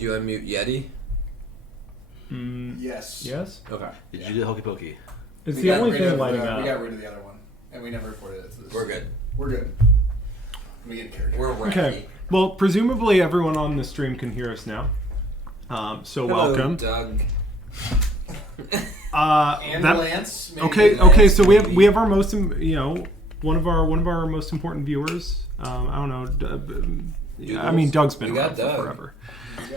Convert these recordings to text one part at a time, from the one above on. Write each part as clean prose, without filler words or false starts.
Do you unmute Yeti? Yes. Yes? Okay. Did you do Hokey Pokey? It's the only thing lighting We up. got rid of the other one, and we never recorded it. So We're good. We're good. We get carried. We're ready. Okay. Well, presumably everyone on the stream can hear us now. So Hello, welcome. Doug. And Lance. Maybe. Okay. So we have our most, one of our most important viewers. I don't know. I mean, Doug's been around for forever. We We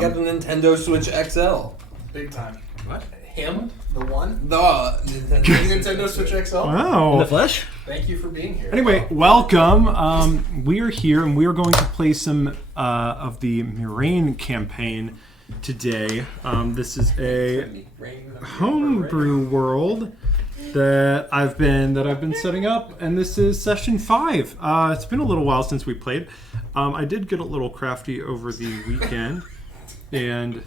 got the Nintendo Switch XL. big time. What? Him, the one, The the Nintendo Switch XL. Wow. In the flesh? Thank you for being here. Anyway, welcome. We are here, and we are going to play some of the Mihraen campaign today. This is a homebrew world that I've been setting up, and this is session 5. It's been a little while since we played. I did get a little crafty over the weekend and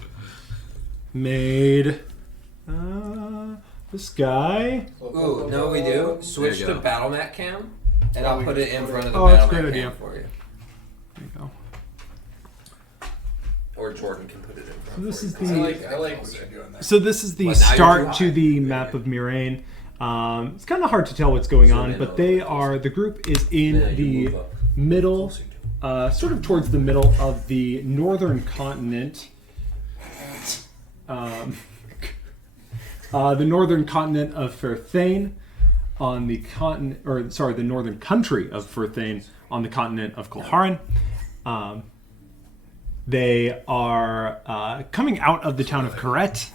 made this guy. Ooh, no, we do. Switch There to you go. battle mat cam, and I'll put it in front of the Oh, that's a battle mat great cam idea. for you. There you go. Or Jordan can put it in front. So this for is you. the- I like what you're doing there. So this is the Well, now you're start too to high. the map of Mihraen. It's kind of hard to tell what's going Zoom on, in but a they little bit. are the group is in Yeah, you the move up. middle, sort of towards the middle of the northern continent. The northern continent of Firthane on the continent, or sorry, the northern country of Firthane on the continent of Kulharin. They are coming out of the town of Karet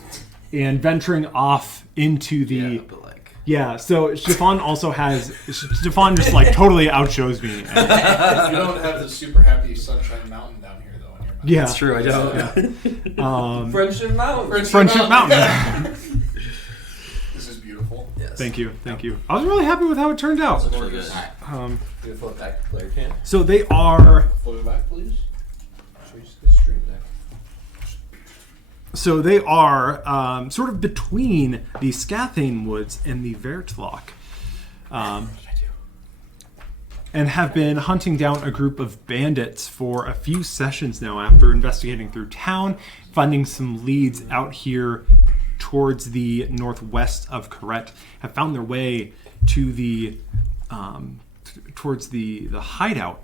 and venturing off into the. Yeah, but like... Yeah, so Stefan also has. Stefan just like totally outshows me. You don't have the super happy Sunshine Mountain down here, though, in your map. Yeah, It's true, I don't. Friendship Mountain. Friendship Mountain. This is beautiful. Yes. Thank you. I was really happy with how it turned out. Looks really good. Do a flip back to player cam. So they are. Flip it back, please. Switch the stream deck. So they are sort of between the Scathane Woods and the Vertlock, and have been hunting down a group of bandits for a few sessions now after investigating through town, finding some leads out here towards the northwest of Karet, have found their way to the towards the hideout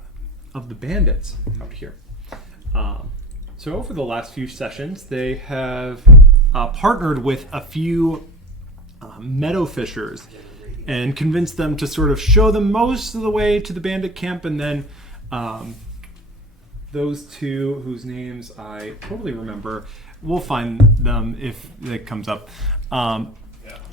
of the bandits out here. So over the last few sessions, they have partnered with a few meadow fishers and convinced them to sort of show them most of the way to the bandit camp, and then those two, whose names I totally remember, we'll find them if it comes up,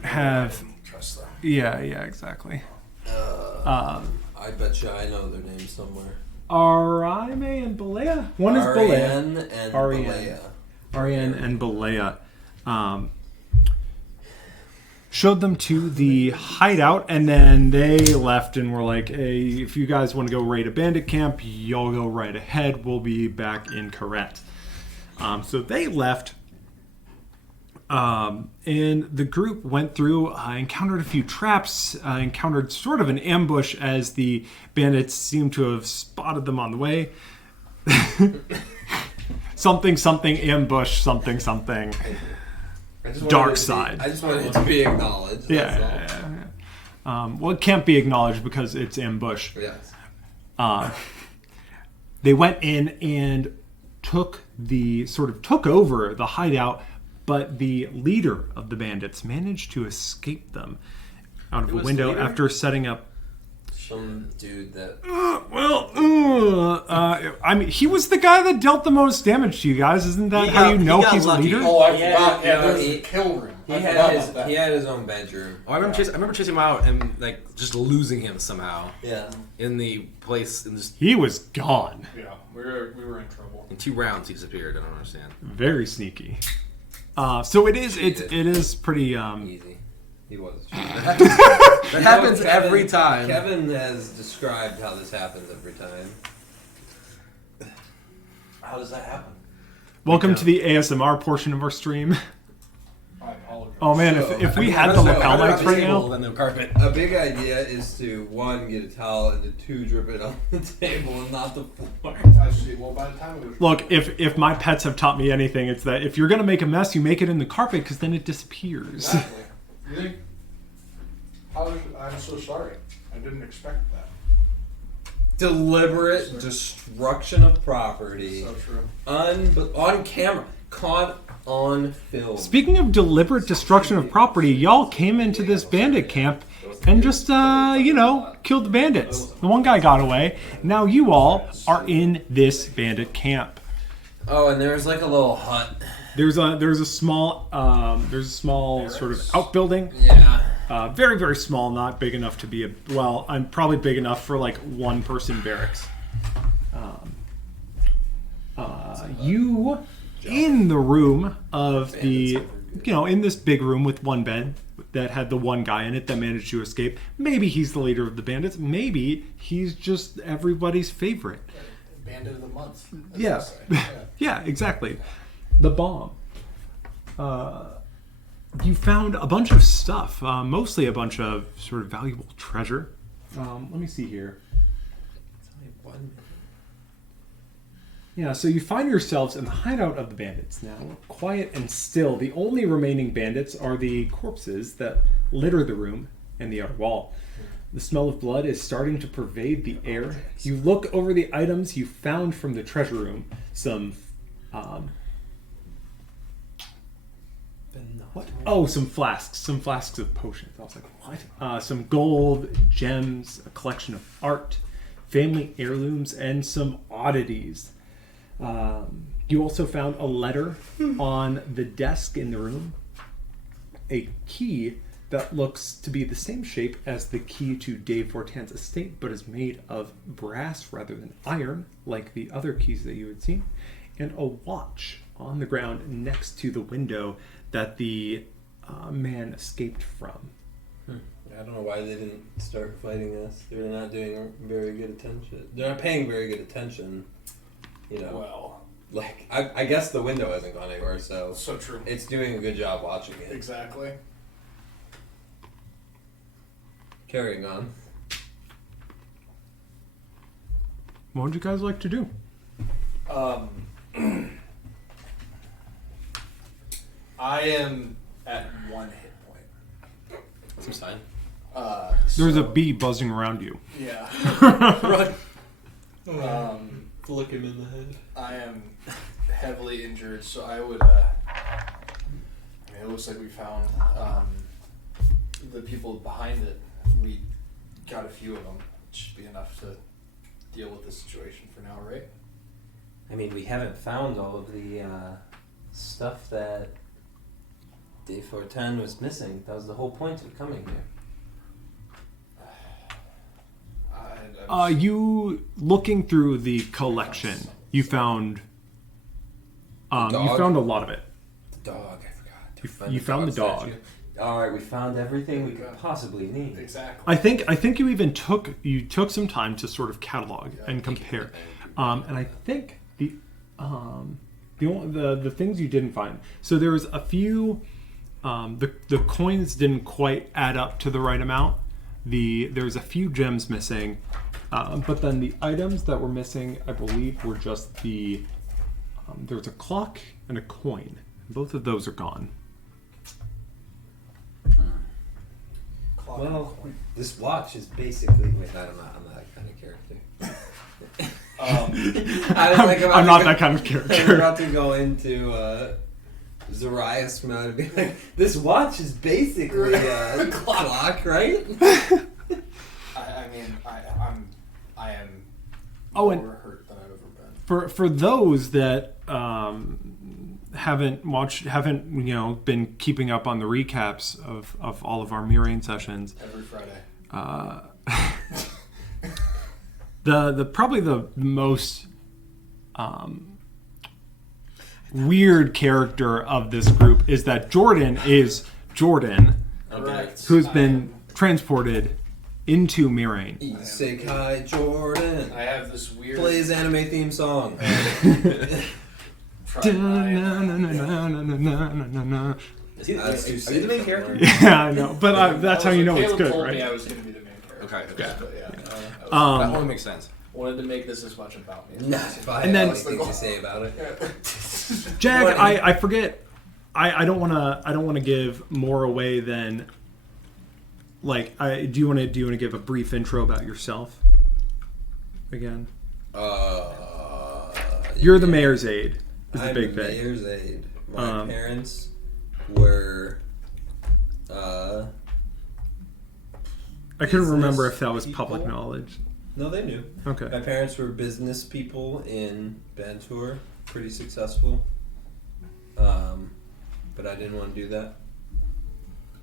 have... Trust them. Yeah, exactly. I bet you I know their names somewhere. Arime and Balea? One is Balea. Ariane and Ariane. Balea. Ariane and Balea showed them to the hideout, and then they left and were like, hey, if you guys want to go raid a bandit camp, y'all go right ahead. We'll be back in Karet. So they left, and the group went through, encountered a few traps, encountered sort of an ambush as the bandits seemed to have spotted them on the way. something ambush, something. Dark side. I just wanted it to be acknowledged. Yeah. Well, it can't be acknowledged because it's ambush. Yes. They went in and took over the hideout, but the leader of the bandits managed to escape them out of a was the window leader? after setting up. Some dude that. I mean, he was the guy that dealt the most damage to you guys. Isn't that how you know he's a lucky. leader? Oh, I Yeah, forgot. Yeah, no, there's he- the kill room. He I had forgot his. about that. He had his own bedroom. Oh, I remember chasing him out and like just losing him somehow Yeah. in the place in just He was gone. Yeah, we were in trouble. in 2 rounds. He disappeared. I don't understand. Very sneaky. So it is pretty. Easy. He was. That happens every time. Kevin has described how this happens every time. How does that happen? Welcome to the ASMR portion of our stream. I apologize. Oh man, So, if we had the so, lapel I don't lights know, right Table now. than the carpet. A big idea is to, 1, get a towel, and to 2, drip it on the table and not the floor. I see. Well, by the time it was Look, if my pets have taught me anything, it's that if you're gonna make a mess, you make it in the carpet because then it disappears. exactly. You think? I'm so sorry. I didn't expect that. Deliberate destruction of property. So true. On camera. Caught on film. Speaking of deliberate destruction of property, y'all came into this bandit camp and just, killed the bandits. The one guy got away. Now you all are in this bandit camp. Oh, and there's like a little hut. There's a small sort of outbuilding. Yeah. Very, very small, not big enough to be I'm probably big enough for like one person barracks. You in the room of in this big room with one bed that had the one guy in it that managed to escape. Maybe he's the leader of the bandits. Maybe he's just everybody's favorite. Bandit of the month. Yeah. Yeah, exactly. The bomb. You found a bunch of stuff, mostly a bunch of sort of valuable treasure. Let me see here. Yeah, so you find yourselves in the hideout of the bandits now, quiet and still. The only remaining bandits are the corpses that litter the room and the outer wall. The smell of blood is starting to pervade the air. You look over the items you found from the treasure room. Some what? Oh, some flasks of potions. I was like, what? Some gold, gems, a collection of art, family heirlooms, and some oddities. You also found a letter on the desk in the room, a key that looks to be the same shape as the key to Dave Fortan's estate, but is made of brass rather than iron, like the other keys that you had seen, and a watch on the ground next to the window that the man escaped from. I don't know why they didn't start fighting us. They're not doing very good attention. They're not paying very good attention. Well, Like, I guess the window hasn't gone anywhere, so true. it's doing a good job watching it. Exactly. Carrying on. What would you guys like to do? I am at 1 hit point. Some sign. There's a bee buzzing around you. Yeah. Run. Flick him in the head. I am heavily injured, so I would. It looks like we found the people behind it. We got a few of them. It should be enough to deal with the situation for now, right? I mean, we haven't found all of the stuff that Dave Fortan was missing. That was the whole point of coming here. You looking through the collection, you found a lot of it. The dog, I forgot. You found the dog. Statue. All right, we found everything we could possibly need. Exactly. I think you even took some time to sort of catalog and compare, and I think the things you didn't find. So there was a few. The coins didn't quite add up to the right amount. There's a few gems missing, but then the items that were missing, I believe, were just there was a clock and a coin. Both of those are gone. Well, this watch is basically. Wait, I'm not that kind of character. I'm not that kind of character. We're about to go into Zarias mode and be like, this watch is basically a clock, right? I am Oh, more and hurt than I've ever been. for those that haven't been keeping up on the recaps of all of our Mihraen sessions. Every Friday. The probably the most weird character of this group is that Jordan, Correct. who's been transported into Mihraen. Isekai Jordan. I have this weird. Play his anime theme song. Try my- Is he, That's are too you safe the main for character? work. Yeah, I know, but that's how you know it's Caleb good, told me I right? was going to be the main character. Okay. Yeah. But yeah. That Um, only makes sense. Wanted to make this as much about me. Nah, if I And had then- anything to say about it. Yeah. Jag, What? I forget. I don't want to give more away than. Like, do you want to give a brief intro about yourself? Again, you're the mayor's aide. Is the I'm big the thing. mayor's aide. My Um, parents were. I couldn't remember if that business was public people? knowledge. No, they knew. Okay. My parents were business people in Bantour, pretty successful. But I didn't want to do that.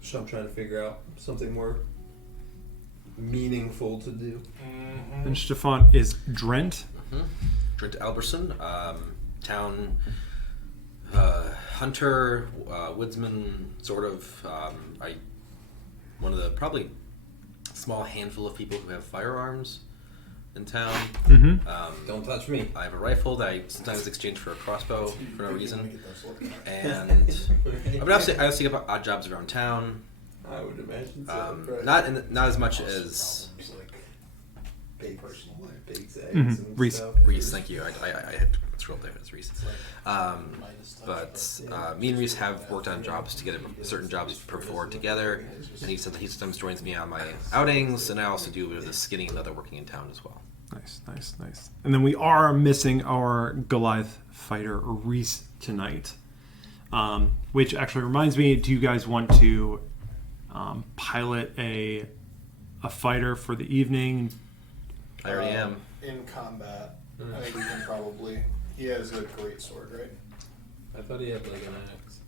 So I'm trying to figure out something more meaningful to do. And Stefan is Drent. Trent Alberson, town hunter, woodsman, sort of. One of the probably small handful of people who have firearms in town. Mm-hmm. Don't touch me. I have a rifle that I sometimes exchange for a crossbow for no reason, and I also get odd jobs around town. I would imagine so. Not as much as Big personal life, big eggs Mhm. and Reese. stuff. Reese. Thank you. I had scrolled there. It's Reese. But me and Reese have worked on jobs together, certain jobs before together, and he sometimes joins me on my outings, and I also do a bit of the skinning and leather working in town as well. Nice. And then we are missing our Goliath fighter, Reese, tonight. Which actually reminds me, do you guys want to pilot a fighter for the evening? I already am. In combat, I think we can probably. He has a great sword, right? I thought he had like an axe.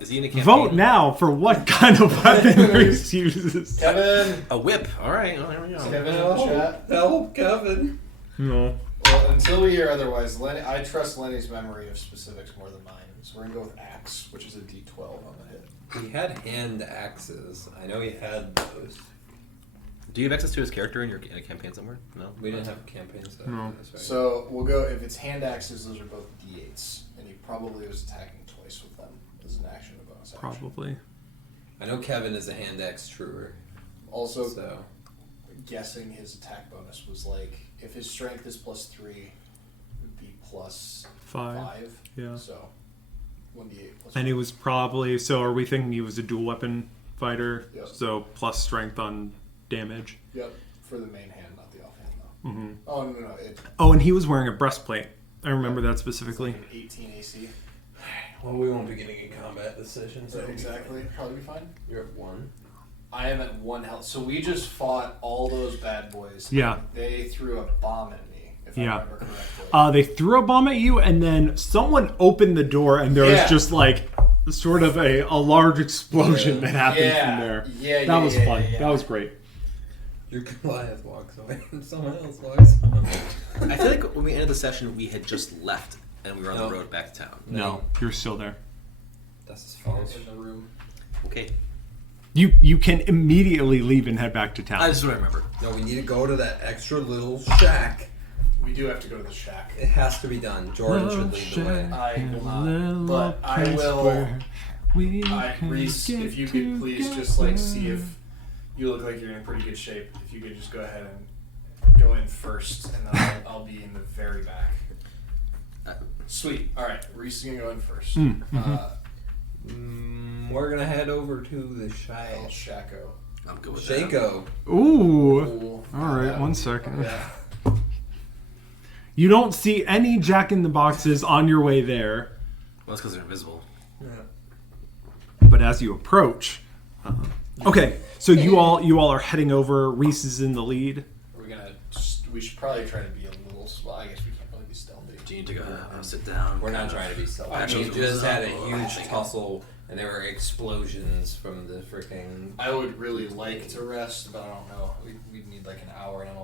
Is he in a campaign? Vote now for what kind of weapon Reese uses. Kevin! A whip. All right. Well, there we Is go. Kevin in the chat? Help, Kevin. No. Well, until we hear otherwise, Lenny, I trust Lenny's memory of specifics more than mine. So we're going to go with axe, which is a d12 on the hit. He had hand axes. I know he had those. Do you have access to his character in a campaign somewhere? No. We didn't have campaigns. So No. that's right. So we'll go, if it's hand axes, those are both d8s. And he probably was attacking twice with them as an action, a bonus action. Probably. I know Kevin is a hand axe truer. Also, So guessing his attack bonus was like, if his strength is +3, it would be +5. 5. Yeah. So 1d8 plus And he 5. was probably, so are we thinking he was a dual weapon fighter? Yep. So plus strength on damage. Yep, for the main hand, not the offhand though. Mm-hmm. Oh, no. It's Oh, and he was wearing a breastplate. I remember that specifically. like an 18 AC. well, we won't be getting in combat decisions. So exactly, probably be fine. You're at 1. I am at 1 health. So we just fought all those bad boys. Yeah. They threw a bomb at me, if Yeah. I remember correctly. They threw a bomb at you, and then someone opened the door, and there was Yeah. just like sort of a large explosion Yeah. that happened Yeah. from there. Yeah, That was fun. yeah. That was great. Your Goliath walks away and someone else walks on. I feel like when we ended the session, we had just left and we were on No. the road back to town. No, you're still there. That's his fault. In the room. Okay. You can immediately leave and head back to town. That's what I remember. No, we need to go to that extra little shack. We do have to go to the shack. It has to be done. Jordan should lead the way. I will not. But I will. Reese, if you could please just like see if you look like you're in pretty good shape. If you could just go ahead and go in first, and then I'll be in the very back. Sweet. All right, Reese is gonna go in first. We're gonna head over to the shack. El Shacko. I'm good with that. Shako. Ooh. Cool. All right, That one would be- second. Yeah. You don't see any Jack in the Boxes on your way there, Well, that's because they're invisible. but as you approach, okay. So you all are heading over. Reese is in the lead. We're gonna. We should probably try to be a little. Well, I guess we can't really be stealthy. Do you need to go sit down? We're not trying to be selfish. I mean, We just had a huge tussle, and there were explosions from the freaking. I would really like to rest, but I don't know. We'd need like an hour, and I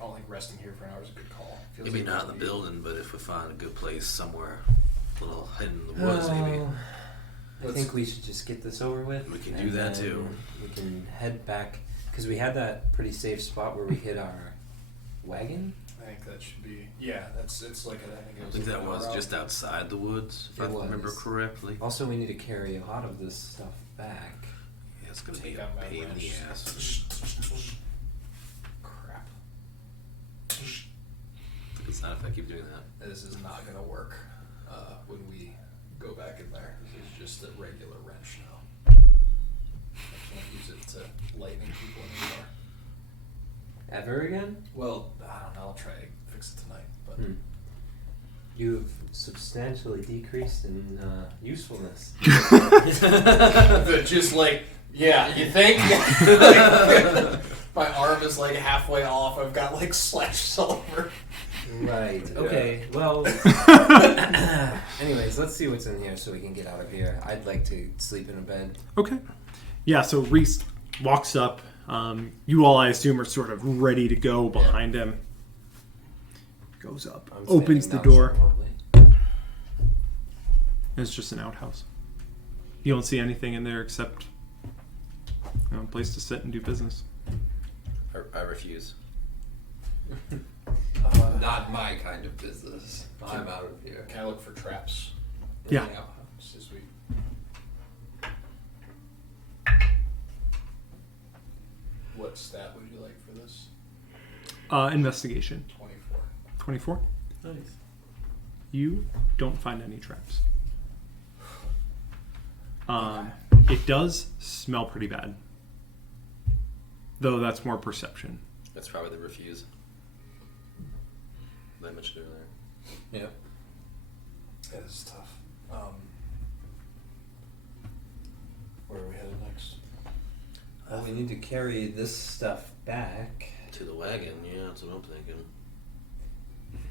don't think resting here for an hour is a good call. Feels Maybe like not in the it'd be- building, but if we find a good place somewhere, a little hidden in the woods, maybe. I think we should just get this over with. We can and do that, then too. We can head back because we had that pretty safe spot where we hid our wagon. I think that should be. Yeah, it's like I think it I was. think that an was hour just outside the woods, if It I remember was. correctly. Also, we need to carry a lot of this stuff back. Yeah, it's gonna be Take a out my pain in the wrench. ass. Crap. It's not if I keep doing that. This is not gonna work when we go back in there. This is just a regular wrench now. I can't use it to lightning people anymore. Ever again? Well, I don't know. I'll try to fix it tonight. But You've substantially decreased in usefulness. just like, yeah, you think? Like, my arm is like halfway off. I've got like slashes all over. Right. Okay. Well. Anyways, let's see what's in here so we can get out of here. I'd like to sleep in a bed. Okay. Yeah, so Reese walks up. You all, I assume, are sort of ready to go behind him. Goes up, I'm opens the standing door. down somewhat. It's just an outhouse. You don't see anything in there except a place to sit and do business. I refuse. Not my kind of business. I'm out of here. Can I look for traps? Yeah. This is sweet. What stat would you like for this? Investigation. 24. 24. Nice. You don't find any traps. It does smell pretty bad. Though that's more perception. That's probably the refuse that I mentioned earlier. Yep. That is tough. Where are we headed next? Well, we need to carry this stuff back. To the wagon, yeah, that's what I'm thinking.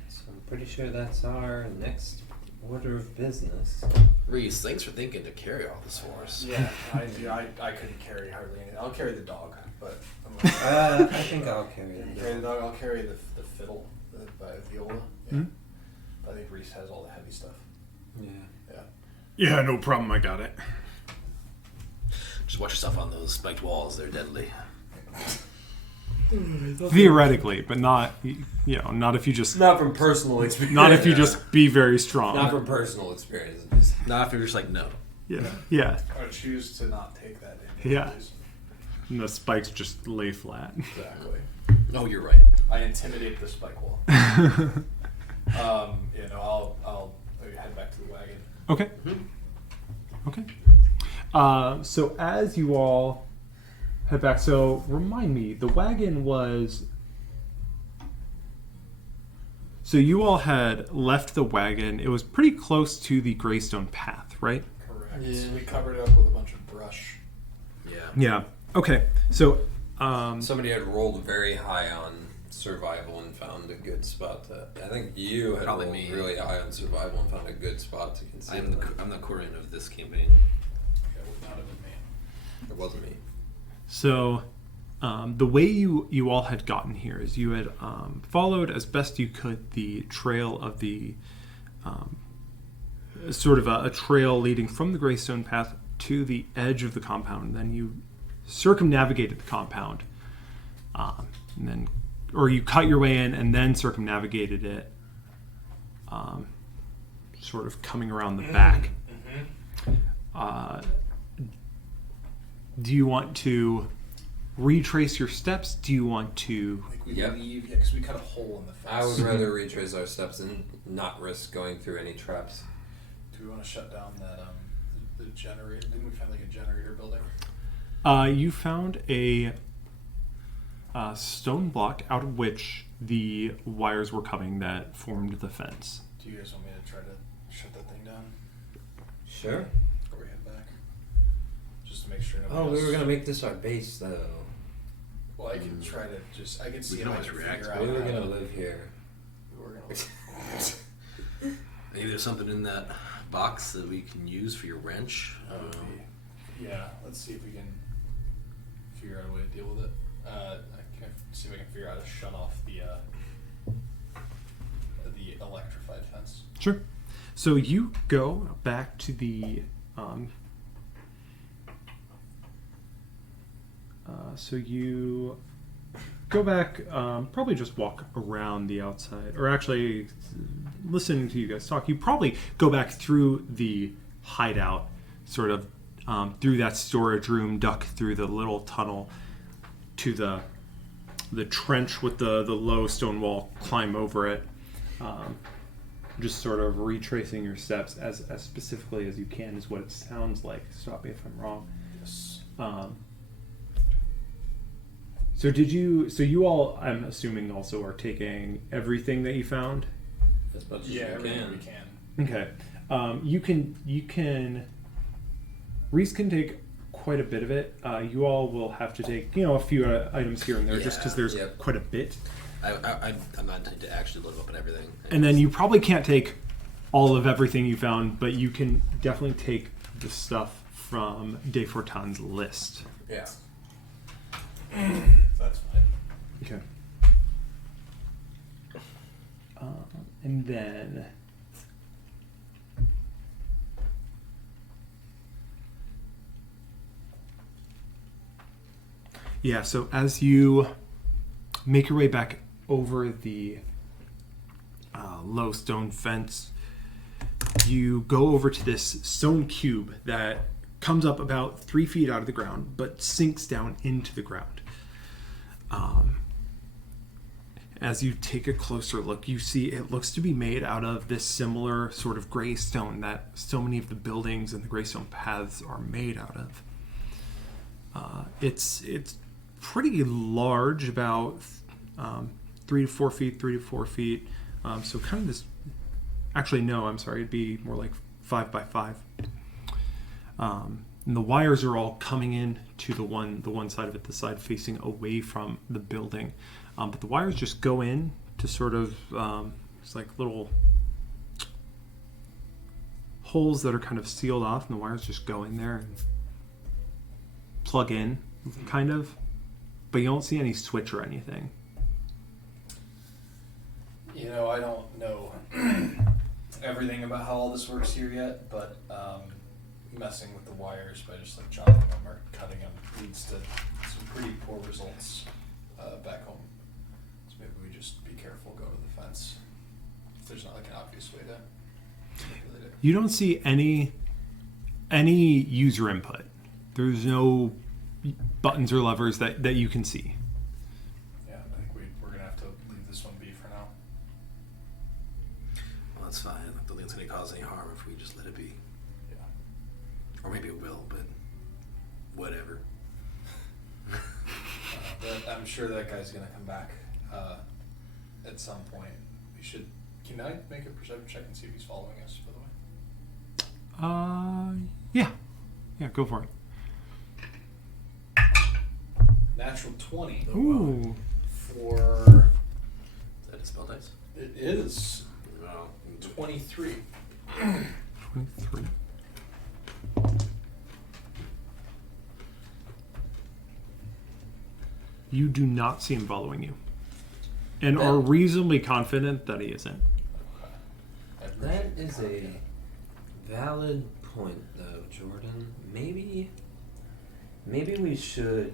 So I'm pretty sure that's our next order of business. Reese, thanks for thinking to carry all this for us. Yeah, I couldn't carry hardly anything. I'll carry the dog, but I think I'll carry it. carry the dog. I'll carry the fiddle, the viola. Yeah. Mhm. I think Reese has all the heavy stuff. Yeah. Yeah. Yeah, no problem. I got it. Just watch yourself on those spiked walls, they're deadly. Theoretically, but not, not if you just, Not from personal experience. not if you just be very strong. Not from personal experience. Not if you're just like, no. Yeah. I choose to not take that in. Yeah. Please. And the spikes just lay flat. Exactly. Oh, you're right. I intimidate the spike wall. I'll head back to the wagon. Okay. Okay. So as you all head back, so remind me, the wagon was. So you all had left the wagon. It was pretty close to the Greystone Path, right? Correct. Yeah. We covered it up with a bunch of brush. Yeah. Yeah. Okay. So. Somebody had rolled very high on survival and found a good spot to. I think you had Probably rolled me. really high on survival and found a good spot to conceal. I'm the Korean of this campaign. That would not have been me. It wasn't me. So, the way you all had gotten here is you had followed as best you could the trail of the sort of a trail leading from the Greystone Path to the edge of the compound. Then you circumnavigated the compound, and then, or you cut your way in and then circumnavigated it, sort of coming around the back. Do you want to retrace your steps? Do you want to? I think we Yep. leave, because we cut a hole in the fence. I would rather retrace our steps and not risk going through any traps. Do we want to shut down that the generator? Didn't we find like a generator building? You found a stone block out of which the wires were coming that formed the fence. Do you guys want me to try to shut that thing down? Sure. Or we head back? Just to make sure nobody Oh, we else- were gonna make this our base, though. Well, I can try to just. I can see can if I always can react. figure out. We were how gonna to- live here. We were gonna live. Maybe there's something in that box that we can use for your wrench. I That don't would know. be- Yeah, let's see if we can figure out a way to deal with it. I can see if I can figure out how to shut off the electrified fence. Sure. So you go back to the. So you go back, probably just walk around the outside, or actually, listening to you guys talk, you probably go back through the hideout, sort of through that storage room, duck through the little tunnel to the trench with the low stone wall, climb over it, just sort of retracing your steps as specifically as you can is what it sounds like. Stop me if I'm wrong. Yes. So you all, I'm assuming, also are taking everything that you found? As much as everything we we can. Okay. You can Reese can take quite a bit of it. You all will have to take, a few items here and there, just because there's quite a bit. I'm not intending to actually load up on everything. And then you probably can't take all of everything you found, but you can definitely take the stuff from De Fortan's list. Yeah. That's fine. Okay. And then... Yeah, so as you make your way back over the low stone fence, you go over to this stone cube that comes up about 3 feet out of the ground, but sinks down into the ground. As you take a closer look, you see it looks to be made out of this similar sort of gray stone that so many of the buildings and the gray stone paths are made out of. It's pretty large, about 3 to 4 feet, 3 to 4 feet. So kind of this. Actually, no, I'm sorry. It'd be more like 5 by 5. And the wires are all coming in to the one side of it, the side facing away from the building. But the wires just go in to sort of, it's like little holes that are kind of sealed off, and the wires just go in there and plug in, kind of. But you don't see any switch or anything. I don't know everything about how all this works here yet, but messing with the wires by just like chopping them or cutting them leads to some pretty poor results back home. So maybe we just be careful, go to the fence. If there's not like an obvious way to manipulate it. You don't see any user input. There's no buttons or levers that you can see. Yeah, I think we're gonna have to leave this one be for now. Well, that's fine. I don't think it's going to cause any harm if we just let it be. Yeah. Or maybe it will, but whatever. But I'm sure that guy's gonna come back at some point. Can I make a perception check and see if he's following us, by the way? Yeah, go for it. Natural 20. Ooh. For... Is that a spell dice? It is No. 23. 23. You do not see him following you, and are reasonably confident that he isn't. That is a valid point, though, Jordan. Maybe we should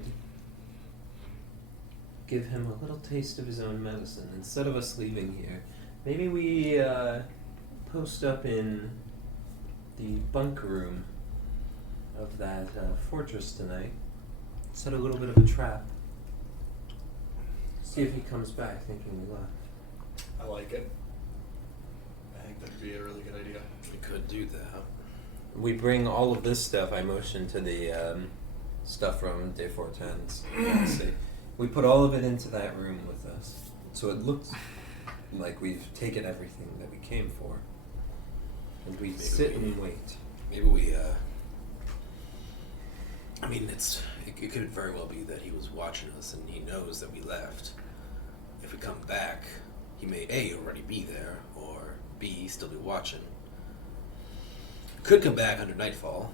give him a little taste of his own medicine instead of us leaving here. Maybe we post up in the bunk room of that fortress tonight. Set a little bit of a trap. See if he comes back thinking we left. I like it. I think that'd be a really good idea. We could do that. We bring all of this stuff. I motioned to the stuff from De Fortan's. We put all of it into that room with us, so it looks like we've taken everything that we came for, and we sit and wait. Maybe we. I mean, it could very well be that he was watching us and he knows that we left. If we come back, he may A, already be there, or B, still be watching. Could come back under nightfall,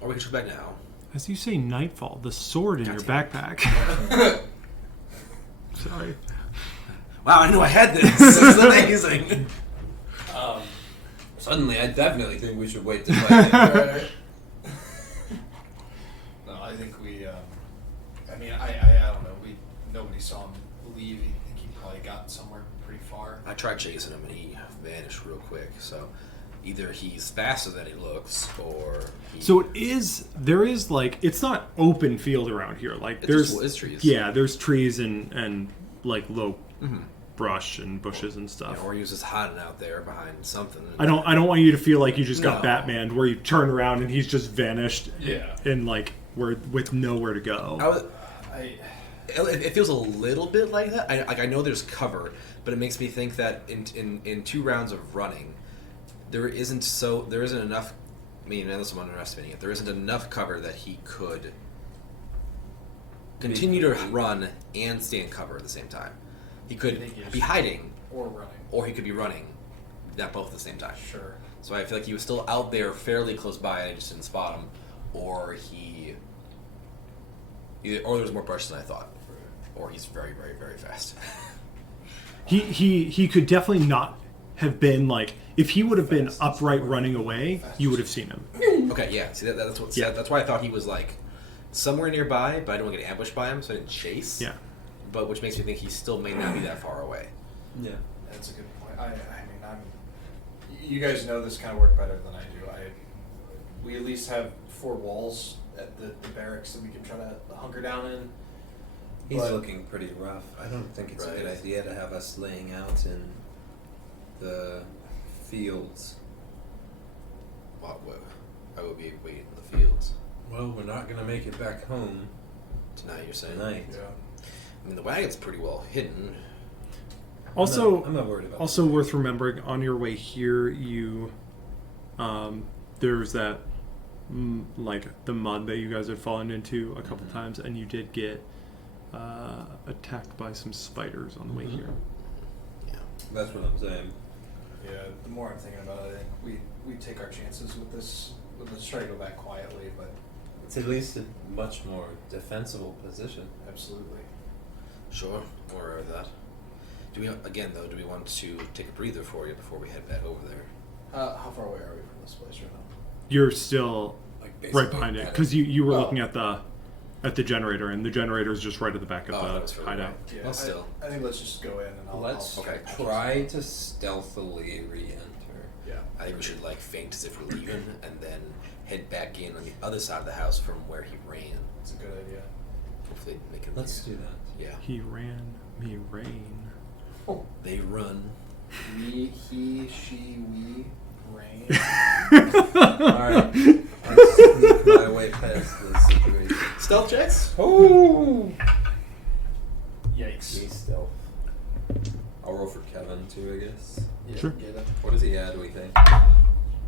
or we could come back now. As you say nightfall, the sword in your backpack. Sorry. Wow, I knew I had this. This is amazing. Suddenly, I definitely think we should wait to fight him. Right. No, I think we. I mean, I don't know. Nobody saw him I tried chasing him and he vanished real quick. So either he's faster than he looks, or So there is like, it's not open field around here. Like it's trees. Yeah, there's trees and like low brush and bushes and stuff. Or he was just hiding out there behind something. I don't want you to feel like you just got Batmaned, where you turn around and he's just vanished. Yeah. And like with nowhere to go. It feels a little bit like that. I know there's cover, but it makes me think that in 2 rounds of running, there isn't enough. I mean, unless I'm underestimating it, there isn't enough cover that he could continue to run and stay in cover at the same time. He could be hiding or running, or he could be running, not both at the same time. Sure. So I feel like he was still out there fairly close by, and I just didn't spot him, or there was more brush than I thought, or he's very, very, very fast. He could definitely not have been like, if he would have been upright running away, you would have seen him. Okay, yeah. See, that's why I thought he was like somewhere nearby, but I didn't want to get ambushed by him, so I didn't chase. Yeah. But which makes me think he still may not be that far away. Yeah. That's a good point. I mean, you guys know this kind of work better than I do. We at least have 4 walls at the barracks that we can try to hunker down in. He's looking pretty rough. I don't think it's a good idea to have us laying out in the fields. Why would we wait in the fields? Well, we're not going to make it back home Tonight, you're saying? tonight. Yeah. I mean, the wagon's pretty well hidden. Also, I'm not worried about also worth remembering, on your way here, you, there's that, like, the mud that you guys had fallen into a couple times, and you did get attacked by some spiders on the way here. Yeah. That's what I'm saying. Yeah. The more I'm thinking about it, I think we take our chances with this. Let's try to go back quietly, but It's at least a much more defensible position. absolutely. Sure. Or that. Do we want to take a breather for you before we head back over there? How far away are we from this place right now? You're still Like basically right behind it, because you were looking at the generator, and the generator is just right at the back of that was further hideout. away. Yeah, Well, still. I think let's just go in and Let's I'll try to stealthily re-enter. Yeah. I think we should faint as if we're leaving, and then head back in on the other side of the house from where he ran. It's a good idea. Hopefully, make it. Let's do that. Yeah. He ran, Mihraen. They run. Me, he, she, we, rain. Alright. I'll sneak my way past this situation. Stealth checks? Oh! Yikes. Me stealth. I'll roll for Kevin too, I guess. Yeah, Sure. get it. What does he add, do we think?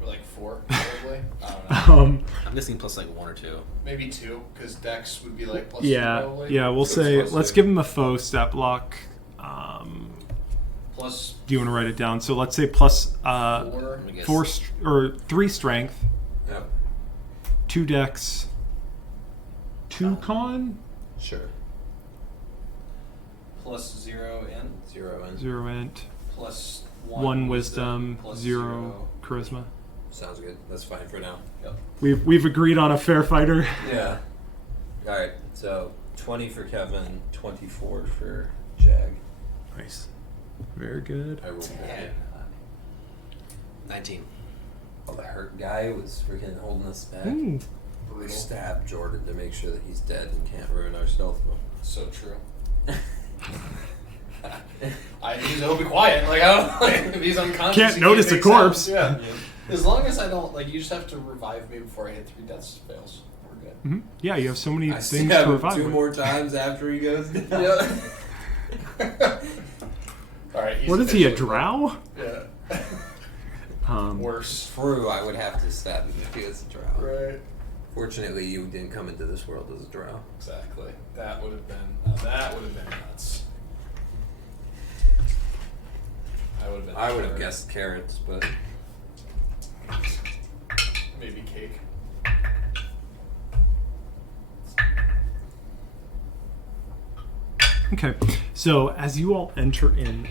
We're like 4, probably. I don't know. I'm guessing plus 1 or 2. Maybe 2, because Dex would be like plus 2 Yeah, probably. yeah. We'll So say it's let's plus give him a faux step block. Plus Do you want to write it down? So let's say plus 4. I guess. 4 or 3 strength, Yep. 2 dex, 2 con, Sure. Plus 0 in. 0 and 0 int, Plus 1 wisdom, plus 0 charisma. sounds good. That's fine for now. Yep. We've agreed on a fair fighter. Yeah. Alright, so 20 for Kevin, 24 for Jag. Nice. Very good. I rolled 10. 19. Oh, the hurt guy was freaking holding us back. Ooh. We stabbed Jordan to make sure that he's dead and can't ruin our stealth mode. So true. He'll be quiet. Like, I don't know. If he's unconscious, Can't he notice make a corpse. sounds. Yeah. As long as I don't, you just have to revive me before I hit 3 death fails. We're good. Mhm. Yeah, you have so many I things stab to him revive 2 with. more times after he goes down. Yeah. Alright. What is he, a drow? Yeah. Worse. True, I would have to stab him if he was a drow. Right. Fortunately, you didn't come into this world as a drow. Exactly. That would have been nuts. I would have guessed carrots, but maybe cake. Okay, so as you all enter in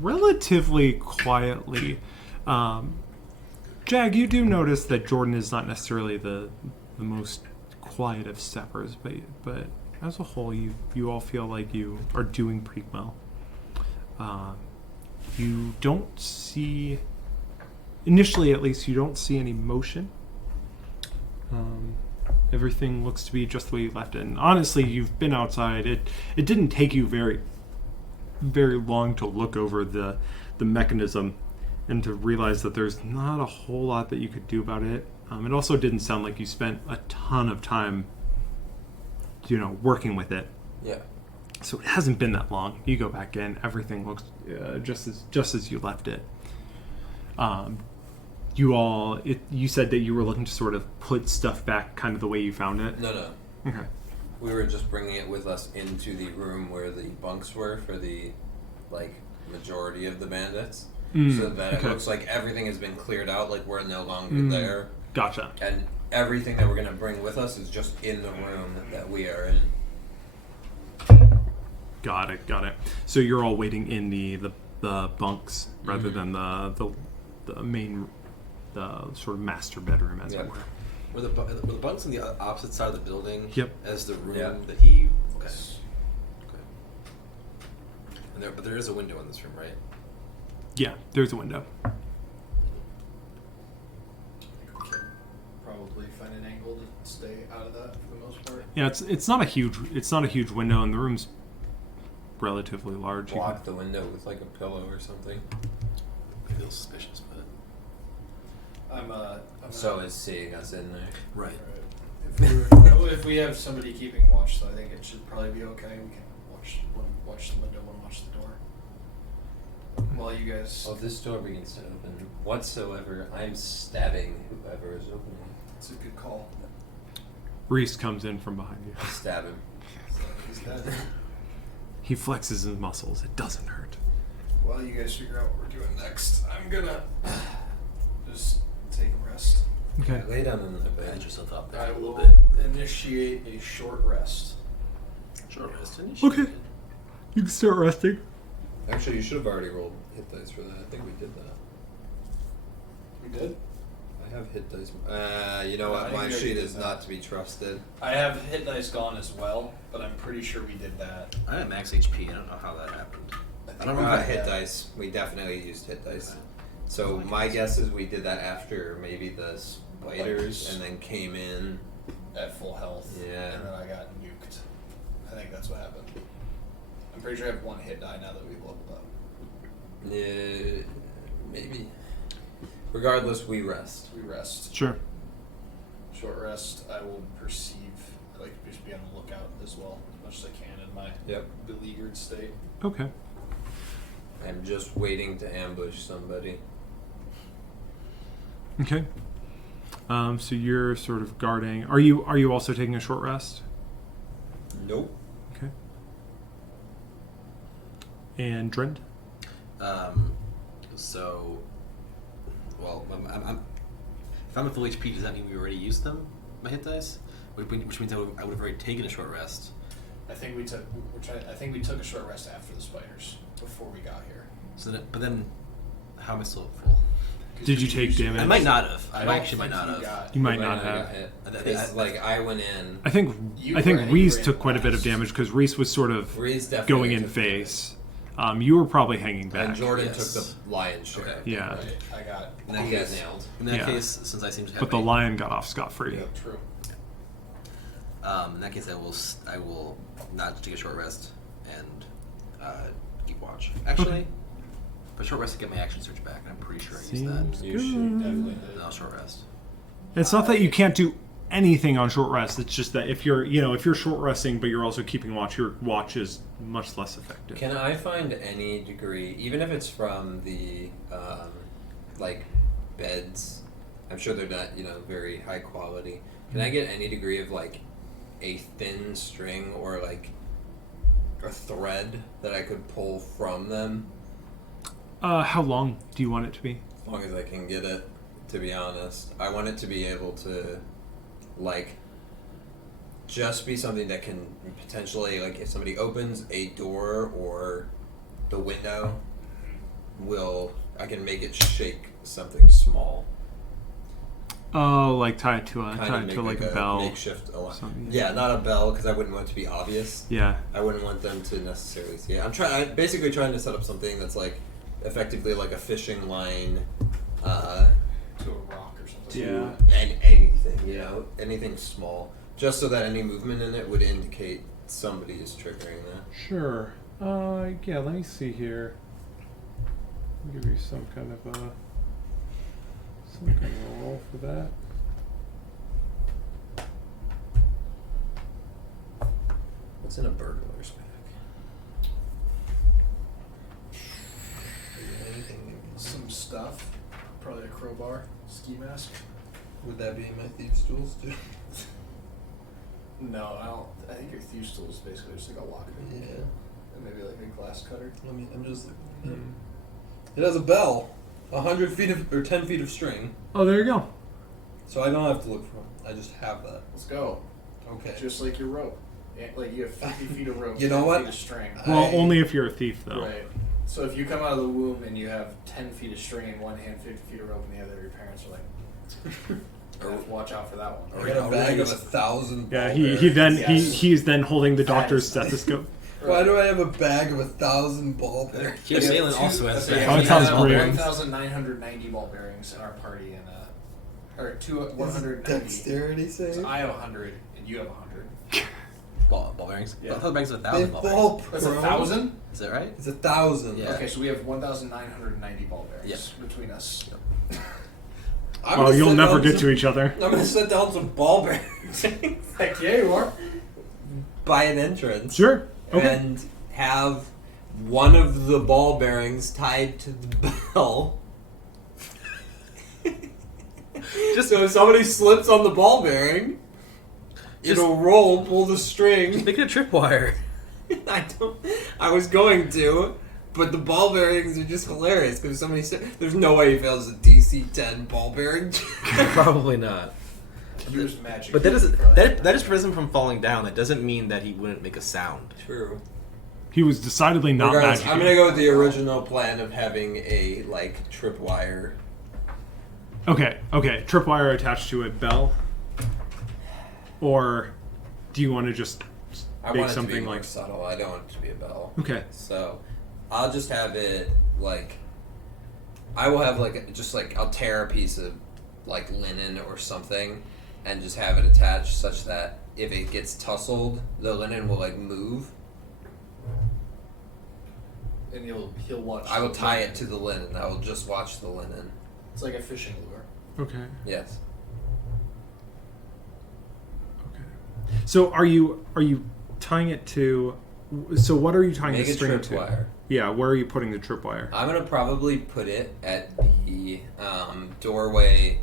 relatively quietly, Jag, you do notice that Jordan is not necessarily the most quiet of steppers, but as a whole, you all feel like you are doing pretty well. You don't see, initially at least, you don't see any motion. Everything looks to be just the way you left it. And honestly, you've been outside. It didn't take you very, very long to look over the mechanism and to realize that there's not a whole lot that you could do about it. It also didn't sound like you spent a ton of time, working with it. Yeah. So it hasn't been that long. You go back in, everything looks just as you left it. You said that you were looking to sort of put stuff back kind of the way you found it? No. Okay. We were just bringing it with us into the room where the bunks were for the, majority of the bandits. So that it looks like everything has been cleared out, like we're no longer there. Gotcha. And everything that we're going to bring with us is just in the room that we are in. Got it. So you're all waiting in the bunks rather than the main, the sort of master bedroom, as it were. Were the bunks on the opposite side of the building? Yep. As the room Yep. that he. Okay. And but there is a window in this room, right? Yeah, there's a window. I think we can probably find an angle to stay out of that for the most part. Yeah, it's not a huge window, and the room's relatively large. Block the window with a pillow or something. I feel suspicious, but I'm So is seeing us in there. right. If we have somebody keeping watch, so I think it should probably be okay. We can watch the window and watch the door. While you guys... Well, if this door begins to open whatsoever, I'm stabbing whoever is opening. It's a good call. Reese comes in from behind you. Stab him. So he's dead. He flexes his muscles. It doesn't hurt. While you guys figure out what we're doing next, I'm gonna just take a rest. Okay. Lay down in the bed. Patch yourself up there I a little will bit. initiate a short rest. Short rest. Okay. You can start resting. Actually, you should have already rolled hit dice for that. I think we did that. We did? I have hit dice. You know I what? think My we sheet already is did not that. to be trusted. I have hit dice gone as well, but I'm pretty sure we did that. I had max HP. I don't know how that happened. I don't remember. Hit dice. We definitely used hit dice. Okay. So my guess is we did that after maybe the spiders, and then came in. At full health. Yeah. And then I got nuked. I think that's what happened. I'm pretty sure I have one hit die now that we've leveled up. Yeah, maybe. Regardless, we rest. We rest. Sure. Short rest. I will perceive. I like to just be on the lookout as well, as much as I can in my beleaguered state. Okay. I'm just waiting to ambush somebody. Okay. So you're sort of guarding. Are you also taking a short rest? Nope. Okay. And Drent? So, well, if I'm at full HP, does that mean we already used them, my hit dice? Which means I would have already taken a short rest. I think we took a short rest after the spiders before we got here. So, but then, how am I still at full? Did you take damage? I might not have. I I don't actually might think not you have. got- You might But not I have. got hit. I think It's I went in. I think You Reese were took in quite a bit of last. damage because Reese was sort of Reese definitely going in took face. You were probably hanging back. And Jordan Yes. took the lion's share. Okay. Yeah. Right. I got. And then he got nailed. In that Yeah. case, since I seem to have But the a- lion got off scot-free. Yep. True. in that case, I will not take a short rest and keep watch. Actually, but short rest to get my action search back, and I'm pretty sure I used that. Seems You should Definitely did. No, short rest. It's not that you can't do anything on short rest. It's just that if you're short resting, but you're also keeping watch, your watch is much less effective. Can I find any degree, even if it's from the beds? I'm sure they're not very high quality. Can I get any degree of a thin string or a thread that I could pull from them? How long do you want it to be? As long as I can get it, to be honest. I want it to be able to, just be something that can potentially, if somebody opens a door or the window, I can make it shake something small. Oh, tie it to Kind a of make a bell. makeshift alarm. Something. Yeah, not a bell, because I wouldn't want it to be obvious. Yeah. I wouldn't want them to necessarily see it. I'm basically trying to set up something that's effectively like a fishing line, to a rock or something. Yeah. and anything, anything small, just so that any movement in it would indicate somebody is triggering that. Sure. Yeah, let me see here. I'll give you some kind of a roll for that. What's in a burglar's pack? Anything? Some stuff. Probably a crowbar, ski mask. Would that be in my thieves' tools too? No, I don't. I think your thieves' tool is basically just like a locker. Yeah. And maybe like a glass cutter. I mean, I'm just looking. It has a bell, 100 feet or 10 feet of string, Oh, there you go. so I don't have to look for them. I just have that. Let's go. Okay. Just like your rope. Yeah, like you have 50 feet of rope. You know 10 what? feet of string. Well, only if you're a thief, though. Right. So if you come out of the womb and you have 10 feet of string in one hand, 50 feet of rope in the other, your parents are like, you have to watch out for that one. I got a bag of 1,000. Yeah, ball he then Yes. he's then holding the That doctor's is- stethoscope. Why do I have a bag of 1,000 ball bearings? Here, Salem also has Okay, that. Oh, it we sounds have great. 1,990 ball bearings in our party, and or 190. Dexterity save? So I have 100, and you have 100. Ball bearings. Yeah. I thought the bags of They 1,000 ball bearings. fall That's prone. 1,000. Is that right? It's 1,000. Yeah. Okay, so we have 1,990 ball bearings Yes. between us. I'm Oh, gonna you'll sit never down get some- to each other. I'm gonna set down some ball bearings Heck yeah, you are. by an entrance. Sure. Okay. And have one of the ball bearings tied to the bell. Just so if somebody slips on the ball bearing, it'll roll, pull the string. Make it a tripwire. I was going to, but the ball bearings are just hilarious because somebody said there's no way he fails a DC 10 ball bearing. Probably not. Use magic. But that doesn't that just prevents him from falling down. That doesn't mean that he wouldn't make a sound. True. He was decidedly not Regardless, magic. I'm gonna go with the original plan of having a tripwire. Okay. Tripwire attached to a bell, or do you want to just I make want it to something be more like? subtle. I don't want it to be a bell. Okay. So, I'll just have it I will have I'll tear a piece of linen or something, and just have it attached such that if it gets tussled, the linen will move. And he'll watch. I will tie it to the linen. I will just watch the linen. It's like a fishing lure. Okay. Yes. Okay. So are you tying it to? So what are you tying Make the a string to? tripwire. Yeah. Where are you putting the tripwire? I'm gonna probably put it at the doorway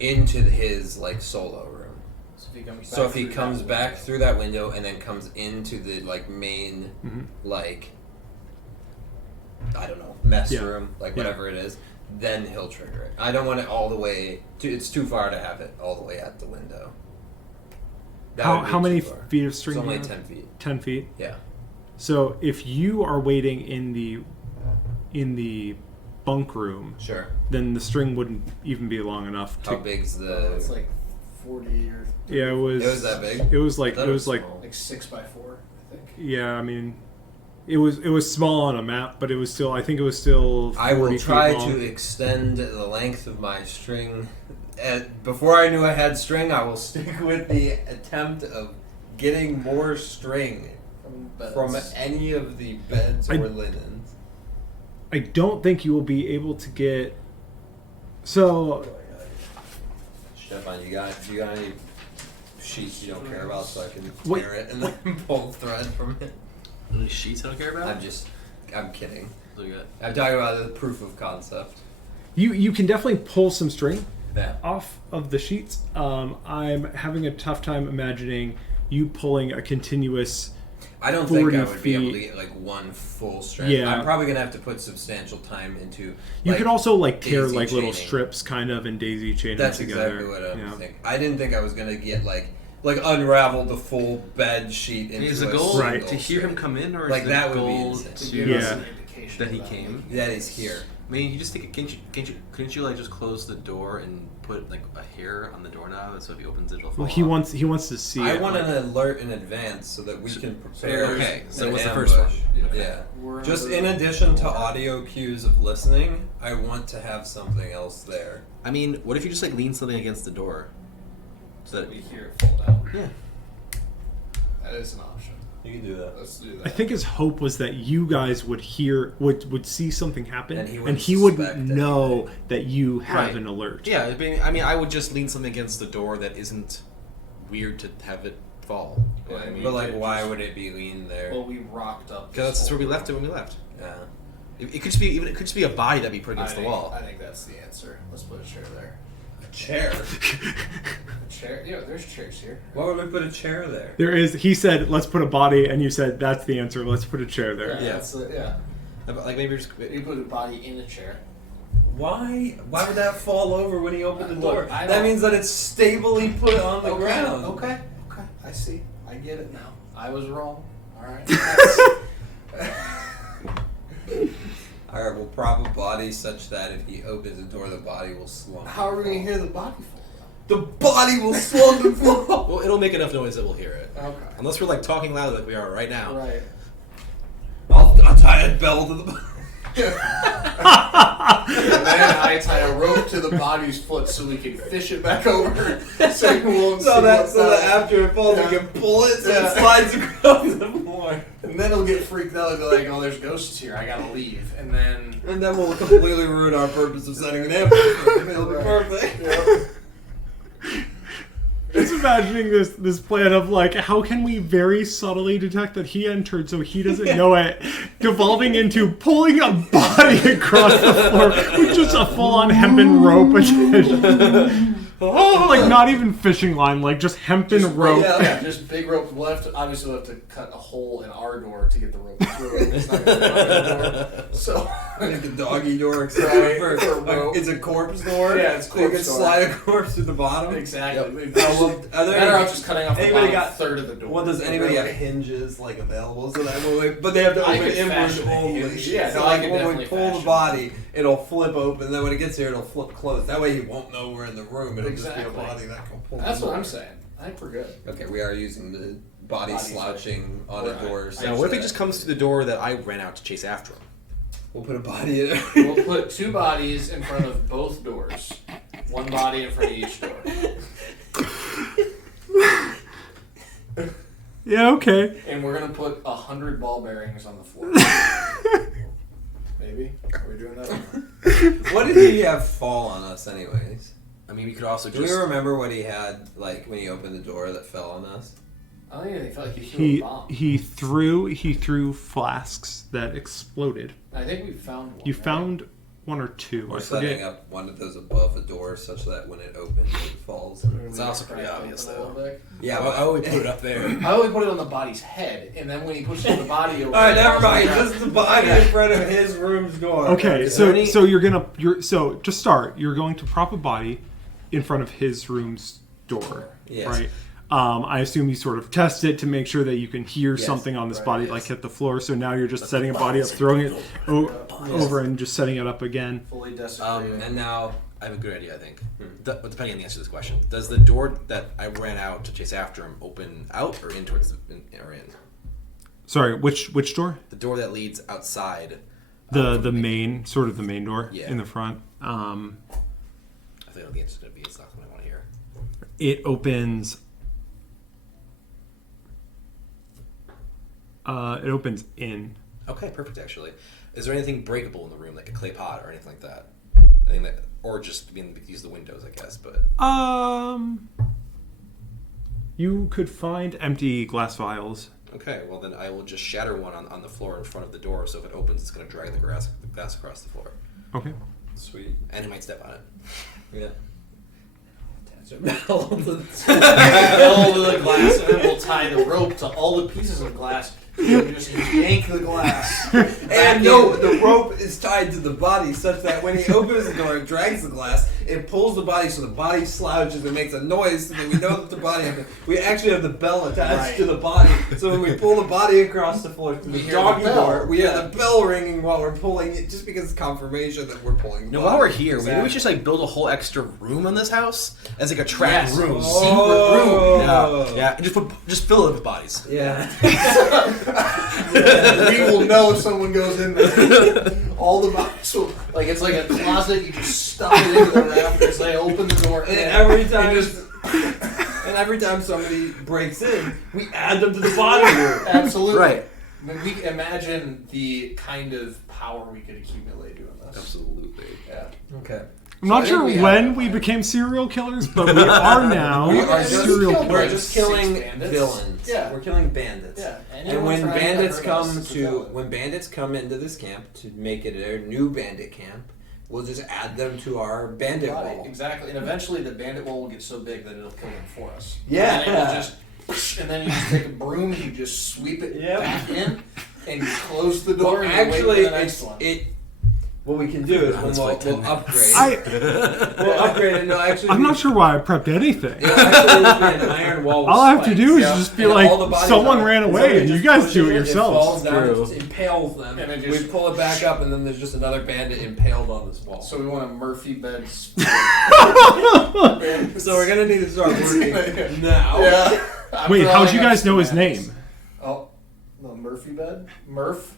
into his solo room. So if he comes back. So if he through comes that back window. through that window and then comes into the main Mhm. I don't know, mess Yeah. room, Yeah. whatever it is, then he'll trigger it. I don't want it all the way. It's too far to have it all the way at the window. That would be How too many far. feet of string? It's do you only have? 10 feet. 10 feet. Yeah. So if you are waiting in the bunk room, Sure. then the string wouldn't even be long enough to. How big's the? It's like 40 or Yeah, it was. It was that big? It was I like thought it was like. small. 6x4, I think. Yeah, I mean, it was small on a map, but it was still. I think it was still. 40 I will feet try long. to extend the length of my string. Before I knew I had string, I will stick with the attempt of getting more string from any of the beds or linens. I don't think you will be able to get. So Stefan, you got any sheets you don't care about so I can What- tear it and then pull thread from it? Any sheets I don't care about? I'm kidding. So good. I'm talking about the proof of concept. you can definitely pull some string Yeah. off of the sheets. I'm having a tough time imagining you pulling a continuous. I don't think 40 I would be able to feet. get one full strand. Yeah. I'm probably gonna have to put substantial time into. You could also tear daisy little chaining. strips kind of and daisy chain That's them together. exactly what I'm Yeah. thinking. I didn't think I was gonna get unravel the full bed sheet into Is a the goal Right. single to hear him strand. come in, or Like, is the that would be goal insane. to Yeah. notification that he came. That he's here. I mean, you just take couldn't you like just close the door and put like a hair on the doorknob, so if he opens it, it'll fall Well, off? he wants to see. I it, want like, an alert in advance so that we can prepare. Okay, so an what's the first one? ambush. Yeah. We're Just under in the addition to door. audio cues of listening, I want to have something else there. I mean, what if you just like lean something against the door? So that We hear it fall down. yeah. That is an option. You can do that. Let's do that. I think his hope was that you guys would would see something happen, And he and wouldn't he would suspect know anything. that you have Right. an alert. Yeah, I mean, I would just lean something against the door that isn't weird to have it fall. You know what I mean? But like, could why just- would it be lean there? Well, we rocked up. Because this that's where we whole- left it when we left. Yeah. It could just be it could just be a body that we put against the wall. I think that's the answer. Let's put a chair there. A chair. A chair? Yeah, there's chairs here. Why would we put a chair there? There is. He said, "Let's put a body," and you said, "That's the answer. Let's put a chair there." Yeah. That's yeah. Like maybe just You put a body in a chair. Why? Why would that fall over when he opened the Look, door? I That don't- means that it's stably put on the ground. Okay. I see. I get it now. I was wrong. All right. All right, we'll prop a body such that if he opens the door, the body will slump. How are we gonna hear the body fall The body will slump and fall. well, it'll make enough noise that we'll hear it. down? Okay. Unless we're like talking loud like we are right now. Right. I'll tie a bell to the body. And then I tie a rope to the body's foot so we can fish it back over, so you won't see So that what's up. after it falls, Yeah. we can pull it so Yeah. it slides across the floor. And then he'll get freaked out and be like, "Oh, there's ghosts here. I gotta leave." And then And then we'll completely ruin our purpose of setting an ambush. It'll be Right. perfect. Yep. Just imagining this plan of like, how can we very subtly detect that he entered so he doesn't know it, devolving into pulling a body across the floor with just a full-on hempen rope attached. Like not even fishing line, like just hempen rope. Yeah, just big rope. We'll have to obviously we'll have to cut a hole in our door to get the rope through it. It's not gonna fit our door. So Like a doggy door, Right, except for rope. it's a corpse door. Yeah, it's so you can corpse door. slide a corpse through the bottom. exactly. Are there Better off just cutting off the anybody bottom got- third of the door. Well, does anybody have hinges like available so that when we, but they have to I open could inward fashion a only. hinge. Yeah, so no, I like could when we definitely pull the fashion body, it'll flip open. Then when it gets here, it'll flip closed. That way, you won't know we're in the room. It'll just Exactly. be a body that can pull. That's the what door. I'm saying. I think we're good. Okay, we are using the body Body slouching on a Right. door. Now, what if he just comes to the door that I ran out to chase after him? We'll put a body in it. We'll put two bodies in front of both doors. One body in front of each door. Yeah, okay. And we're gonna put 100 ball bearings on the floor. Maybe? Are we doing that? What did he have fall on us, anyways? I mean, we could also Do just. we remember what he had, like when he opened the door that fell on us? I don't think they felt like he threw a bomb. He threw flasks that exploded. I think we found one. You right? found one or two. We're I setting forget. up one of those above a door such that when it opens, it falls. It's also pretty obvious, though. Yeah, I would put it up there. I only put it on the body's head, and then when he pushes the body over. All right, never it mind. comes Just the body in front of his room's door. Okay, Is so there any- so to start, you're going to prop a body in front of his room's door, Yes. right? I assume you sort of test it to make sure that you can hear Yes, something on this right, body yes. like hit the floor. So now you're just setting a body up, throwing it over, and just setting it up again. fully desecrated. and now I have a good idea, I think. But depending on the answer to this question, does the door that I ran out to chase after him open out or in towards or in? Sorry, which door? The door that leads outside. The main door Yeah. in the front. I think the answer is going to be it's not what I want to hear. It opens. It opens in. Okay, perfect. Actually, is there anything breakable in the room, like a clay pot or anything like that? Anything that, or just use the windows, I guess. But You could find empty glass vials. okay, well then I will just shatter one on the floor in front of the door. So if it opens, it's going to drag the glass across the floor, Okay. sweet. and he might step on it. Yeah. All of the glass, and then we'll tie the rope to all the pieces of glass. And just yank the glass. And no, the rope is tied to the body such that when he opens the door and drags the glass, it pulls the body, so the body slouches and makes a noise, so that we know that the body. We actually have the bell attached to the body, so when we pull the body across the floor through the doggy door, we hear the bell ringing while we're pulling it, just because it's confirmation that we're pulling. The No, body. while we're here, maybe we should just like build a whole extra room in this house as like a trap room. Oh. Secret room. Yeah. And just fill it with bodies. Yeah. We will know if someone goes in there. All the bodies will, like it's like a closet. You just stuff it into the rafters. They open the door, And every time somebody breaks in, we add them to the body room. absolutely Right. I mean, we can imagine the kind of power we could accumulate doing this. Absolutely. Yeah. Okay. I'm not I sure think we when have- we became serial killers, but we are now We are serial killed- We're killers. just 6 killing bandits. villains. Yeah. We're killing bandits. Yeah. And when bandits come into this camp to make it a new bandit camp, we'll just add them to our bandit wall. Exactly. And eventually the bandit wall will get so big that it'll kill them for us. Yeah. And then, and then you just take a broom, you just sweep it back in, and you close the door, and you wait for the next one. What we can do is we'll upgrade. We'll upgrade it. No, actually, I'm not sure why I prepped anything. It'll actually just be an iron wall. With All I have to spikes. do is just be And like, all the bodies someone are- ran away, somebody and you just guys pushes do it It yourselves. falls down, it True. just impales them. And it We just- pull it back up, and then there's just another bandit impaled on this wall. So we want a Murphy bed. So we're gonna need to start working now. Yeah. Wait, how'd you guys know his name? Oh, the Murphy bed? Murph?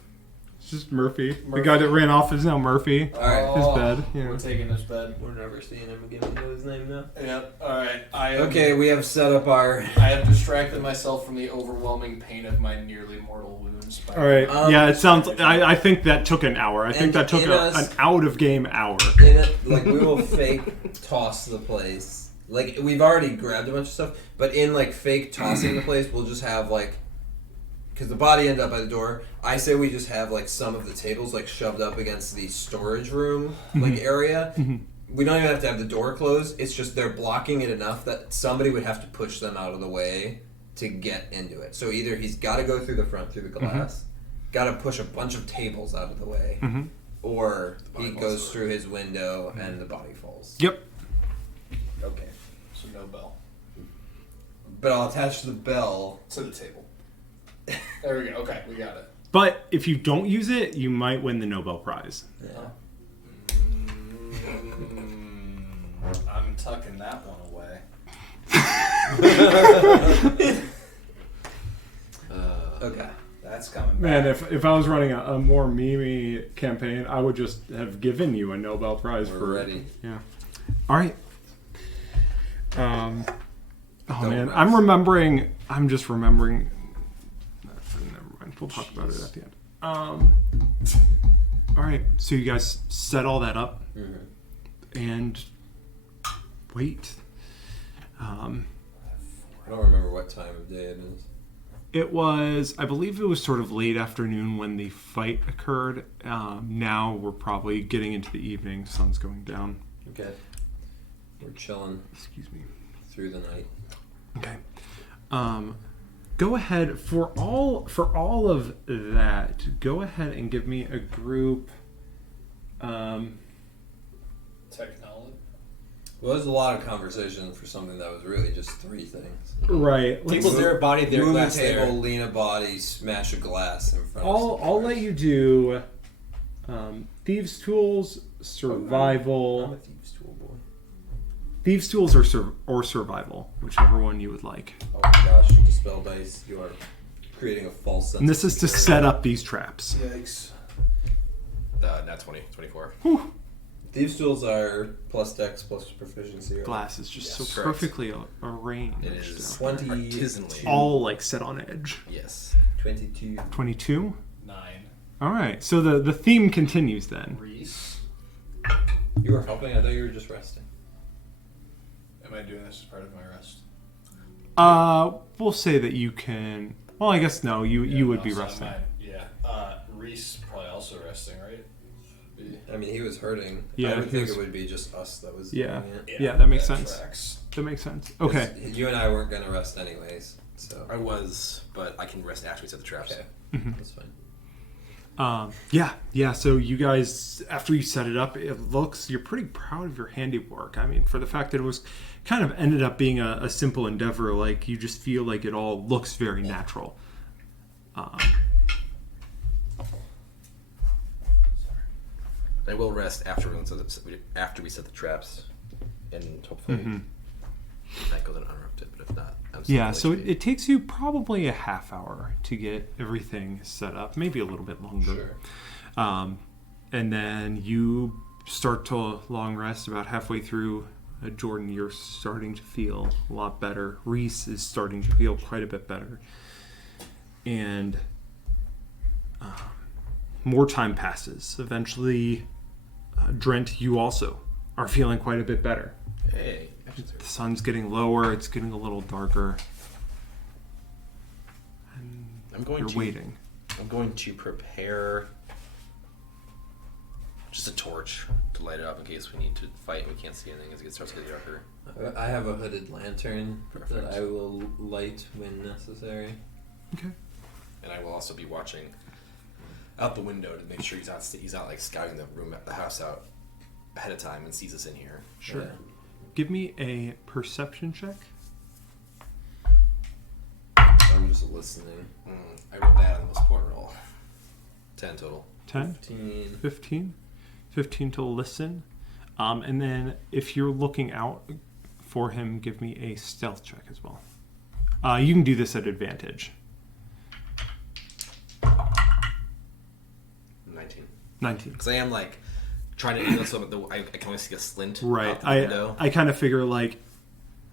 It's just Murphy. The guy that ran off is now Murphy. All right. His bed. Yeah. We're taking his bed. We're never seeing him again. We know his name now. Yeah. Alright. Okay, we have set up our. I have distracted myself from the overwhelming pain of my nearly mortal wounds. by- All right. Yeah, it sounds. I think that took an hour. I think And that took in an out of game hour. In it, like we will fake toss the place. Like we've already grabbed a bunch of stuff, but in like fake tossing the place, we'll just have like, because the body ended up by the door. I say we just have like some of the tables like shoved up against the storage room like area. We don't even have to have the door closed. It's just they're blocking it enough that somebody would have to push them out of the way to get into it. So either he's got to go through the front through the glass, got to push a bunch of tables out of the way, or he goes through his window and the body falls. Yep. Okay. So no bell. But I'll attach the bell. To the table. There we go. Okay, we got it. But if you don't use it, you might win the Nobel Prize. Yeah. I'm tucking that one away. Okay. That's coming Man, back. if I was running a more Mimi campaign, I would just have given you a Nobel Prize We're for ready. Yeah. All right. Oh Don't man, rest. I'm just remembering. Never mind. We'll talk about it at the end. All right. So you guys set all that up and wait. I don't remember what time of day it is. It was, I believe it was sort of late afternoon when the fight occurred. Now we're probably getting into the evening. Sun's going down. Okay. We're chilling Excuse me. through the night. Okay. Go ahead for all of that. Go ahead and give me a group. Technology. Well, there's a lot of conversation for something that was really just three things. Right. Table there, body there, Move glass a table, there. lean a body, smash a glass in front of I'll let you do thieves' tools, I'm survival. a thieves' tool boy. Thieves' tools or survival, whichever one you would like. Oh my gosh, dispel dice. You are creating a false sense And this of is to security. set up these traps. Yikes. Not 24. Whew. Thieves' tools are plus dex plus proficiency. Right? Glass is just Yes, so correct. perfectly arranged. It is 20 artisanally. All like set on edge. Yes. 22. 22. 9. All right. So the theme continues then. Reese. You were helping? I thought you were just resting. Am I doing this as part of my rest? We'll say that you can. Well, I guess no. You would be so resting. Yeah. Reese probably also resting, right? I mean, he was hurting. Yeah, I would he think was- it would be just us that was Yeah. doing it. Yeah, that makes sense. Tracks. That makes sense. Okay. 'Cause you and I weren't going to rest anyways, so I was, but I can rest after we set the traps. okay. Mhm. That's fine. Yeah. So you guys, after you set it up, you're pretty proud of your handiwork. I mean, for the fact that it was kind of ended up being a simple endeavor, like you just feel like it all looks very natural. I will rest after we set the traps, and hopefully that goes uninterrupted. But if not, So it takes you probably a half hour to get everything set up, maybe a little bit longer. Sure. And then you start to long rest about halfway through. Jordan, you're starting to feel a lot better. Reese is starting to feel quite a bit better. And more time passes. Eventually, Drent, you also are feeling quite a bit better. Hey. The sun's getting lower. It's getting a little darker. And you're waiting. I'm going to prepare just a torch to light it up in case we need to fight and we can't see anything as it starts getting darker. I have a hooded lantern Perfect. that I will light when necessary. Okay. And I will also be watching out the window to make sure he's not like scouting the house out ahead of time and sees us in here. Sure. Yeah. Give me a perception check. I'm just listening. I wrote that on the most important roll. 10 total. 10? 15. 15? 15 to listen. And then if you're looking out for him, give me a stealth check as well. You can do this at advantage. 19. Because I am like trying to so I can only see a slint Right. out the window. I kind of figure like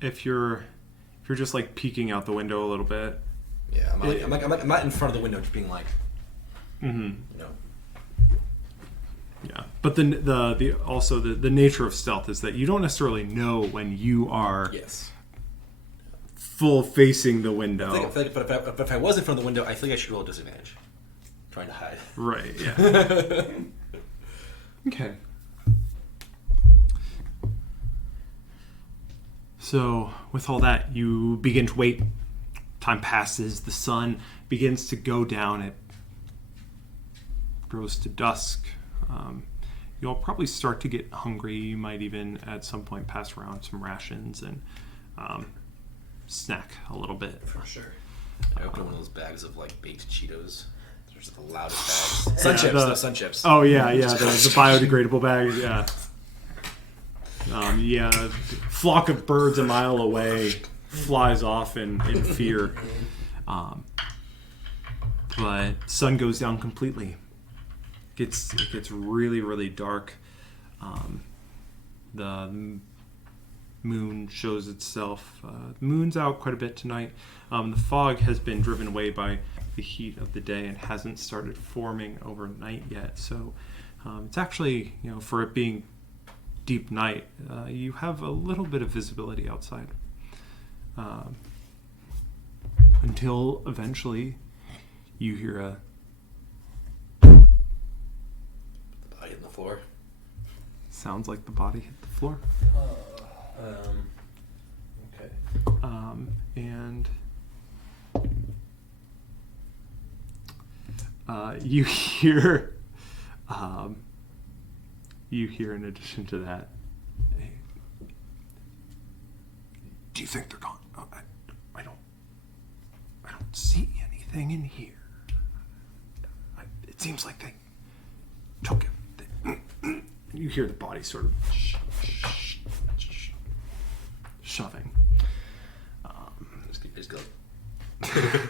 if you're just like peeking out the window a little bit. Yeah, I'm not in front of the window just being like, Mm-hmm. you know. Yeah, but the nature of stealth is that you don't necessarily know when you are Yes. full facing the window. But if I was in front of the window, I think I should roll a disadvantage. Trying to hide. Right, yeah. Okay. So, with all that, you begin to wait. Time passes, the sun begins to go down, it grows to dusk. You'll probably start to get hungry. You might even at some point pass around some rations and snack a little bit. For sure. I opened one of those bags of like baked Cheetos. They're just the loudest bags. Sun chips. Oh yeah, the biodegradable bags, yeah. Flock of birds a mile away flies off in fear. But sun goes down completely. It gets really, really dark. The moon shows itself. The moon's out quite a bit tonight. The fog has been driven away by the heat of the day and hasn't started forming overnight yet. So it's actually, for it being deep night, you have a little bit of visibility outside. Until eventually you hear a... The body on the floor. Sounds like the body hit the floor. Okay. And you hear in addition to that, do you think they're gone? I don't see anything in here. It seems like they took it. You hear the body sort of shoving. Just go. I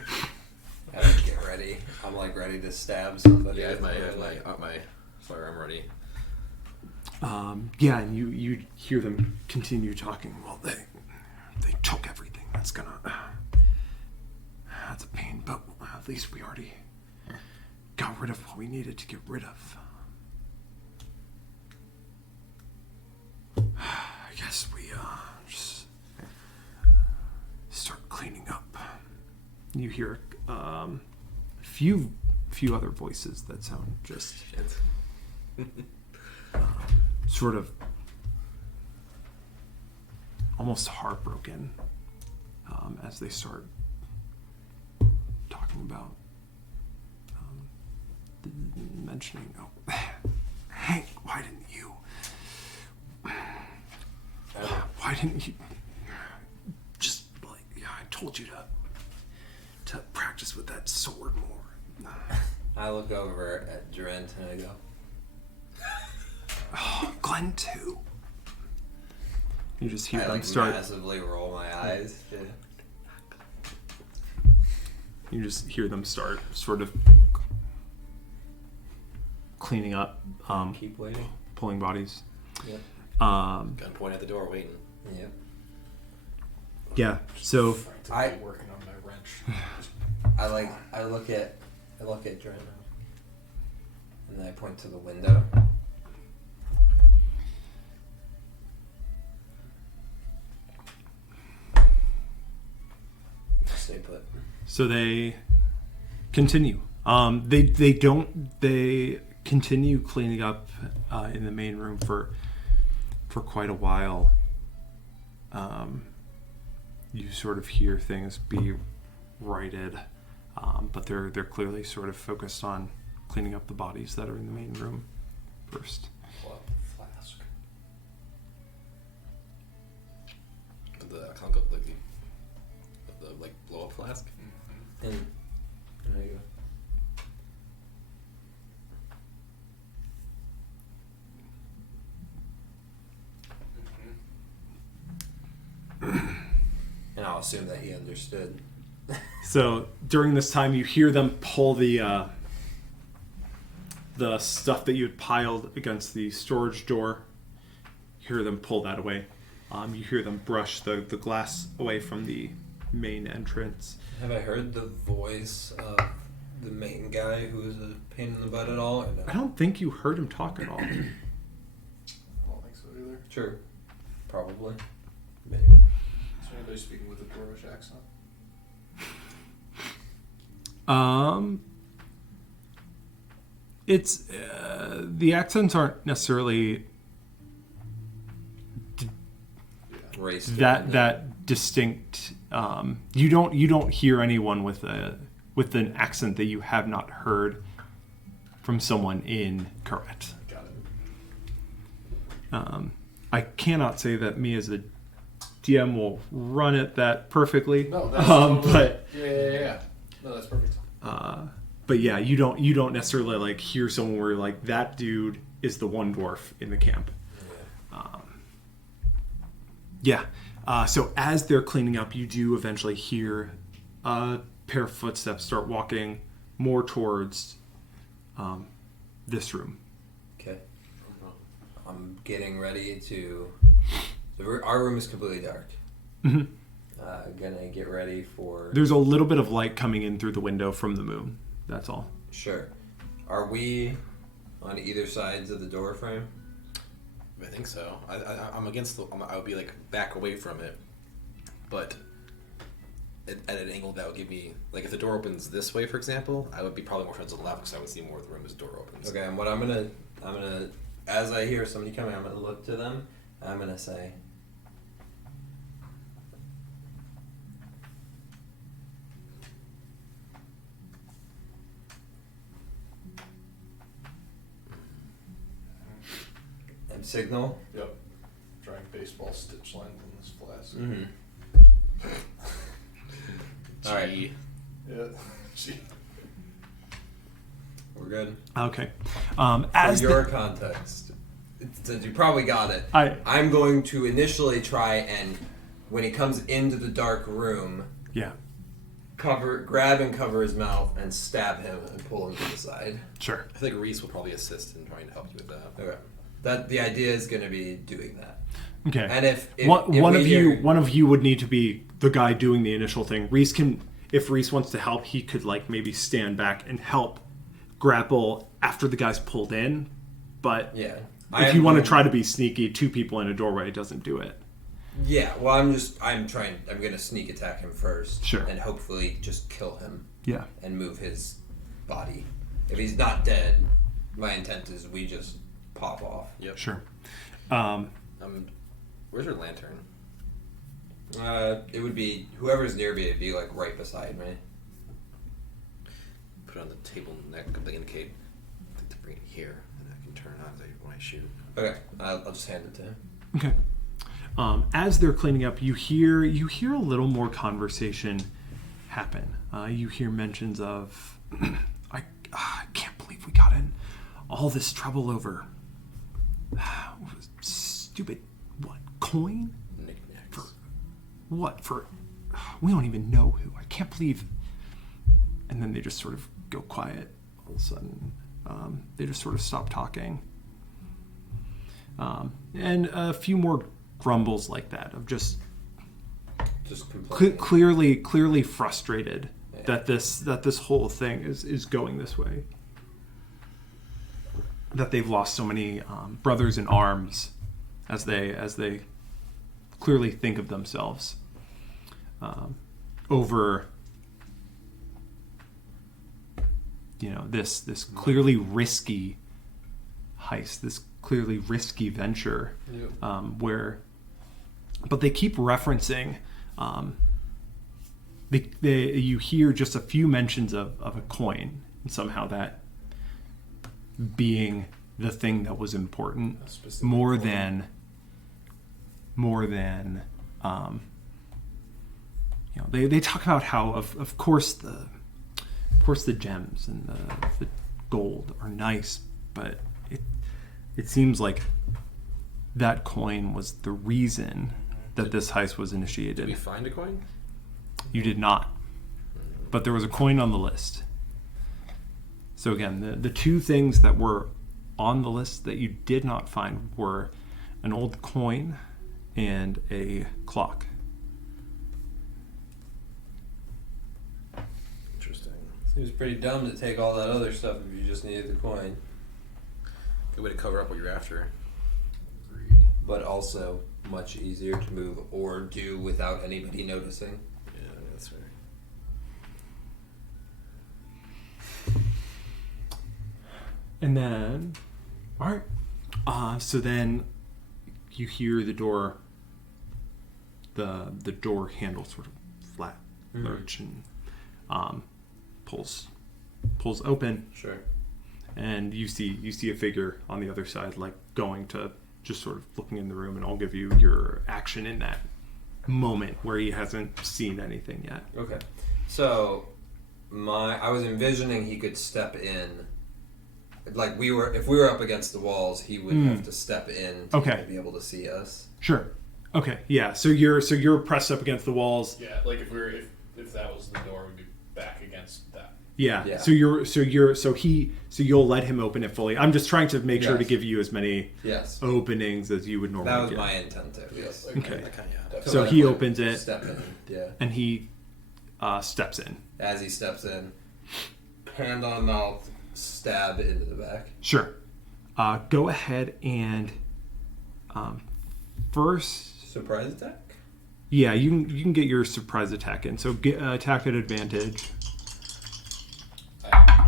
get ready. I'm like ready to stab somebody. Yeah, I have my firearm ready. And you hear them continue talking. Well, they took everything. That's a pain, but at least we already got rid of what we needed to get rid of. I guess we just start cleaning up. You hear a few other voices that sound just sort of almost heartbroken as they start talking about mentioning, oh, Hank, why didn't you just, like, yeah, I told you to practice with that sword more. I look over at Drent and I go, Oh, Glenn too. You just hear I them like start. massively roll my eyes. Yeah. You just hear them start sort of cleaning up, Keep waiting. pulling bodies. Yep. Gun point at the door, waiting. Yep. Yeah. So I'm working on my wrench. I look at Drent and then I point to the window. Stay put. So they continue. They continue cleaning up in the main room for quite a while. You sort of hear things be righted, but they're clearly sort of focused on cleaning up the bodies that are in the main room first. Pull out the flask. The conco, the blow up flask. And there you go. And I'll assume that he understood. So during this time, you hear them pull the stuff that you had piled against the storage door. You hear them pull that away. You hear them brush the glass away from the main entrance. Have I heard the voice of the main guy who was a pain in the butt at all? Or no? I don't think you heard him talk at all. I don't think so either. True. Probably. Maybe. Is there anybody speaking with a Dwarvish accent? It's the accents aren't necessarily Race that distinct. You don't hear anyone with an accent that you have not heard from someone in Correct. Got it. I cannot say that me as a DM will run it that perfectly. No, that's totally, but yeah. No, that's perfect. but yeah, you don't necessarily like hear someone where you're like, that dude is the one dwarf in the camp. Yeah. So as they're cleaning up, you do eventually hear a pair of footsteps start walking more towards this room. Okay. I'm getting ready to... So our room is completely dark. Mm-hmm. Gonna get ready for... There's a little bit of light coming in through the window from the moon. That's all. Sure. Are we on either sides of the door frame? I think so. I'm against the... I would be like back away from it, but at an angle that would give me... Like if the door opens this way, for example, I would be probably more towards the left because I would see more of the room as the door opens. Okay, and what I'm gonna... As I hear somebody coming, I'm gonna look to them. I'm gonna say... And signal. Yep. Drawing baseball stitch lines on this flask. Mm-hmm. All right. Yeah. Gee. We're good. Okay. For As your context, since you probably got it, I'm going to initially try and, when he comes into the dark room, grab and cover his mouth and stab him and pull him to the side. Sure. I think Reese will probably assist in trying to help you with that. Okay. The idea is going to be doing that. Okay. And if one of you would need to be the guy doing the initial thing. Reese can, if Reese wants to help, he could like maybe stand back and help grapple after the guy's pulled in. But if you want to try to be sneaky, two people in a doorway doesn't do it. Yeah, well, I'm going to sneak attack him first. Sure. And hopefully just kill him. Yeah. And move his body. If he's not dead, my intent is we just pop off. Yep. Sure. Where's your lantern? It would be, whoever's near me, it'd be like right beside me. Put it on the table neck to indicate here, and I can turn it on when I shoot. Okay, I'll just hand it to him. Okay. As they're cleaning up, you hear a little more conversation happen. You hear mentions of, I can't believe we got in all this trouble over stupid coin? Knickknacks. For what? For we don't even know who. I can't believe. And then they just sort of go quiet all of a sudden. They just sort of stop talking. And a few more grumbles like that of just clearly frustrated that this whole thing is going this way. That they've lost so many brothers in arms as they clearly think of themselves over this clearly risky heist, this clearly risky venture, but they keep referencing. You hear just a few mentions of a coin, and somehow that being the thing that was important more than they talk about how of course the gems and the gold are nice, but it seems like that coin was the reason that this heist was initiated. Did we find a coin? You did not, but there was a coin on the list. So again, the two things that were on the list that you did not find were an old coin and a clock. Interesting. Seems pretty dumb to take all that other stuff if you just needed the coin. Good way to cover up what you're after. Agreed. But also much easier to move or do without anybody noticing. Yeah, that's right. And then, all right. So then you hear the door handle sort of flat lurch and pulls open. Sure. And you see a figure on the other side, like going to just sort of looking in the room, and I'll give you your action in that moment where he hasn't seen anything yet. Okay. So I was envisioning he could step in. Like if we were up against the walls, he would have to step in to be able to see us. Sure. Okay. Yeah. So you're pressed up against the walls. Yeah. Like if that was the door, we'd be back against that. Yeah. So you'll let him open it fully. I'm just trying to make sure to give you as many openings as you would normally get. That was get. my intent too. Yes. Okay. Yeah. So he opens it. Step in. Yeah. And he steps in. As he steps in, hand on mouth, stab into the back. Sure. Go ahead and first surprise attack. Yeah, you can get your surprise attack in. So get attack at advantage. I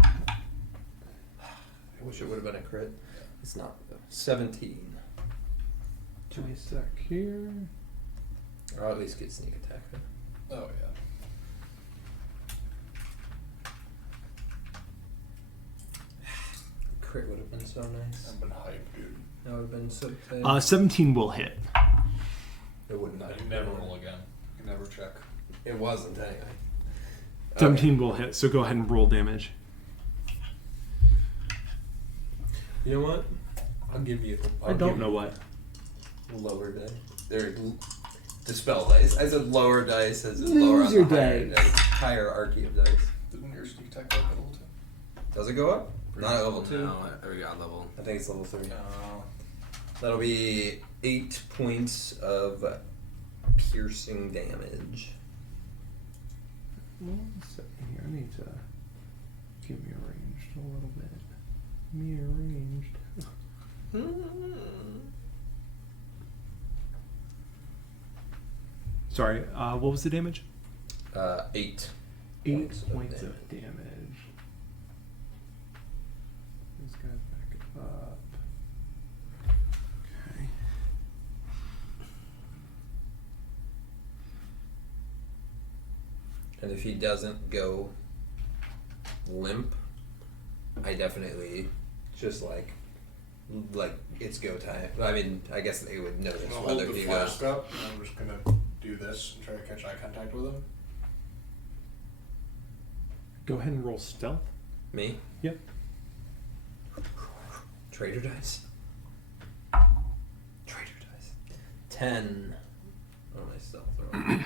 wish it would have been a crit. It's not though. 17. Give me a sec here. Or I'll at least get sneak attack. Huh? Oh yeah. Crit would have been so nice. I've been hyped, dude. That would have been so good. 17 will hit. It wouldn't. You never roll again. You can never check. It wasn't anyway. 17 will hit, so go ahead and roll damage. You know what? I'll give you. I don't know what. Lower dice. They're dispel dice. I said lower dice as in lower on your the higher dice. dice. Hierarchy of dice. Didn't your sneak attack go up at level 2? Does it go up? Not at level 2. No, I got level. I think it's level 3. No. That'll be 8 points of piercing damage. One second here. I need to give me arranged a little bit. Me arranged. Sorry, what was the damage? 8. 8 points of damage. This guy's back up. Okay. And if he doesn't go limp, I definitely just like it's go time. I mean, I guess they would notice I'm gonna whether hold the he flask goes. up, and I'm just gonna do this and try to catch eye contact with him. Go ahead and roll stealth. Me? Yep. Traitor dice. Traitor dice. 10 on my stealth roll. Okay.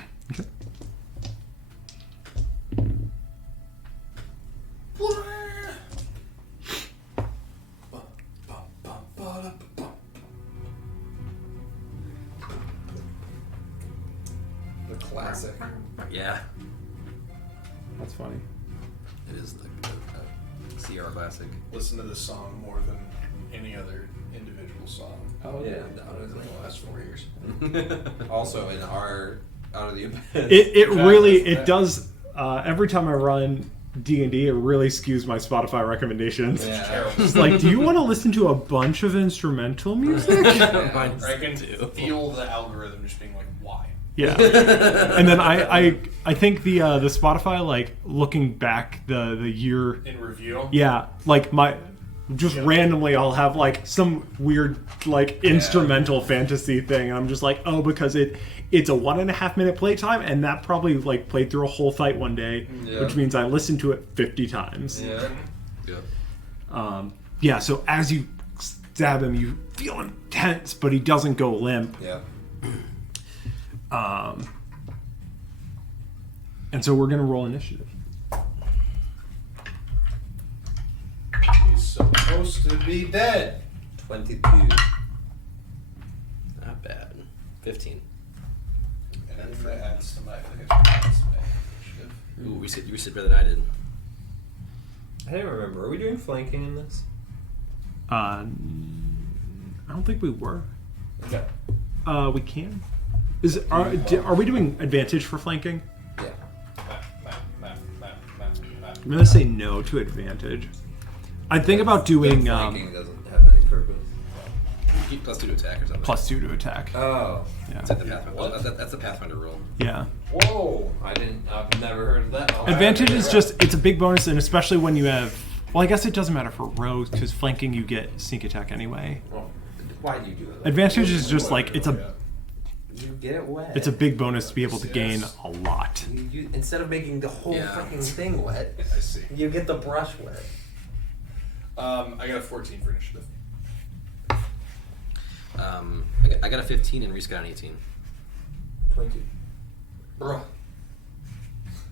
The classic. Yeah, That's funny. it is the CR classic. Listen to this song more than any other individual song. Oh, Yeah, In the last 4 years. Also, in our out of the abyss. It really Exactly. it does. Every time I run D&D, it really skews my Spotify recommendations. Yeah. It's like, do you want to listen to a bunch of instrumental music? Mine I can too. feel the algorithm just being like, why? Yeah. And then I think the Spotify, like looking back the year, In review. yeah, like my just randomly I'll have like some weird like instrumental fantasy thing, and I'm just like, oh, because it's a 1.5 minute playtime, and that probably like played through a whole fight one day, Yeah. which means I listened to it 50 times. Yeah. Yeah. Yeah, so as you stab him, you feel him tense, but he doesn't go limp. Yeah. And so we're gonna roll initiative. He's supposed to be dead. 22. Not bad. 15. And then that adds to my initiative. Ooh, you reset better than I did. I don't remember. Are we doing flanking in this? I don't think we were. Okay. We can. Are we doing advantage for flanking? Yeah. I'm gonna say no to advantage. I think about doing flanking doesn't have any purpose. Keep +2 to attack or something. +2 to attack. Oh. Yeah. It's like the Pathfinder. Well, that's the Pathfinder rule. Yeah. Whoa! I've never heard of that. Advantage is just, it's a big bonus, and especially when you have, well, I guess it doesn't matter for rogues, because flanking you get sneak attack anyway. Well, why do you do that? Advantage is just like, it's a You get it wet. it's a big bonus to be able to gain a lot. You, instead of making the whole Yeah. freaking thing wet, I see. you get the brush wet. I got a 14 for initiative. I got a 15 and Reese got an 18. 22. Bruh.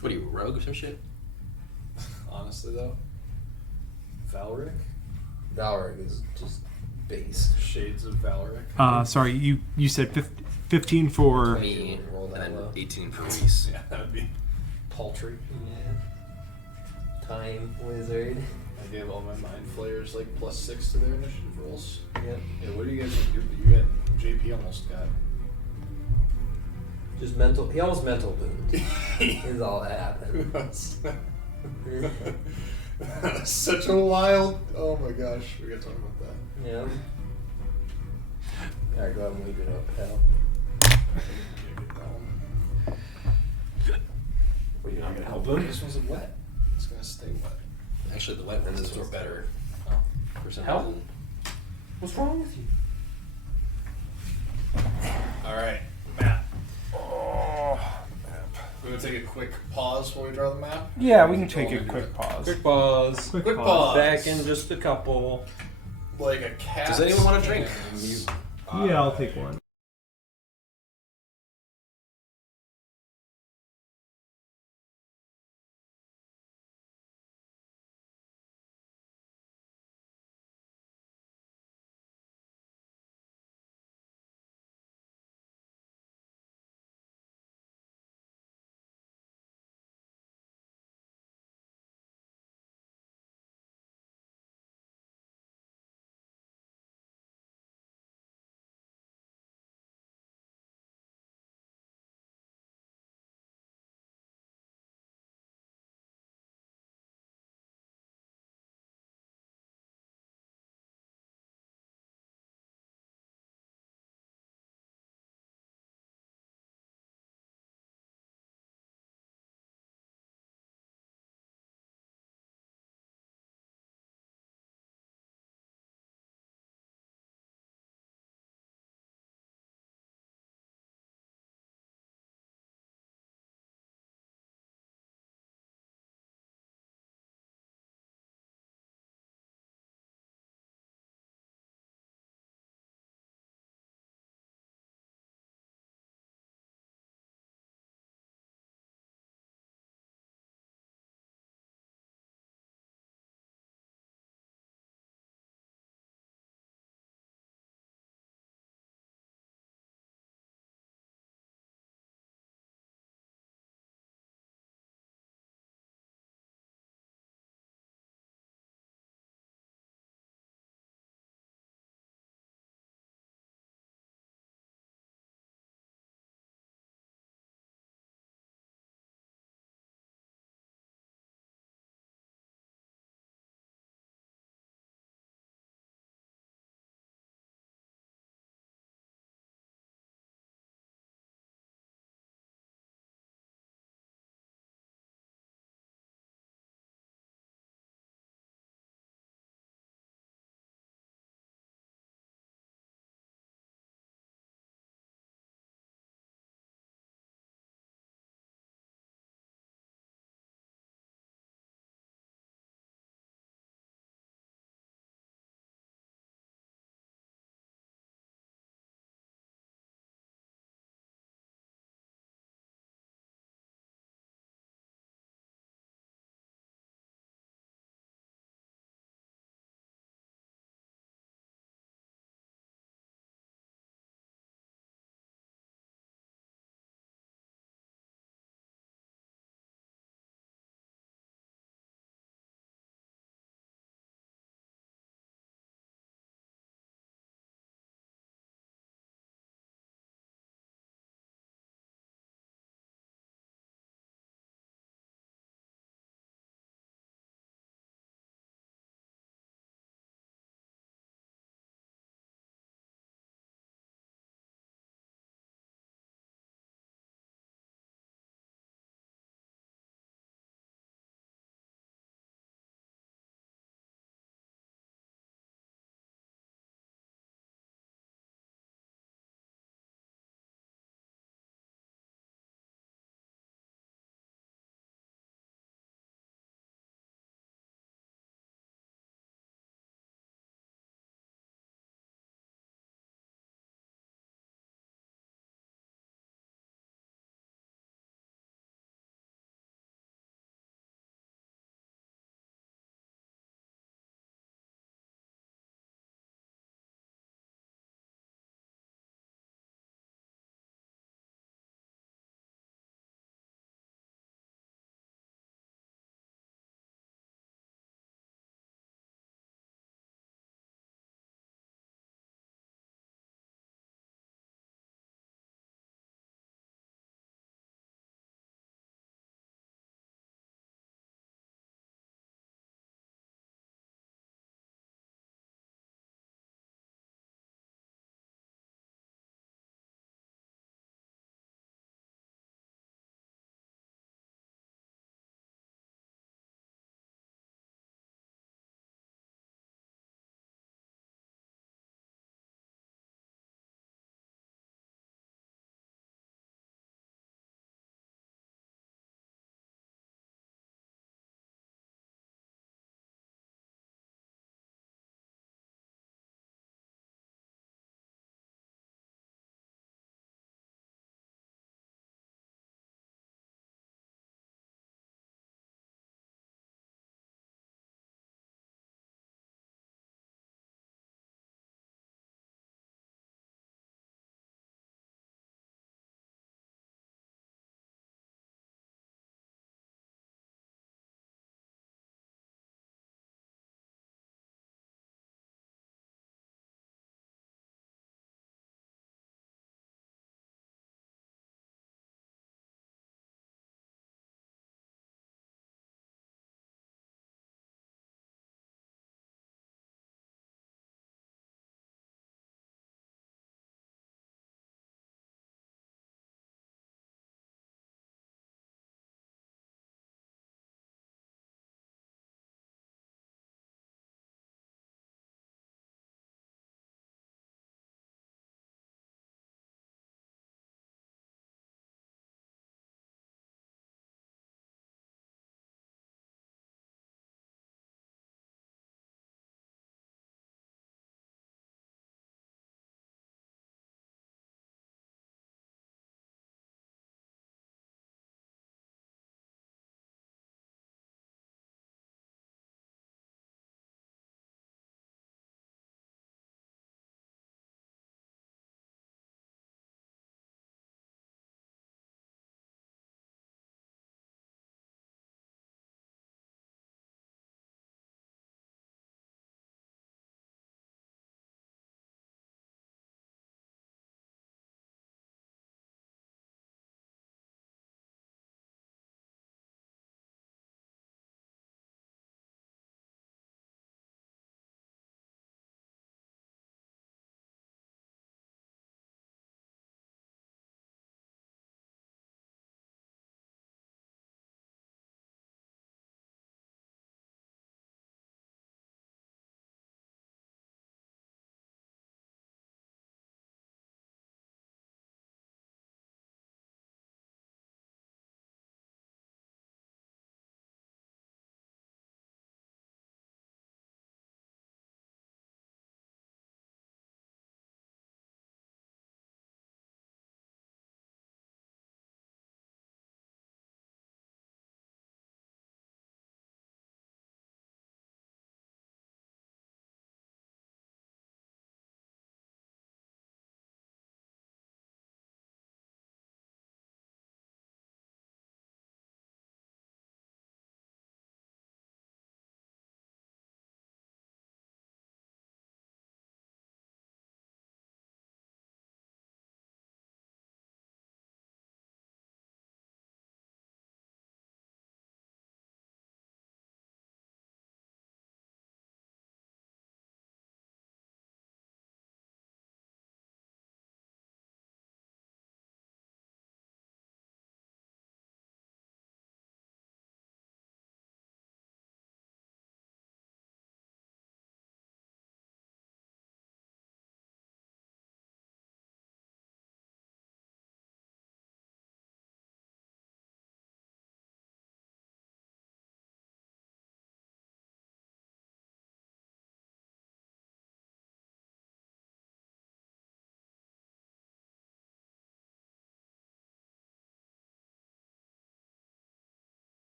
What are you, a rogue or some shit? Honestly, though. Valric? Valric is just based. Shades of Valric. Sorry, you said 15 for... Me, Roll and that then low. 18 for Reese. Yeah, that'd be paltry. Yeah. Time wizard. I gave all my mind flayers like +6 to their initiative rolls. Yep. Yeah, what do you guys do? You got JP almost got. Just mental. He almost mental boomed. is all that happened. Such a wild. Oh my gosh, we gotta talk about that. Yeah. Alright, go ahead and leave it up, pal. Well, you're not gonna help him? This one's wet. It's gonna stay wet. Actually, the wet ones were better. For some Help? reason. What's wrong with you? All right, map. Oh, map. We're gonna take a quick pause while we draw the map. Yeah, we can Go take and a do quick it. pause. Quick pause. Quick Quick pause. pause. Back in just a couple. Like a cat. Does anyone want a drink? Yeah, I'll take one.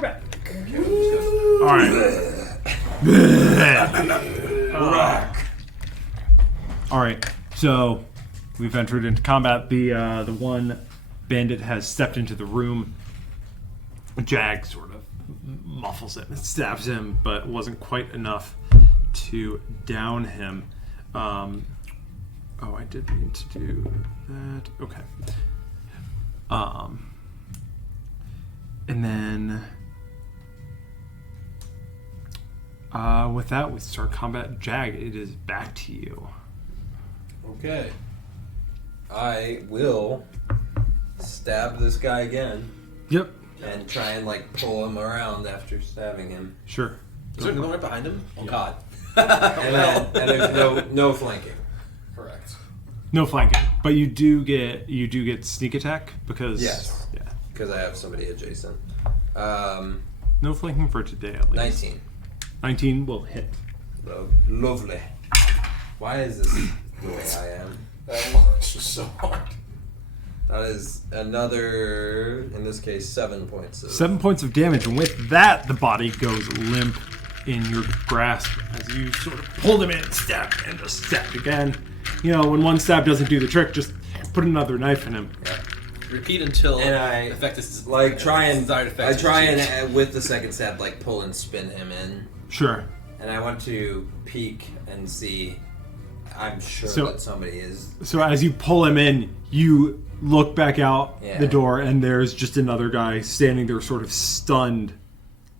combat. Okay, All right. All right. So we've entered into combat. The one bandit has stepped into the room. Jag sort of muffles him and stabs him, but wasn't quite enough to down him. I did need to do that. Okay. And then with that, we start combat. Jag, it is back to you. Okay. I will stab this guy again. Yep. And try and pull him around after stabbing him. Sure. Is there no one right behind him? Oh God. And there's no flanking. correct. No flanking, but you do get sneak attack because Yes. Yeah. Because I have somebody adjacent. No flanking for today at least. 19. 19 will hit. Lovely. Why is this the way I am? That launch is so hard. That is another, in this case, 7 points. 7 points of damage, and with that, the body goes limp in your grasp as you sort of pull him in, stab, and just stab again. You know, when one stab doesn't do the trick, just put another knife in him. Yeah. Repeat until And I effect is try and desired effect is achieved. with the second stab pull and spin him in. Sure. And I want to peek and see. I'm sure that somebody is. So as you pull him in, you look back out the door, and there's just another guy standing there, sort of stunned,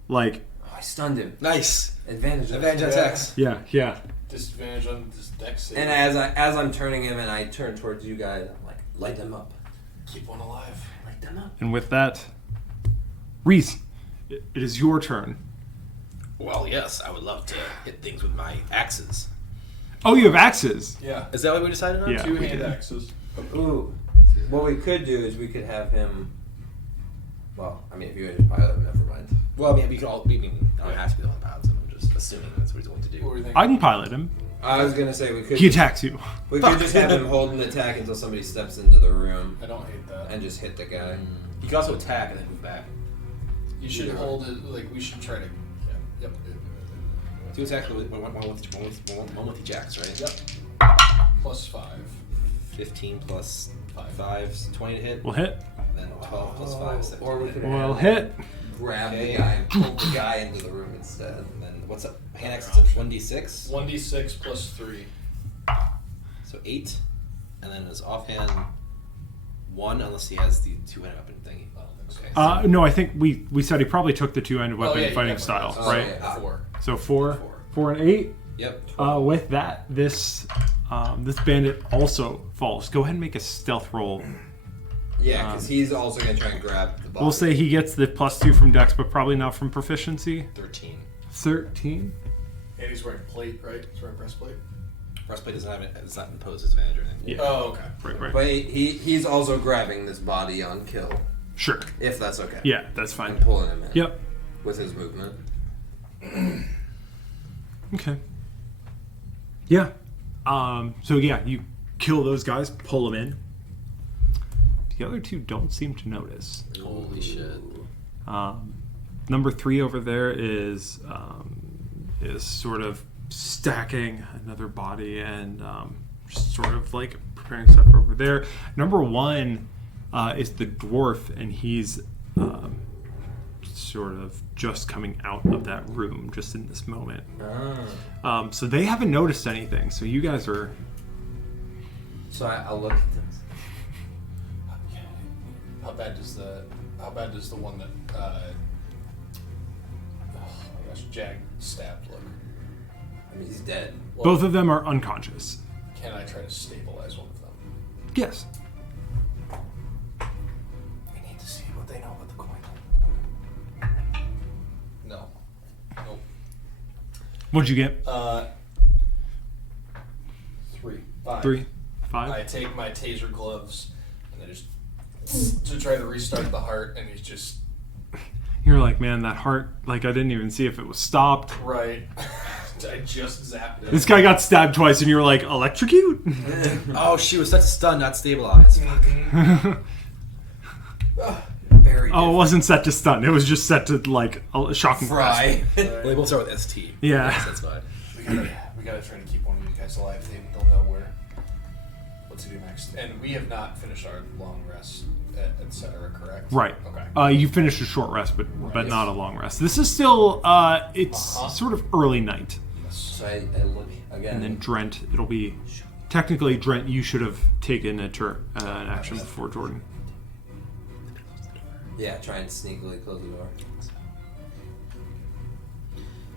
like. Oh, I stunned him. Nice. Advantage attacks. Yeah. Disadvantage on this dex save. And as I'm turning him, and I turn towards you guys, I'm like, light them up. Keep one alive. Light them up. And with that, Reese, it is your turn. Well, yes, I would love to hit things with my axes. Oh, you have axes. Yeah. Is that what we decided on? Yeah. we Two-hand did. axes. Ooh. What we could do is we could have him. Well, I mean, if you had to pilot him, never mind. Well, I mean, we could all. I don't have to be the one that pilots him. I'm just assuming that's what he's going to do. What were you thinking? I can pilot him. I was gonna say we could. He attacks you. We could just have him hold an attack until somebody steps into the room I don't hate that. and just hit the guy. He can also attack and then move back. You should hold it, we should try to... Yeah. Yep. 2 attacks with one with each axe, right? Yep. Plus 5. 15 plus 5 is 20 to hit. We'll hit. Then 12 plus 5 is 17 Or we to could hit. We'll hit. grab the guy and pull the guy into the room instead. And then what's up? Hand axe is 1d6. 1d6 plus 3. So 8. And then his offhand 1, unless he has the 2-handed weapon thingy. I don't think so. Okay. No, I think we said he probably took the two-handed weapon yeah, fighting definitely style, does. right? yeah. 4. So 4 and 8. Yep. With that, this bandit also falls. Go ahead and make a stealth roll. Yeah, because he's also gonna try and grab the body. We'll say he gets the +2 from Dex, but probably not from proficiency. 13. 13. And he's wearing plate, right? He's wearing breastplate? Breastplate doesn't have it. It's not imposed disadvantage or anything. Yeah. Oh, okay. Right. But he's also grabbing this body on kill, Sure. if that's okay. Yeah, that's fine. And pulling him in. Yep. With his movement. Okay. Yeah. So yeah, you kill those guys, pull them in. The other two don't seem to notice. Holy shit. Number 3 over there is sort of stacking another body and just sort of like preparing stuff over there. Number 1 is the dwarf, and he's sort of just coming out of that room just in this moment. So they haven't noticed anything. So you guys are. So I'll look at this. How bad does the one that oh my gosh, Jag stabbed look? I mean, he's dead. Well, Both of them are unconscious. Can I try to stabilize one of them? Yes. We need to see what they know about the coin. No. Nope. What'd you get? 3. 5. 3, 5. I take my taser gloves and I just to try to restart the heart, and he's just You're like, man, that heart. Like, I didn't even see if it was stopped. right. I just zapped it. This guy got stabbed twice, and you're like, electrocute? Oh, she was such a stun, not stabilized. Mhm. very different. Oh, it wasn't set to stun. It was just set to like a shocking fry. Well, they both start with ST. Yeah. Yes, that's fine. We gotta try to keep one of you guys alive. They'll know what to do next. And we have not finished our long rest, etc. Correct? Right. Okay. You finished a short rest, but not a long rest. This is still it's sort of early night. So I look again. And then Drent, it'll be technically Drent. You should have taken an action before Jordan. Yeah, try and sneakily close the door.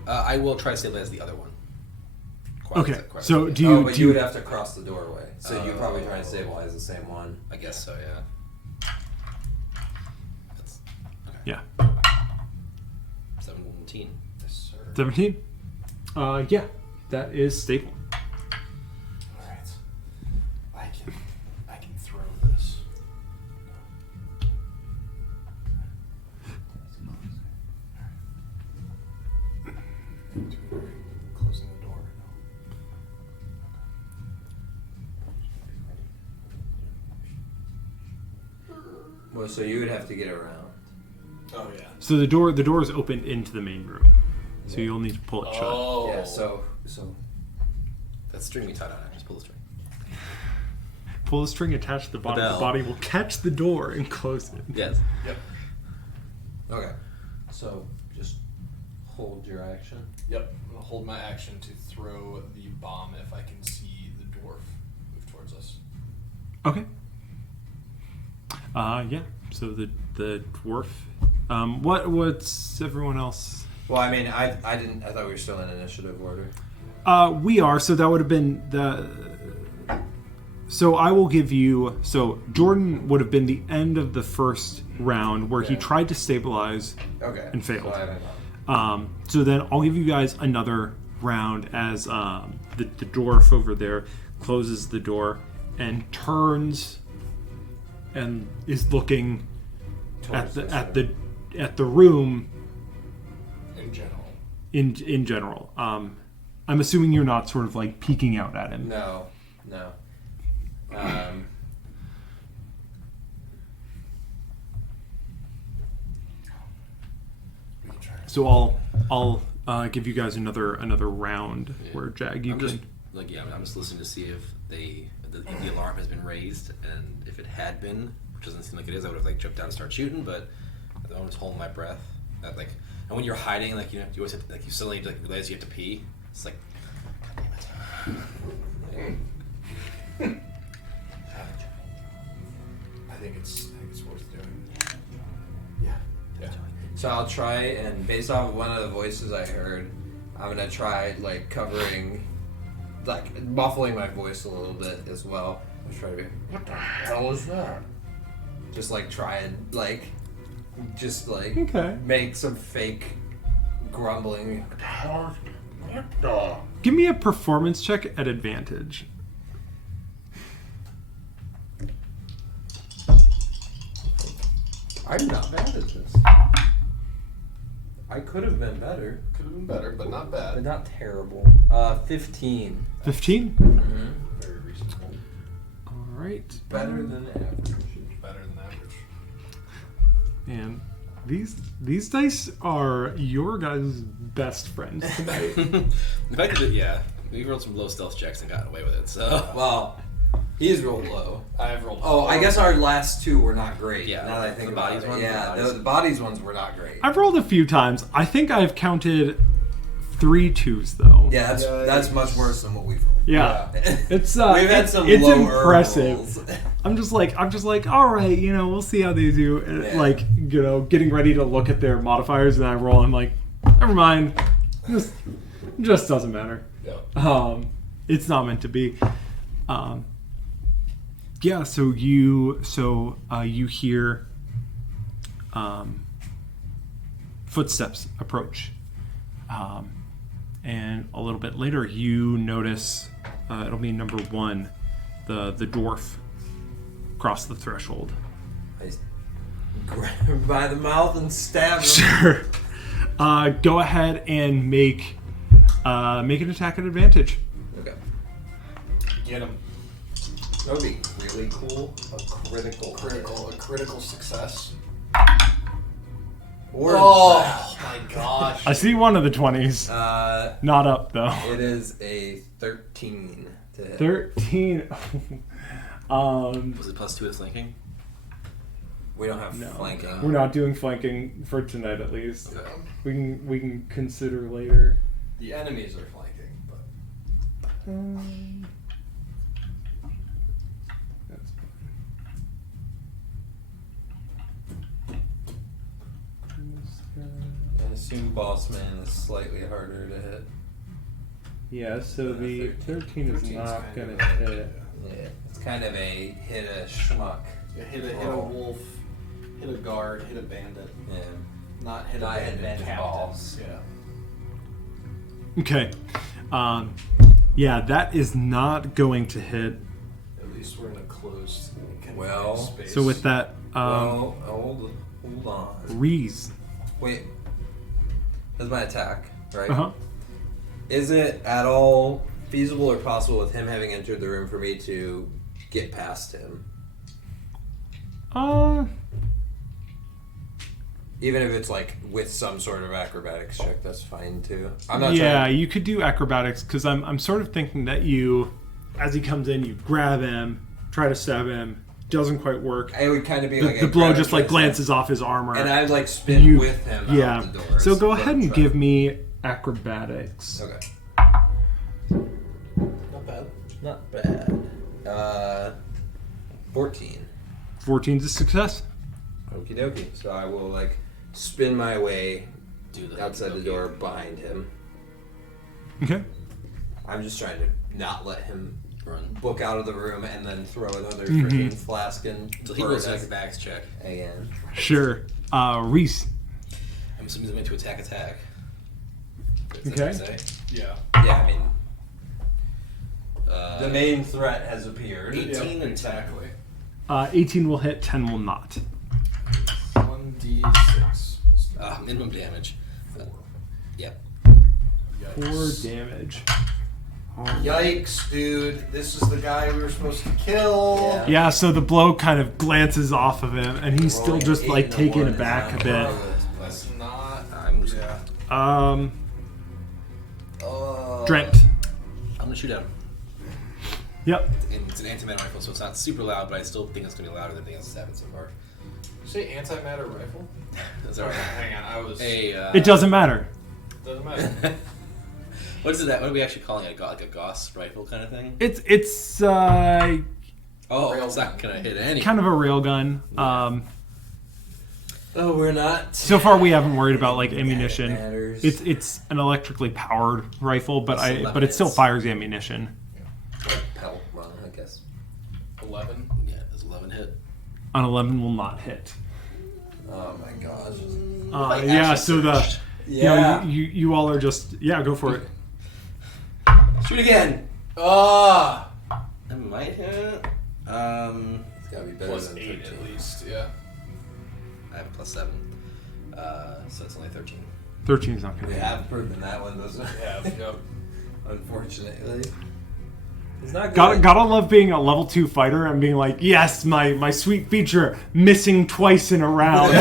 I will try to stabilize the other one. Okay, so do you... but you would have to cross the doorway. So you probably try and stabilize the same one. I guess so, yeah. That's, okay. Yeah. 17. Yes, sir. 17? Yeah, that is stable. Alright. I can throw this. Closing the door. Well, so you would have to get around. Oh yeah. So the door is open into the main room. So you'll need to pull it shut. Oh. Yeah, so That string we tied on. I just pull the string. Pull the string attached to the body. The bell. body will catch the door and close it. Yes. Yep. okay. So just hold your action. Yep. I'm gonna hold my action to throw the bomb if I can see the dwarf move towards us. Okay. Yeah. So the dwarf. What's everyone else? Well, I mean, I thought we were still in initiative order. We are. So that would have been the. So I will give you. So Jordan would have been the end of the first round where he tried to stabilize Okay. and failed. So I haven't gone. So then I'll give you guys another round as the dwarf over there closes the door and turns and is looking at the room In general. in general. I'm assuming you're not sort of like peeking out at him. No. We can try. So I'll give you guys another round where Jag you I'm can. just I'm just listening to see if the alarm has been raised, and if it had been, which doesn't seem like it is, I would have like jumped down and started shooting, but I'm just holding my breath. That like, and when you're hiding, like you always have to, like you suddenly like realize you have to pee. It's like, God damn it. I think it's worth doing. Yeah. So I'll try and based off of one of the voices I heard, I'm gonna try like covering, like muffling my voice a little bit as well. I'll try to be, what the hell is that? Just like try and like, Okay. make some fake grumbling. What the hell? What the? Give me a performance check at advantage. I'm not bad at this. I could have been better, Could have been better, but not bad. but not terrible. 15. 15. Very reasonable. All right. Better than average. Better than average. And these dice are your guys' best friends tonight. The fact that we rolled some low stealth checks and got away with it. So Well, he's rolled low. I've rolled. Oh, I guess our last two were not great. Yeah, Now that I think the about bodies it. ones, Yeah, the bodies. the bodies ones were not great. I've rolled a few times. I think I've counted 3 2s though. Yeah, that's much worse than what we've rolled. Yeah. It's We've had some it's lower impressive. rolls. I'm just like, all right, we'll see how they do. And Yeah. like, getting ready to look at their modifiers, and I roll. I'm like, never mind. Just doesn't matter. Yeah. It's not meant to be. Yeah. So you hear footsteps approach, and a little bit later you notice it'll be number 1, the dwarf cross the threshold. I grab him by the mouth and stab him. Sure. Go ahead and make an attack at advantage. Okay. Get him. That would be really cool. A critical. A critical success. Or Oh my gosh. I see one of the 20s. Not up though. It is a 13 to hit. 13. Was it +2 with flanking? We don't have flanking. We're not doing flanking for tonight, at least. Okay. We can consider later. The enemies are flanking, but That's fine. I assume boss man is slightly harder to hit. Yeah, so the 13 is 13's not kind going of to a- hit. Yeah, it's kind of a hit a schmuck. yeah, hit a wolf, hit a guard, hit a bandit. Yeah. Not hit Not a hit bandit captain. balls. Yeah. Okay. Yeah, that is not going to hit. At least we're in a closed confined Well, space. So with that, Well, hold on. Reese. Wait. That's my attack, right? Uh-huh. Is it at all feasible or possible with him having entered the room for me to get past him? Even if it's like with some sort of acrobatics check, that's fine too. I'm not Yeah, trying. you could do acrobatics because I'm sort of thinking that you, as he comes in, you grab him, try to stab him, doesn't quite work. It would kind of be The, like the a blow grab just like twist, glances off his armor. and I'd like spin You- with him yeah. out the door. So go ahead and give me acrobatics. Okay. Not bad. Not bad. 14. 14's a success. Okie dokie. So I will like spin my way Do the outside the door behind him. Okay. I'm just trying to not let him Run. book out of the room and then throw another Mhm. freaking flask in. So he goes to acrobatics check. again. Sure. Reese. I'm assuming he's going to attack. Is that Okay. what you say? Yeah. Yeah, I mean, the Uh, main threat has appeared. 18 and 10. exactly. 18 will hit, 10 will not. 1d6. Minimum damage. 4. Yep. 4 damage. Yikes, dude. This is the guy we were supposed to kill. Yeah, so the blow kind of glances off of him, and he's still Rolling just an like 8 and a taken 1 is aback not a bit. good. That's not. I'm just Yeah. Drent. I'm going to shoot at him. Yep. And it's an anti-matter rifle, so it's not super loud, but I still think it's going to be louder than anything else that's happened so far. You say antimatter rifle? That's Sorry, alright. hang on. I was. Hey, It doesn't matter. Doesn't matter. what is it? What are we actually calling it? Like a Gauss rifle kind of thing? It's Oh, it's not gonna hit any. kind of a railgun. Oh, we're not. So far, we haven't worried about like That ammunition. matters. It's an electrically powered rifle, but It's but it still 11. fires ammunition. Pelt, well, I guess. 11. Yeah, it's 11 hit. An 11 will not hit. Oh my gosh. Like Yeah, actually so the surged. Yeah. you all are just go for it. Shoot again. Ah! It might hit. It's gotta be better Plus than 8 13. at least, yeah. I have a +7. So it's only 13. 13's not We gonna hit. have proven that one doesn't. Yeah, yep. Unfortunately. It's not good. Gotta love being a level 2 fighter and being like, yes, my sweet feature, missing twice in a round.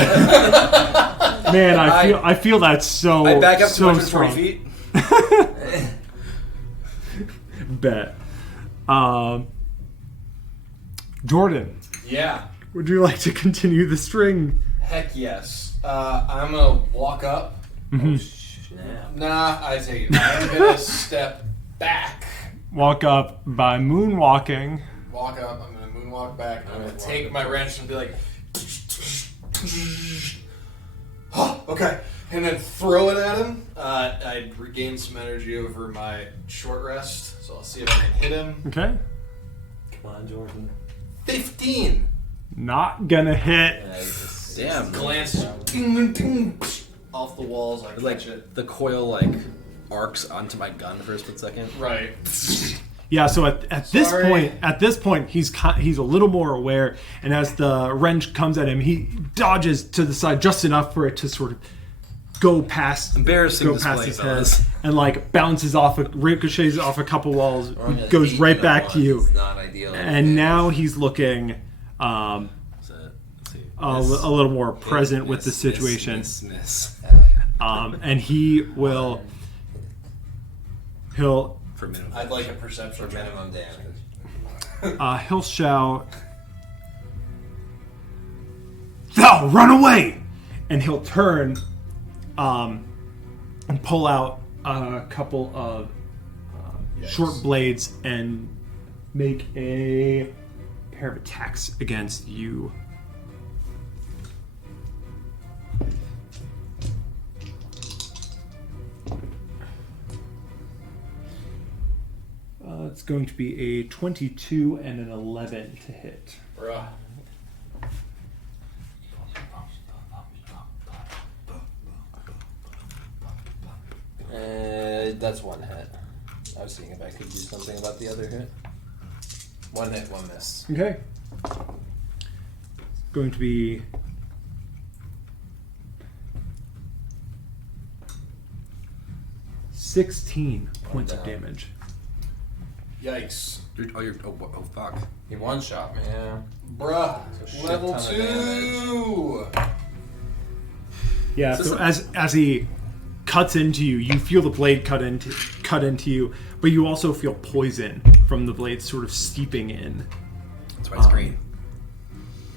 Man, I feel that's so I back up so 240 strong. feet. Bet. Jordan, Yeah. would you like to continue the string? Heck yes. I'm gonna walk up. Mhm. Snap. Nah, I take it. I'm gonna step back. Walk up by moonwalking. Walk up. I'm gonna moonwalk back. I'm gonna take my wrench and be like, oh, okay, and then throw it at him. I regain some energy over my short rest, so I'll see if I can hit him. Okay. Come on, Jordan. 15. Not gonna hit. Damn. Glance ding, ding, off the walls. I Like catch it. the coil arcs onto my gun for a split second. Right. Yeah, so at this point, he's a little more aware, and as the wrench comes at him, he dodges to the side just enough for it to sort of go past Embarrassing past display, his head, fellas. and like bounces off, ricochets off a couple walls, Throwing an goes 8 right and a back 1 to you, is not ideal. and now he's looking So, let's see. a little more present with the situation. Miss. And he'll For minimum. I'd like a perception For minimum damage. he'll shout, "Thou, run away!" And he'll turn and pull out a couple of short blades and make a pair of attacks against you. It's going to be a 22 and an 11 to hit. Bruh. That's one hit. I was seeing if I could do something about the other hit. One hit, one miss. Okay. Going to be 16 points of damage. Yikes. Oh, fuck. He one shot me. Yeah. Bruh. It's a shit Level ton of 2. Yeah, so as he cuts into you, you feel the blade cut into you, but you also feel poison from the blade sort of steeping in. That's why it's green.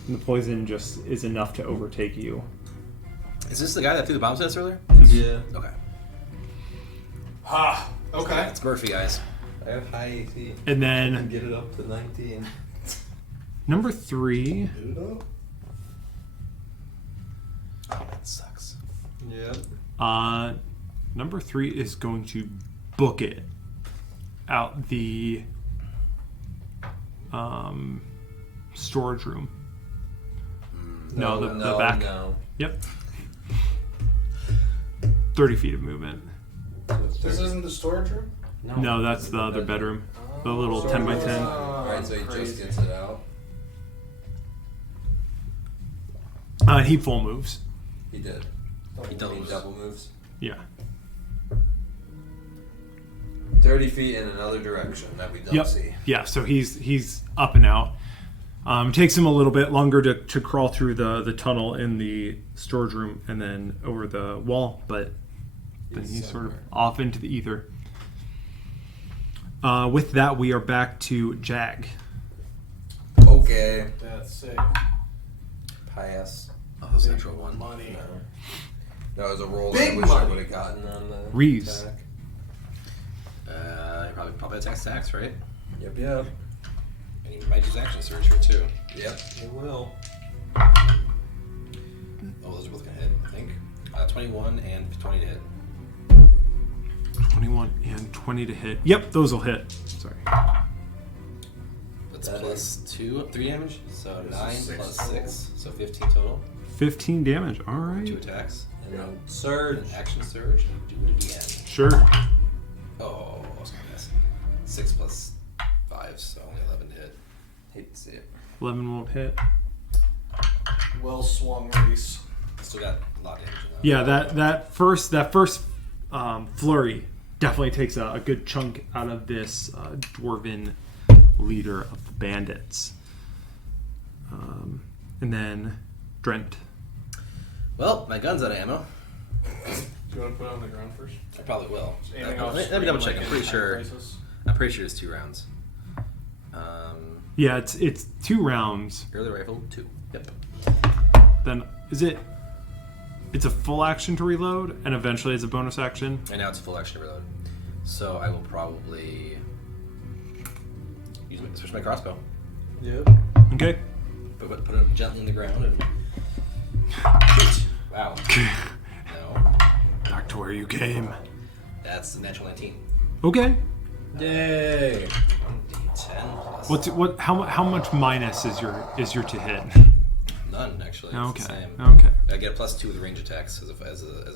And the poison just is enough to overtake you. Is this the guy that threw the bombs at us earlier? Yeah. Okay. Ha. Okay. It's Murphy, guys. I have high AC. And I can then get it up to 19. number 3, Dude, Oh, that sucks. Yep. number 3 is going to book it out the storage room. No, the back. No. Yep. 30 feet of movement. This isn't the storage room? No, that's the other bedroom. The little 10 by 10. Alright, so he Crazy. just gets it out. And he full moves. He did. He He doubles. double moves. Yeah. 30 feet in another direction that we don't Yep. see. Yeah, so he's up and out. Takes him a little bit longer to crawl through the tunnel in the storage room and then over the wall, but then he's sort of off into the ether. With that, we are back to Jag. Okay. That's sick. Pass. Oh, that's an actual one. Money. No. That was a roll Big I wish I money. would have gotten on the Reeves. attack. Probably attacks, right? Yep. And he might use action surge here too. Yep, it will. Oh, those are both gonna hit, I think. 21 and 20 to hit. 21 and 20 to hit. Yep, those will hit. Sorry. That's That plus 3 damage. So This 9 is 6 plus total. 6, so 15 total. 15 damage. All 2 right. attacks. And then And surge. an action surge. And do it again. Sure. Oh, I was gonna miss. 6 plus 5, so only 11 to hit. Hate to see it. 11 won't hit. Well swung, Reese. Still got a lot of damage in that. Yeah, that first flurry definitely takes a good chunk out of this dwarven leader of the bandits. And then Drent. Well, my gun's out of ammo. Do you want to put it on the ground first? I probably will. Just aiming Let off me screen, double check. like I'm pretty in sure. places. I'm pretty sure it's 2 rounds. Yeah, it's 2 rounds. Early rifle 2. Yep. Then is it? It's a full action to reload, and eventually it's a bonus action. And now it's full action reload. So I will probably switch my crossbow. Yep. Okay. Put it gently in the ground and. Wow. No. Back to where you came. That's a natural 19. Okay. Yay. 1d10 plus. How much minus is your to hit? None, actually. It's Okay. the same. Okay. I get a +2 with range attacks as a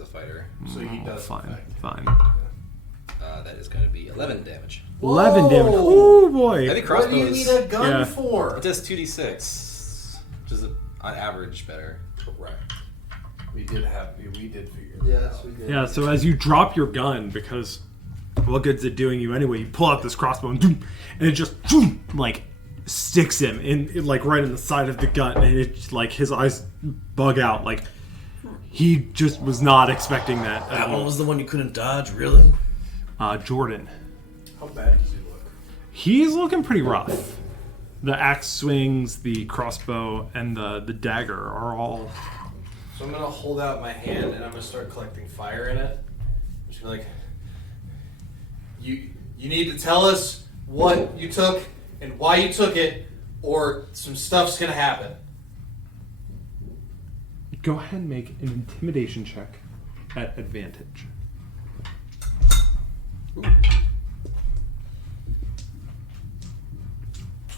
fighter. So he does. Fine. affect. Fine. That is going to be 11 damage. 11 damage. Whoa! Oh boy. Heavy What do you crossbows. need a gun Yeah. for? It does 2d6, which is on average better. Correct. We did figure that Yes, out. we did. Yeah, so as you drop your gun, because what good's it doing you anyway, you pull out this crossbow and it just like sticks him like right in the side of the gut, and it like his eyes bug out. Like he just was not expecting that at That all. one was the one you couldn't dodge, really? Jordan. How bad does he look? He's looking pretty rough. The axe swings, the crossbow, and the dagger are all. So I'm gonna hold out my hand and I'm gonna start collecting fire in it. I'm just gonna be like, you need to tell us what you took and why you took it, or some stuff's gonna happen. Go ahead and make an intimidation check at advantage. Ooh.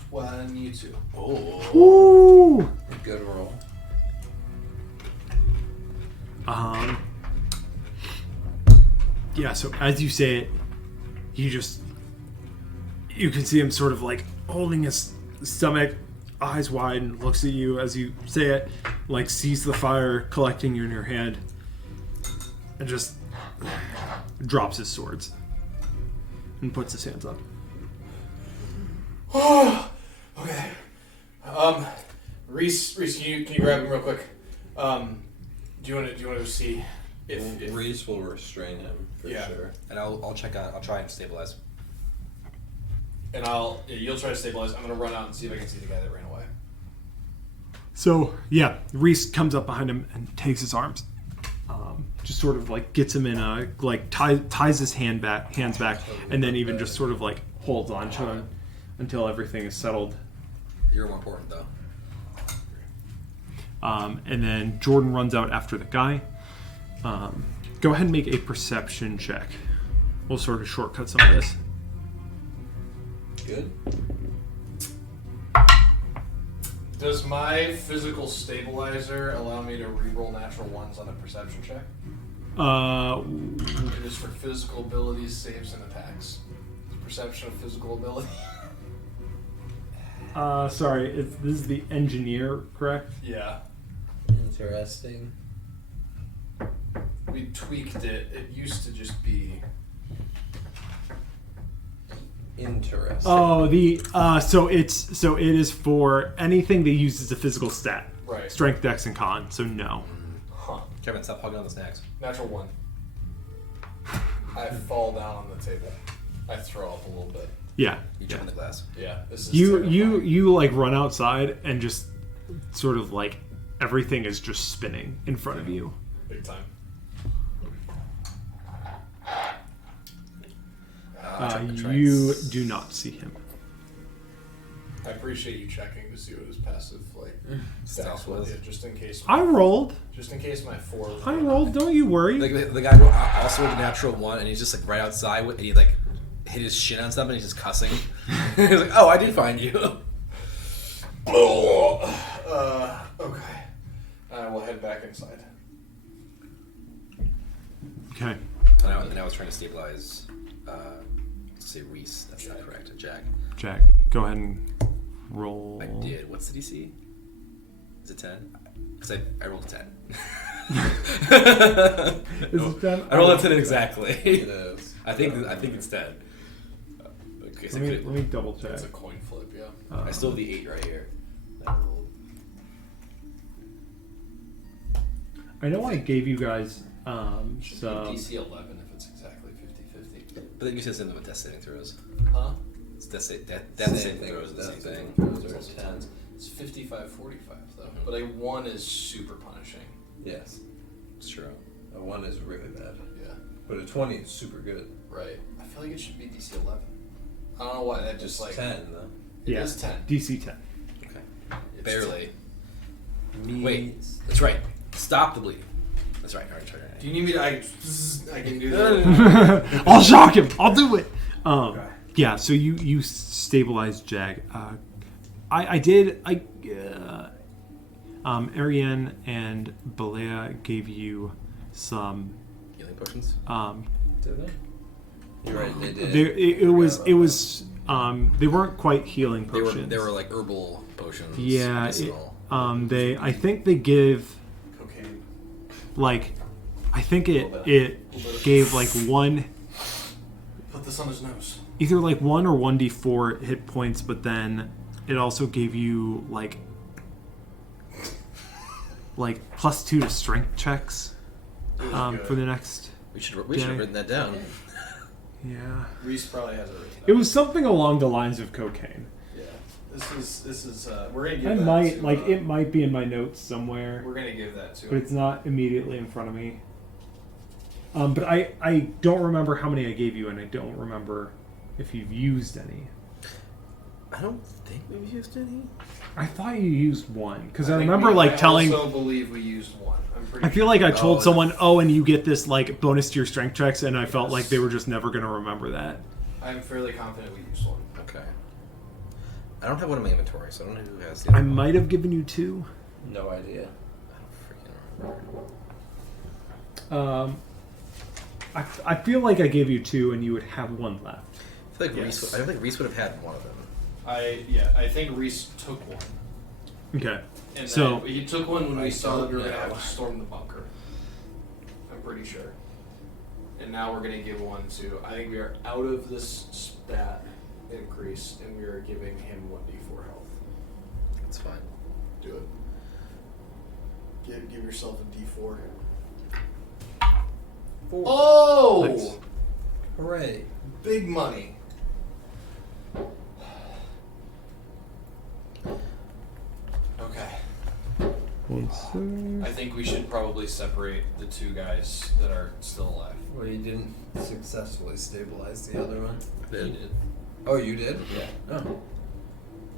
22. Oh. Woo! Good roll. Yeah, so as you say it, you can see him sort of like holding his stomach, eyes wide, and looks at you as you say it, like sees the fire collecting in your hand, and just drops his swords and puts his hands up. Okay. Reese, can you grab him real quick? Do you want to see if Reese will restrain him for sure. And I'll try and stabilize. And you'll try to stabilize. I'm gonna run out and see if I can see the guy that ran away. So yeah, Reese comes up behind him and takes his arms, just sort of like gets him in a like ties his hands back, and then even just sort of like holds on to him until everything is settled. You're more important though. And then Jordan runs out after the guy. Go ahead and make a perception check. We'll sort of shortcut some of this. Good. Does my physical stabilizer allow me to reroll natural ones on a perception check? It is for physical abilities, saves, and attacks. Perception of physical ability. Sorry, this is the engineer, correct? Yeah. Interesting. We tweaked it. It used to just be. Interesting. Oh, so it is for anything that uses a physical stat. Right. Strength, dex, and con. So no. Huh. Kevin, stop hugging on the snacks. Natural one. I fall down on the table. I throw up a little bit. Yeah. You jump in the glass. Yeah. This is You like run outside and just sort of like everything is just spinning in front of you. Big time. You do not see him. I appreciate you checking to see what his passive stats was. Yeah, just in case. I rolled. Just in case my 4. I rolled. Don't you worry. Like the guy also with the natural one, and he's just like right outside, and he like hit his shin on something, and he's just cussing. He's like, "Oh, I did find you." Okay. I will head back inside. Okay. And I was trying to stabilize. Let's say Reese. That's not correct. Jack. Jack, go ahead and roll. I did. What's the DC? Is it 10? Because I rolled a 10. Is it 10? I rolled a 10 exactly. It is. I think it's 10. Okay, so Let me double check. It's a coin flip, yeah. I still have the 8 right here. I know I gave you guys Should some. be DC 11 if it's exactly 50-50. But then you said something about death saving throws. Huh? It's death saving throws is the same thing. Those are 10s. It's 55-45 though. But a 1 is super punishing. Yes. It's true. A 1 is really bad. Yeah. But a 20 is super good. Right. I feel like it should be DC 11. I don't know why. That just It's 10 though. It is 10. DC 10. Okay. It's Barely. 10. Wait. That's right. Stop the bleeding. That's right. All right. Do you need me to? I can do that. I'll shock him. I'll do it. Yeah. So you stabilized Jag. I did. Ariane and Balea gave you some Healing potions. Did they? You're right. They did. It was. They weren't quite healing potions. They were like herbal potions. Yeah. Medicinal. I think they give Cocaine. like. I think it gave like one. Put this on his nose. Either like 1 or 1d4 hit points, but then it also gave you like +2 to strength checks for the next. We should have written that down. Yeah. Reese probably has it written down. It was something along the lines of cocaine. Yeah. This is we're gonna give I that might to, it might be in my notes somewhere, we're gonna give that to but it's not immediately in front of me. But I don't remember how many I gave you, and I don't remember if you've used any. I don't think we've used any. I thought you used one because I think remember I telling. also believe we used one. I'm pretty I feel like I told someone, and you get this bonus to your strength checks, and I felt like they were just never going to remember that. I'm fairly confident we used one. Okay. I don't have one in my inventory, so I don't know who has the I other one. might have given you 2. No idea. I don't freaking remember. I feel like I gave you 2, and you would have 1 left. I feel like Yes. Reese would have had one of them. I think Reese took one. Okay. And So- then he took one when we saw that we were don't gonna have know. to storm the bunker. I'm pretty sure. And now we're gonna give one to. I think we are out of this stat increase, and we are giving him 1d4 health. It's fine. Do it. Give yourself a d4. 4. Oh! Nice. Hooray. Big money. Okay. I think we should probably separate the 2 guys that are still alive. Well, you didn't successfully stabilize the other one. He did. Oh, you did? Yeah. Oh.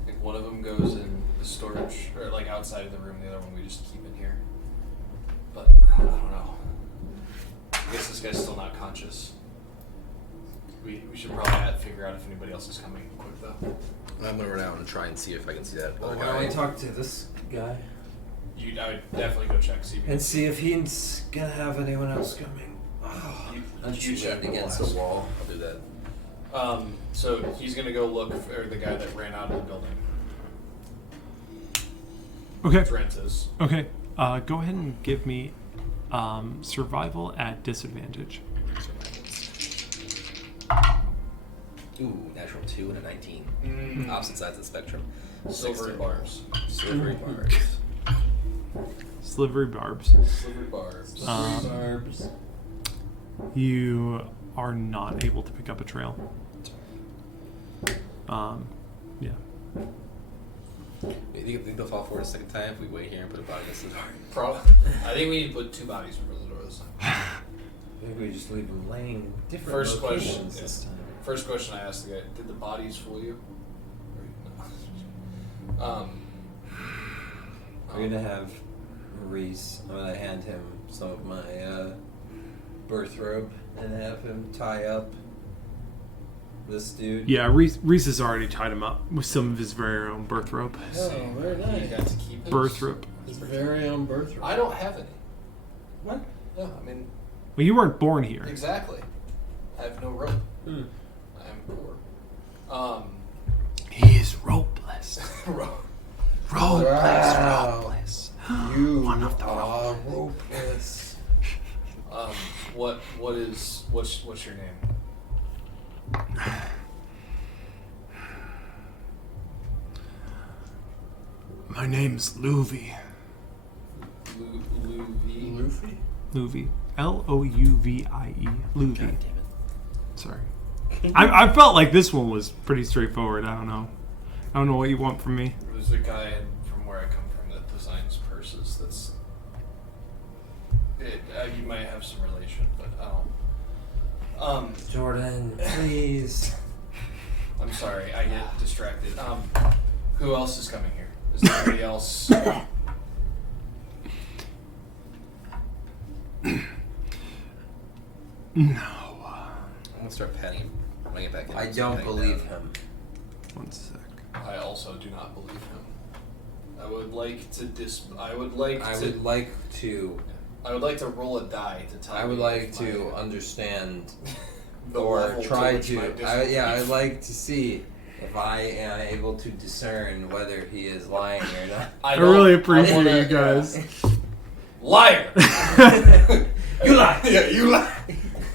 Like one of them goes in the storage, or like outside of the room. The other one we just keep in here. But I don't know. I guess this guy's still not conscious. We should probably figure out if anybody else is coming quick though. I'm gonna run out and try and see if I can see that other Why don't guy. we talk to this guy I would definitely go check see. and see if he's gonna have anyone else coming? You You check check against the wall. I'll do that. So he's gonna go look for the guy that ran out of the building. Okay. Trent is. Okay. Go ahead and give me survival at disadvantage. Ooh, natural 2 and a 19. Opposite sides of the spectrum. Silvery 16. bars. Silvery bars. Slivery barbs. Silvery barbs. Barbs. You are not able to pick up a trail. Yeah. You think they'll fall for it a second time if we wait here and put a body against the door? I think we need to put 2 bodies in front of the door this time. Maybe we just leave them laying in different First question. locations this time. First question I asked the guy: did the bodies fool you? We're gonna have Reese. I'm gonna hand him some of my birth robe and have him tie up this dude. Yeah, Reese has already tied him up with some of his very own birth rope. Oh, very You nice. got to keep Birth rope. His very own birth robe. I don't have any. What? Yeah, I mean, Well, you weren't born here. exactly. I have no rope. I am poor. He is ropeless. Rope. Ropeless. Wow. Ropeless. You One of the are ropeless. What's your name? My name's Luvi. Luffy. Luvi. Louvie. Luvi. God damn it. Sorry. I felt like this one was pretty straightforward. I don't know what you want from me. There's a guy from where I come from that designs purses. You might have some relation, but I don't. Jordan, please. I'm sorry, I get distracted. Who else is coming here? Is there anybody else? No. I'm gonna start patting him. When I get back in. I start don't patting believe down. him. One sec. I also do not believe him. I would like to roll a die to tell. I would me like if to my- understand the or level try which my to. disbelief- I'd like to see if I am able to discern whether he is lying or not. I don't- really appreciate wanna- you guys. Liar! You lie. Yeah, you lie.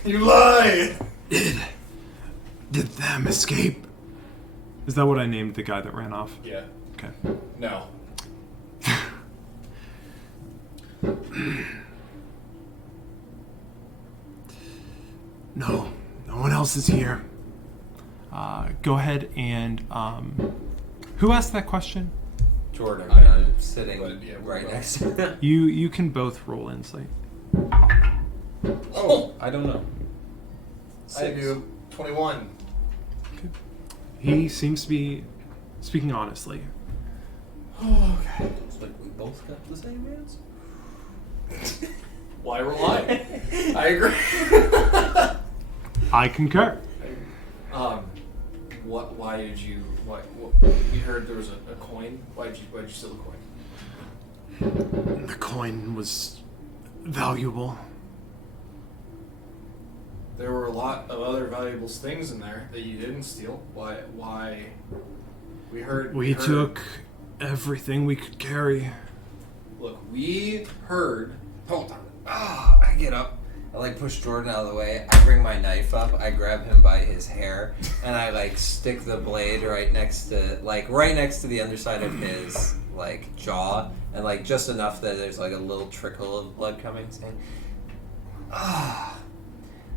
You lie. Did them escape? Is that what I named the guy that ran off? Yeah. Okay. No. No one else is here. Go ahead and who asked that question? Jordan, I'm sitting right next to him. You can both roll insight. Oh, I don't know. I do 21. Okay. He seems to be speaking honestly. Oh, okay. It's like we both got the same answer. Why rely? I agree. I concur. Why did you? What? We heard there was a coin. Why'd you steal the coin? The coin was valuable. There were a lot of other valuable things in there that you didn't steal. Why? We heard. We took everything we could carry. Look, we heard. Hold on. I get up. I like push Jordan out of the way. I bring my knife up. I grab him by his hair, and I like stick the blade right next to the underside of his like jaw, and like just enough that there's like a little trickle of blood coming. Saying,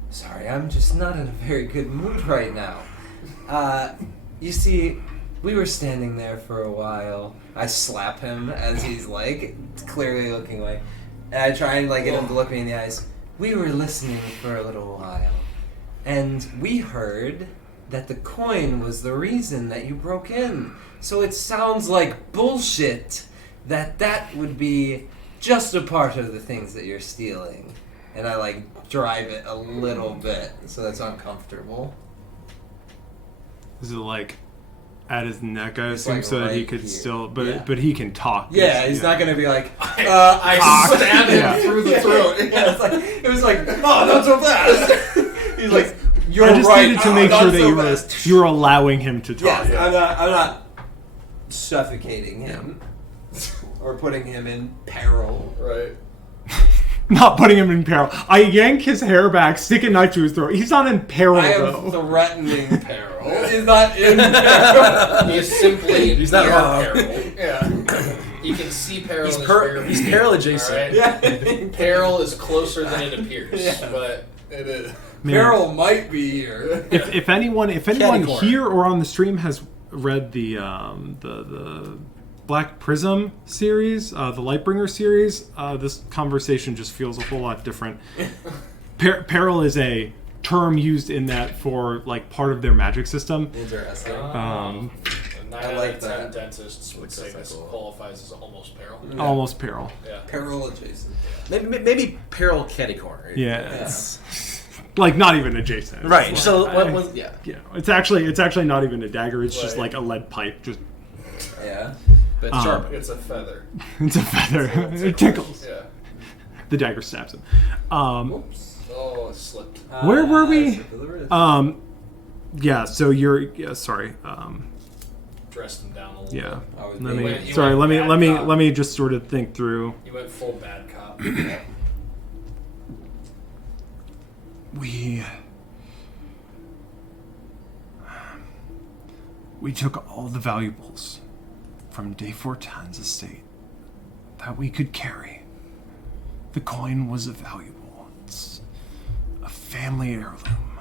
sorry, I'm just not in a very good mood right now. You see, we were standing there for a while. I slap him as he's like clearly looking away, and I try and like get him to look me in the eyes. We were listening for a little while, and we heard that the coin was the reason that you broke in. So it sounds like bullshit that would be just a part of the things that you're stealing. And I like drive it a little bit so that's uncomfortable. Is it like at his neck, I assume, like so that he right could here. still, Yeah. but he can talk. Yeah, he's not gonna be like, I stabbed him Yeah. through the throat. Yeah, it was like, oh, not so fast. He's like, you're I just right. needed to oh, make not sure that so fast. you were allowing him to talk. Yes, I'm not suffocating him or putting him in peril. Right. Not putting him in peril. I yank his hair back, stick a knife to his throat. He's not in peril, I am though. threatening peril. He's not in peril. He is simply He's not near wrong. peril. Yeah. You can see peril. He's in his per- rear he's view, peril adjacent. all right? Yeah. Peril is closer than it appears, Yeah. but it is. Man, Peril might be here. if anyone Catty corner. here or on the stream has read the Black Prism series, the Lightbringer series, this conversation just feels a whole lot different. Peril is a term used in that for like part of their magic system. Interesting. 9 I out like of 10 that. dentists would say this qualifies as almost peril. Yeah. Almost peril. Yeah. Peril adjacent. Maybe peril catty corner. Yeah. It's- Like not even adjacent. Right. It's So like- what? Yeah. yeah, it's actually not even a dagger. It's just Right. like a lead pipe. Just Yeah. But it's sharp. It's a feather. it's a feather. It tickles. Yeah. The dagger stabs him. Whoops. Oh, it slipped. Where were we? slip of the wrist. Yeah. So you're. Sorry. Dressed him down a little Yeah. I was Let being- me. went- Sorry. you went Let bad cop. me just sort of think through. bit. You went full bad cop. We took all the valuables from Day 410's estate that we could carry. The coin was valuable. It's a family heirloom.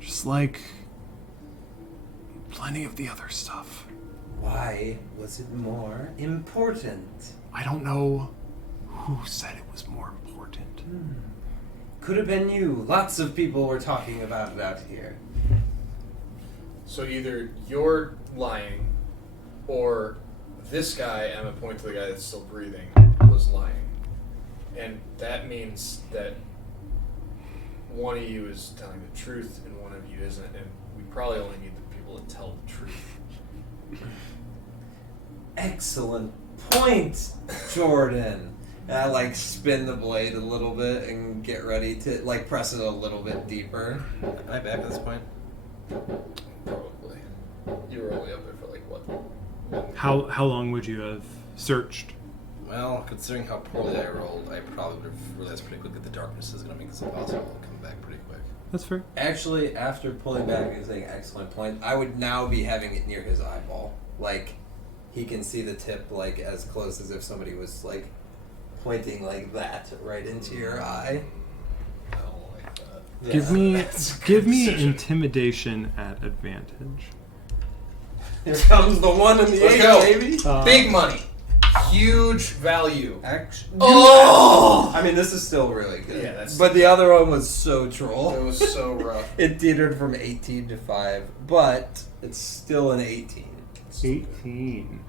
Just like plenty of the other stuff. Why was it more important? I don't know who said it was more important. Could have been you. Lots of people were talking about it out here. So either you're lying, or this guy, I'm gonna point to the guy that's still breathing, was lying. And that means that one of you is telling the truth and one of you isn't, and we probably only need the people to tell the truth. Excellent point, Jordan. And I like spin the blade a little bit and get ready to like press it a little bit deeper. Am I back at this point? Probably. You were only up there for like what? How long would you have searched? Well, considering how poorly I rolled, I probably would have realized pretty quickly the darkness is going to make this impossible and come back pretty quick. That's fair. Actually, after pulling back and saying excellent point, I would now be having it near his eyeball. Like, he can see the tip, like, as close as if somebody was, like, pointing like that right into your eye. I don't like that. Yeah. Give me intimidation at advantage. Here comes the 1 and the Let's 8, go. baby. Big money. Huge value. Oh! I mean, this is still really good. Yeah, that's- But the other one was so It troll. was so rough. It teetered from 18 to 5, but it's still an 18. 18.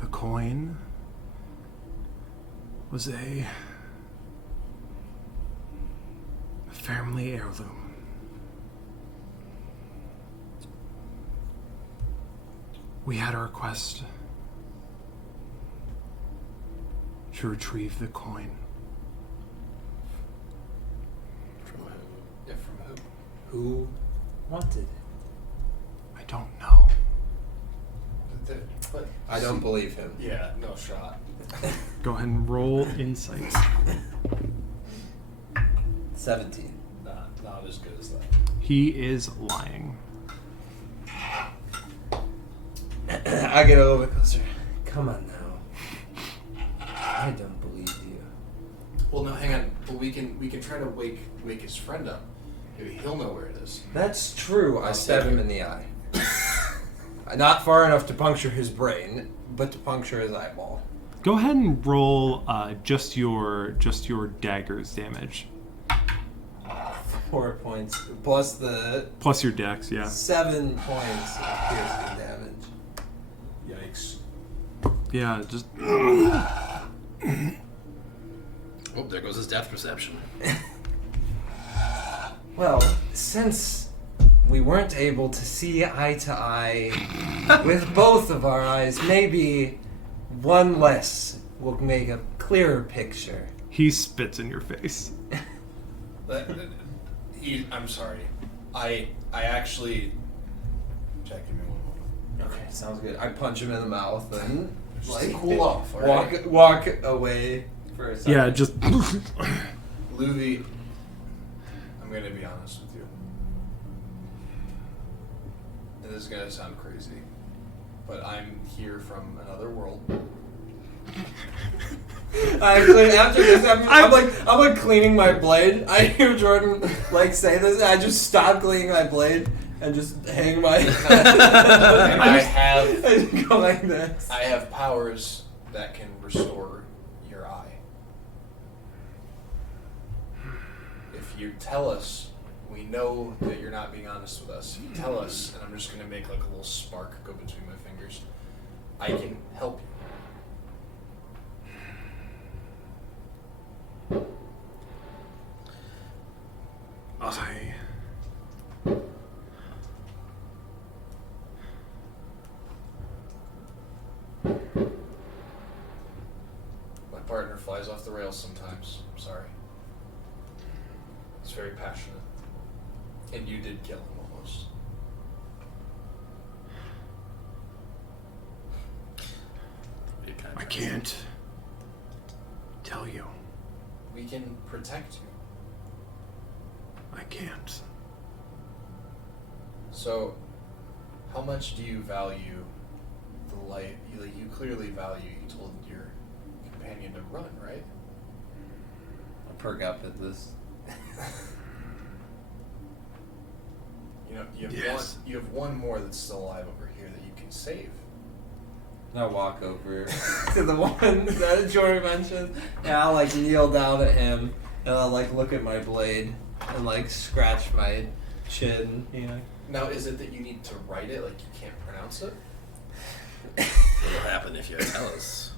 The coin was a family heirloom. We had our quest to retrieve the coin. From who? Yeah, from who? Who wanted it? I don't know. But I don't believe him. Yeah, no shot. Go ahead and roll insight. 17. Not as good as that. He is lying. I get a little bit closer. Come on now. I don't believe you. Well, no, hang on. But we can try to wake his friend up. Maybe he'll know where it is. That's true. I stab him in the eye. Not far enough to puncture his brain, but to puncture his eyeball. Go ahead and roll just your dagger's damage. 4 points. Plus the Plus your dex, yeah. 7 points of piercing damage. Yikes. Yeah, just Oh, there goes his depth perception. Well, since we weren't able to see eye to eye with both of our eyes, maybe one less will make a clearer picture. he spits in your face. I'm sorry. I actually. Jack, give me one moment. Okay, sounds good. I punch him in the mouth and Just cool off, all right? walk away for a second. Yeah, just Luvi, I'm going to be honest with you. And this is going to sound crazy, but I'm here from another world. Actually, after this, I'm like cleaning my blade. I hear Jordan like say this, and I just stop cleaning my blade and just hang my. And I just go like this. I have powers that can restore your eye. If you tell us, we know that you're not being honest with us. If you tell us, and I'm just going to make like a little spark go between my fingers, I can help you. My partner flies off the rails sometimes. I'm sorry. He's very passionate. And you did kill him almost. I can't tell you. We can protect you. I can't. So, how much do you value the life? You clearly value, you told your companion to run, right? I'll perk up at this. You know, you have Yes. you have one more that's still alive over here that you can save. And I'll walk over to the one that Jordan mentioned, and I'll like kneel down at him, and I'll like look at my blade and like scratch my chin, you know. Now, is it that you need to write it, like you can't pronounce it? What will happen if you tell us?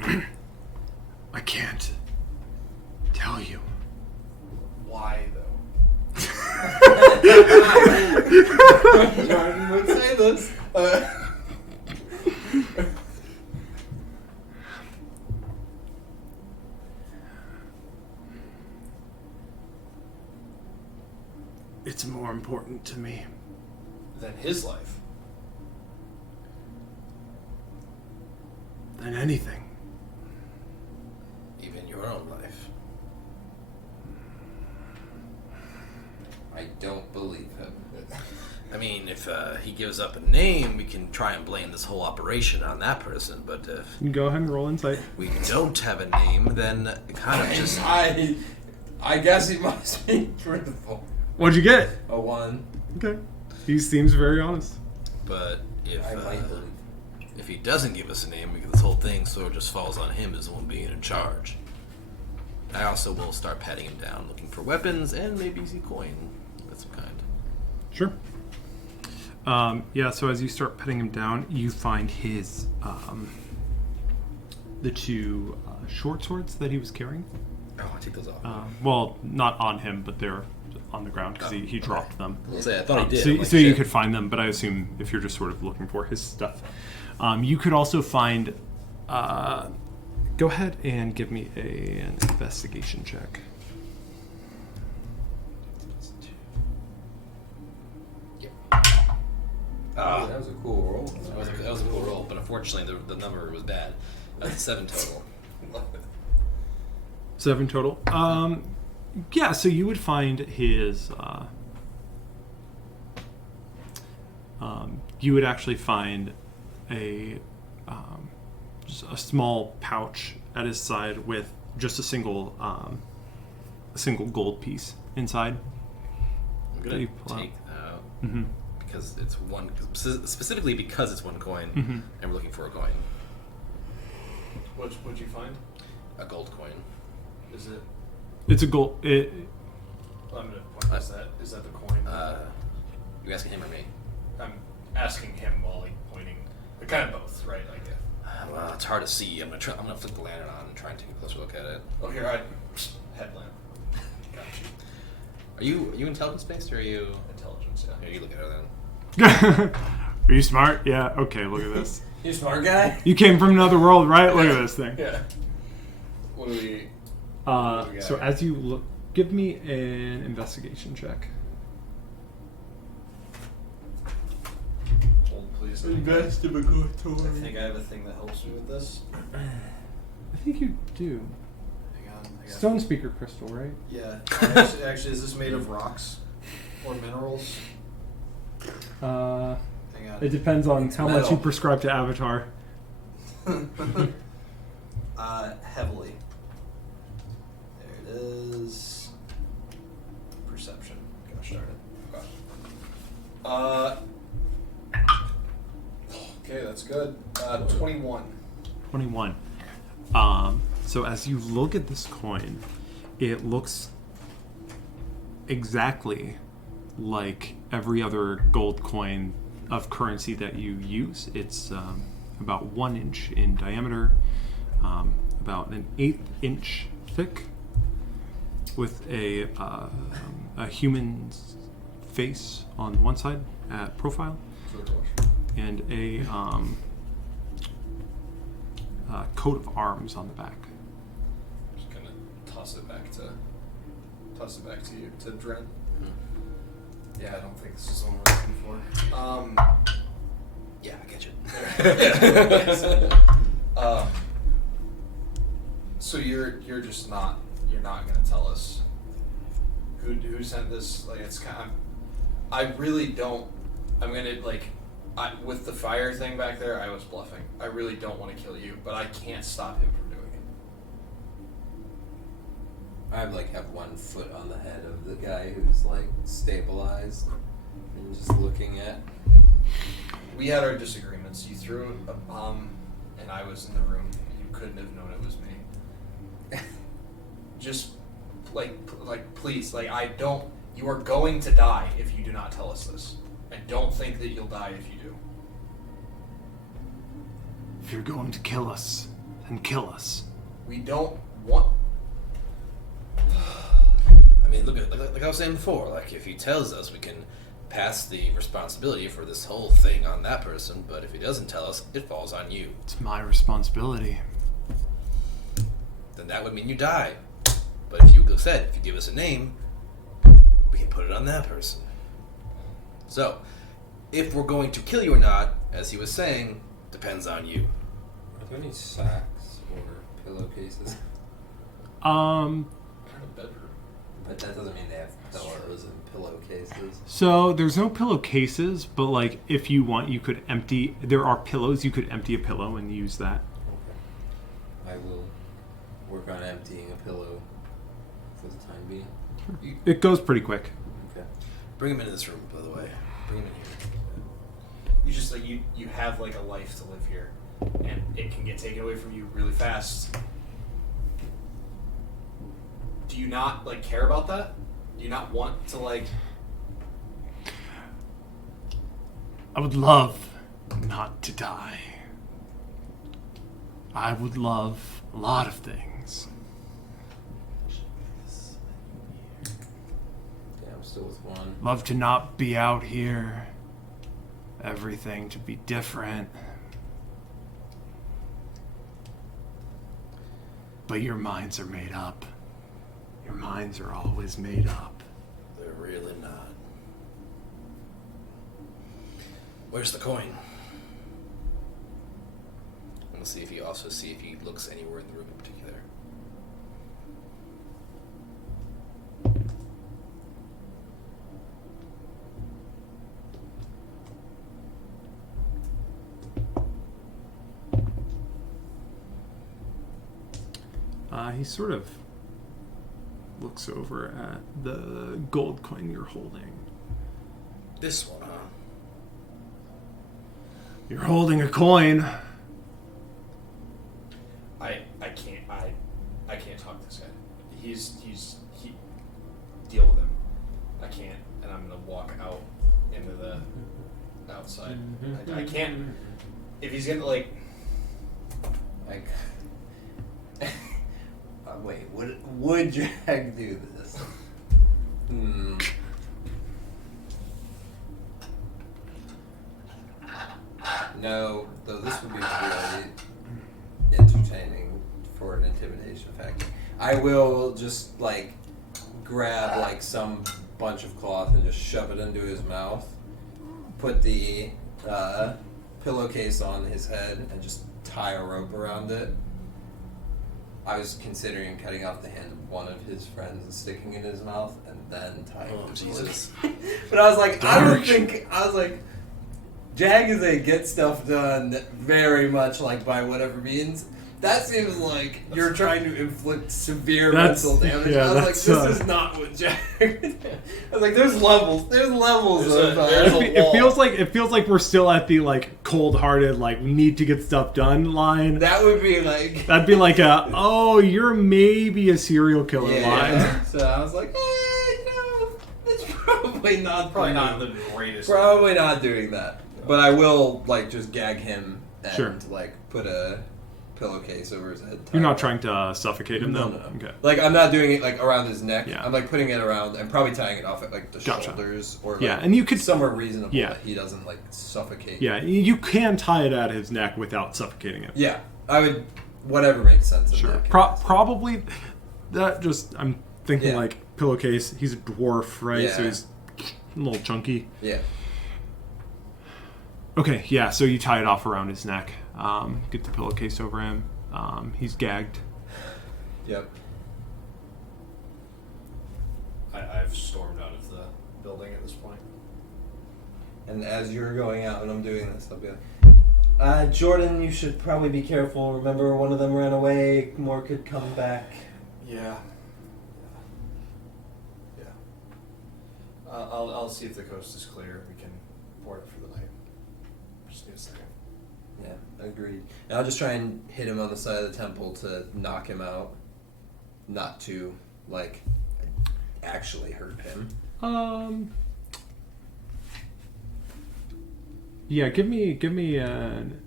I can't tell you. Martin would say this. It's more important to me than his life. than anything. Even your own life. I don't believe him. I mean, if he gives up a name, we can try and blame this whole operation on that person, but if You can go ahead and roll insight. we don't have a name, then it kind of just... I guess he must be truthful. What'd you get? A 1. Okay. He seems very honest. But I might believe. if he doesn't give us a name, because this whole thing sort of just falls on him as the one being in charge. I also will start patting him down, looking for weapons and maybe a coin of some kind. Sure. Yeah, so as you start petting him down, you find his, the two short swords that he was carrying. Oh, I'll take those off. Well, not on him, but they're on the ground because he dropped them. I thought he did. So, I'm like, so you shit. could find them, but I assume if you're just sort of looking for his stuff. You could also find... go ahead and give me an investigation check. That was a cool roll. That was a cool roll, but unfortunately the number was bad. That's 7 total. 7 total. Yeah, so you would find his... you would actually find just a small pouch at his side with just a single gold piece inside. I'm that gonna you pull take out. because it's one, specifically because it's one coin, and we're looking for a coin, What'd you find? a gold coin. Is it? It's a gold... I'm gonna point. Is that the coin? You asking him or me? I'm asking him while like pointing. Kind of both, right? Like, yeah. Well, it's hard to see. I'm gonna flip the lantern on and try and take a closer look at it. Oh, here, headlamp. Got you. Are you intelligence based or are you? Intelligence, yeah. Here, you look at her then. Are you smart? Yeah, okay, look at this. You smart guy? You came from another world, right? Look at this thing. Yeah. What do we... So as you look, give me an investigation check. Hold, please. Investigatory. I think I have a thing that helps me with this. I think you do. Hang on. I got Stone speaker crystal, right? Yeah. Actually, is this made of rocks or minerals? Hang on. It depends on how much you metal. prescribe to Avatar. Heavily. There it is. Perception. Gosh darn it. Okay, that's good. 21. 21. So as you look at this coin, it looks exactly like every other gold coin of currency that you use. It's about 1 inch in diameter, about an 1/8 inch thick, with a human's face on one side at profile, and a coat of arms on the back. Just gonna toss it back to you, to Dren. Yeah, I don't think this is the one we're looking for. Yeah, I get you. So you're just not gonna tell us who sent this? Like, it's kind of, I really don't. I'm gonna with the fire thing back there, I was bluffing. I really don't want to kill you, but I can't stop him from doing it. I have 1 foot on the head of the guy who's stabilized and just looking at. We had our disagreements. You threw a bomb, and I was in the room. You couldn't have known it was me. Just, please, I don't... You are going to die if you do not tell us this. I don't think that you'll die if you do. If you're going to kill us, then kill us. We don't want... I mean, look at like I was saying before. Like, if he tells us, we can pass the responsibility for this whole thing on that person, but if he doesn't tell us, it falls on you. It's my responsibility. Then that would mean you die. But if you give us a name, we can put it on that person. So, if we're going to kill you or not, as he was saying, depends on you. Are there any sacks or pillowcases? But that doesn't mean they have pillows and pillowcases. So there's no pillowcases, but like if you want, you could empty. There are pillows. You could empty a pillow and use that. Okay. I will work on emptying a pillow for the time being. It goes pretty quick. Okay. Bring him into this room, by the way. Bring him in here. You just like you have like a life to live here, and it can get taken away from you really fast. Do you not like care about that? Do you not want to like? I would love not to die. I would love a lot of things. Yeah, I'm still with one. Love to not be out here. Everything to be different. But your minds are made up. Your minds are always made up. They're really not. Where's the coin? I'm gonna see if he looks anywhere in the room in particular. He sort of looks over at the gold coin you're holding. This one, huh? You're holding a coin. I can't talk to this guy. He deal with him. I can't, and I'm gonna walk out into the outside. I can't. If he's gonna like. Wait, would Jag do this? No, though this would be really entertaining for an intimidation factor. I will just like grab like some bunch of cloth and just shove it into his mouth, put the pillowcase on his head, and just tie a rope around it. I was considering cutting off the hand of one of his friends and sticking it in his mouth, and then tying Oh, the Jesus. But I was like, Dark. Jag is a get stuff done very much like by whatever means. That seems like you're trying to inflict severe mental damage. Yeah, I was like, this is not what Jag would do. I was like, there's levels. There's levels of It feels like we're still at the like cold-hearted, like we need to get stuff done line. that would be like That'd be like a, oh, you're maybe a serial killer line. So I was like, it's probably not the greatest. Probably not doing that. But I will like just gag him and Sure. like put a pillowcase over his head. You're not trying to suffocate him, though? No. Okay. Like I'm not doing it like around his neck. Yeah. I'm like putting it around and probably tying it off at like the Gotcha. shoulders or like, Yeah, and you could- somewhere reasonable Yeah. that he doesn't like suffocate. Yeah, you can tie it at his neck without suffocating him. Yeah. I would whatever makes sense. in Sure. that case. Probably that just, I'm thinking Yeah. like pillowcase. He's a dwarf, right? So Yeah. he's a little chunky. Yeah. Okay, yeah, so you tie it off around his neck. Get the pillowcase over him. He's gagged. Yep. I've stormed out of the building at this point. And as you're going out and I'm doing this, I'll be like, Jordan, you should probably be careful. Remember, one of them ran away. More could come back. Yeah. I'll see if the coast is clear. We can board it for the night. Just need a second. Yeah, agreed. And I'll just try and hit him on the side of the temple to knock him out. Not to, like, actually hurt him. Yeah, give me an.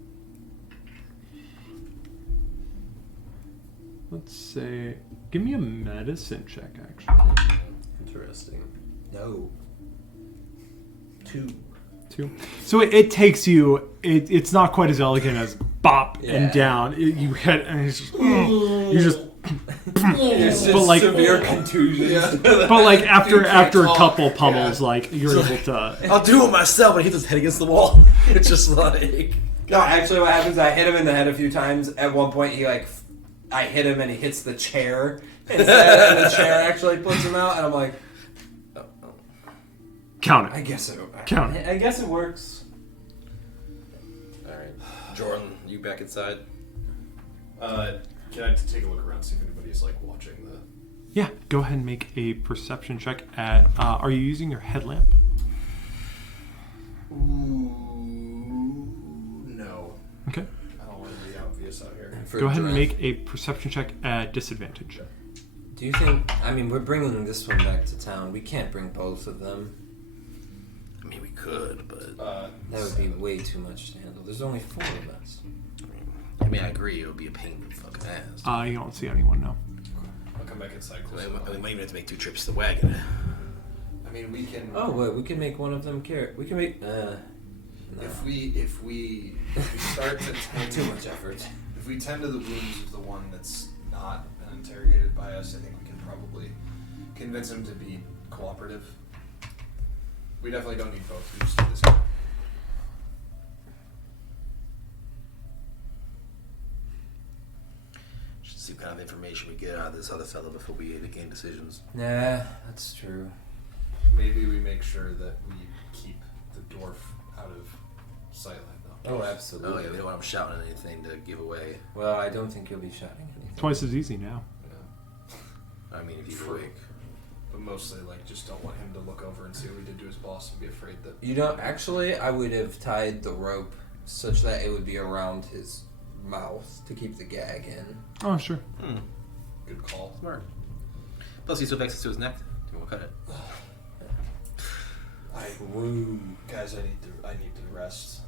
Let's say, give me a medicine check, actually. Interesting. No. 2. So it takes you. It's not quite as elegant as bop and down. You hit and it's just you just. It's just but like severe contusions. Yeah. But like after a couple pummels, like you're able to. I'll do it myself. And he hits his head against the wall. It's just like. No, actually, what happens? I hit him in the head a few times. At one point, I hit him and he hits the chair instead, and the chair actually puts him out. And I'm like, Count I it. guess it. Count it. I guess it works. All right, Jordan, you back inside? Can I take a look around, see if anybody's like watching the? Yeah, go ahead and make a perception check. Are you using your headlamp? Ooh, no. Okay. I don't want to be obvious out here. Go ahead and make a perception check at disadvantage. Do you think? I mean, we're bringing this one back to town. We can't bring both of them. I mean, we could, but That would be way too much to handle. There's only 4 of us. I mean, I agree. It would be a pain in the fucking ass. You don't see anyone now. I'll come back inside. We might even have to make 2 trips to the wagon. I mean, we can. Oh wait, we can make one of them carry. We can make. No. If we start to tend Too much effort. If we tend to the wounds of the one that's not been interrogated by us, I think we can probably convince him to be cooperative. We definitely don't need both. We just need this guy. Should see what kind of information we get out of this other fellow before we begin decisions. Nah, that's true. Maybe we make sure that we keep the dwarf out of sight like that. Oh, absolutely. Oh yeah, we don't want him shouting anything to give away. Well, I don't think you'll be shouting anything. Twice as easy now. I mean, if he's True. awake. But mostly, like, just don't want him to look over and see what we did to his boss and be afraid that. You know, actually, I would have tied the rope such that it would be around his mouth to keep the gag in. Oh, sure. Good call. Smart. Plus, he's so vexed to his neck. Do you want to cut it? Guys, I need to rest.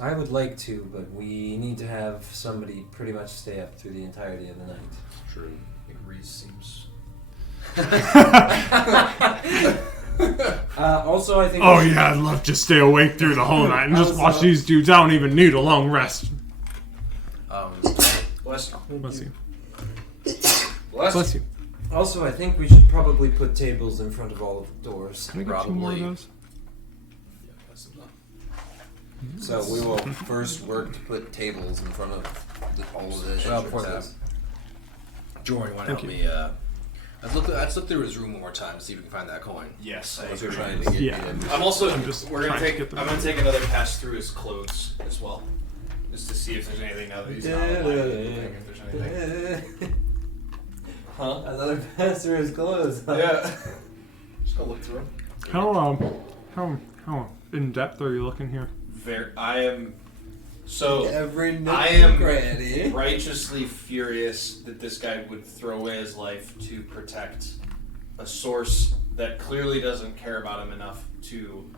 I would like to, but we need to have somebody pretty much stay up through the entirety of the night. True. I think Reese seems. Also, I think. Oh yeah, I'd love to stay awake through the whole night and just watch these dudes. I don't even need a long rest. Bless you. Bless you. Bless you. Also, I think we should probably put tables in front of all of the doors. Can I get 2 more of those? Yeah, that's enough. So we will first work to put tables in front of all of this. Well, before that, Jordan, you want to help me? Let's look through his room one more time to see if we can find that coin. Yes, I Unless you're agree. trying to get Yeah. me in. I'm also. I'm just we're gonna trying to take. get them. I'm gonna take another pass through his clothes as well, just to see if there's anything now that he's not alive. If there's anything. Huh? Another pass through his clothes. Yeah. Just go look through him. How in depth are you looking here? I am. So Every nook I and am cranny. righteously furious that this guy would throw away his life to protect a source that clearly doesn't care about him enough to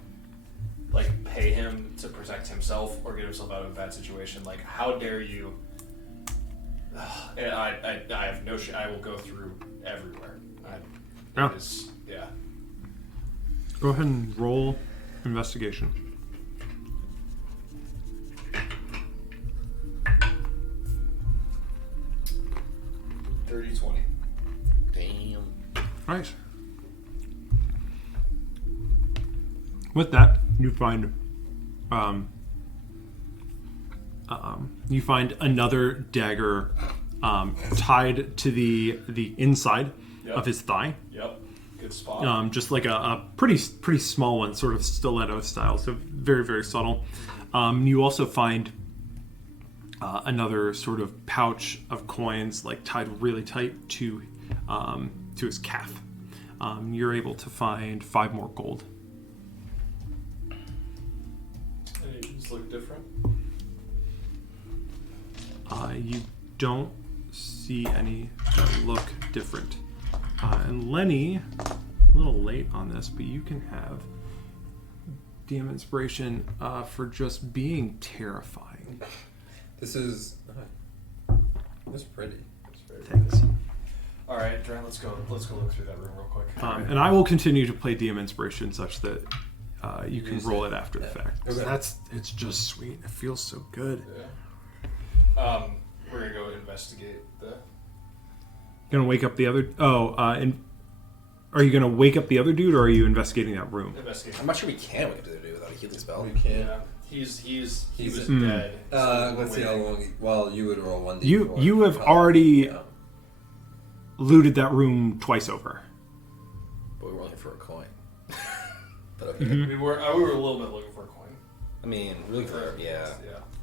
like pay him to protect himself or get himself out of a bad situation. Like, how dare you? I have no shit. I will go through everywhere. Yeah. Yeah. Go ahead and roll investigation. $30-20. Damn. Right. With that, you find another dagger tied to the inside of his thigh. Yep. Good spot. Just like a pretty small one, sort of stiletto style, so very, very subtle. You also find another sort of pouch of coins, like tied really tight to his calf. You're able to find 5 more gold. Any just look different. You don't see any that look different. And Lenny, a little late on this, but you can have DM inspiration for just being terrifying. This is. That's pretty. Thanks. All right, Dren, let's go look through that room real quick. And I will continue to play DM inspiration such that you can roll it after the fact. Okay. It's just sweet. It feels so good. Yeah. We're gonna go investigate the. Gonna wake up the other. And are you gonna wake up the other dude, or are you investigating that room? Investigate. I'm not sure we can wake up to the dude without a healing spell. We can't. Yeah. He was Mm. dead. Let's see how long. Well, you would roll 1d4. You have already looted that room twice over. But we were looking for a coin. But okay. Mm-hmm. We were a little bit looking for a coin. I mean, we're looking for Yeah.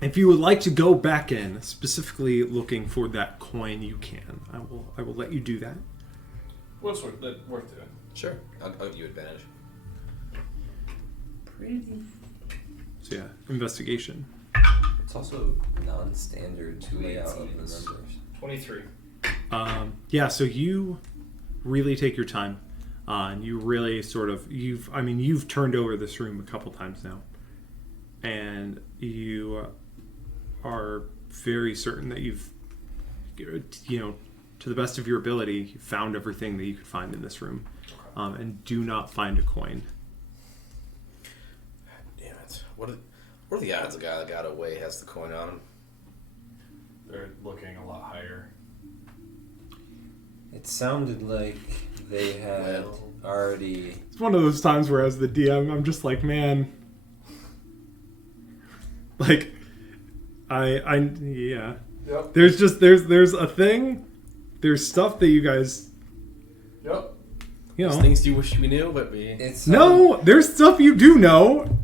If you would like to go back in, specifically looking for that coin, you can. I will let you do that. What's worth doing? Sure. I'll give you advantage. Pretty. So yeah, investigation. It's also non-standard to lay out of the numbers. 23. Yeah, so you really take your time, and you really sort of you've turned over this room a couple times now, and you are very certain that you've, to the best of your ability, you found everything that you could find in this room, and do not find a coin. Damn it! What are the odds a guy that got away has the coin on him? They're looking a lot higher. It sounded like they had already. It's one of those times where, as the DM, I'm just like, man, like, yeah. Yep. There's a thing. There's stuff that you guys. Yep. There's things you wish we knew, but we. No, there's stuff you do know.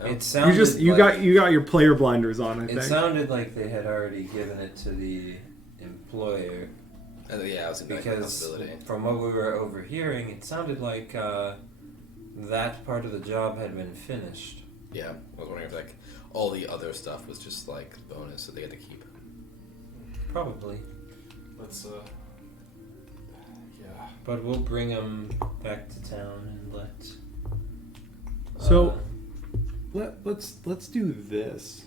It sounded. You got your player blinders on. I think. It sounded like they had already given it to the employer. Yeah, I was Because from what we were overhearing, it sounded like that part of the job had been finished. Yeah, I was wondering if all the other stuff was just bonus that they had to keep. Probably. Let's yeah. But we'll bring them back to town and let. So, let's do this.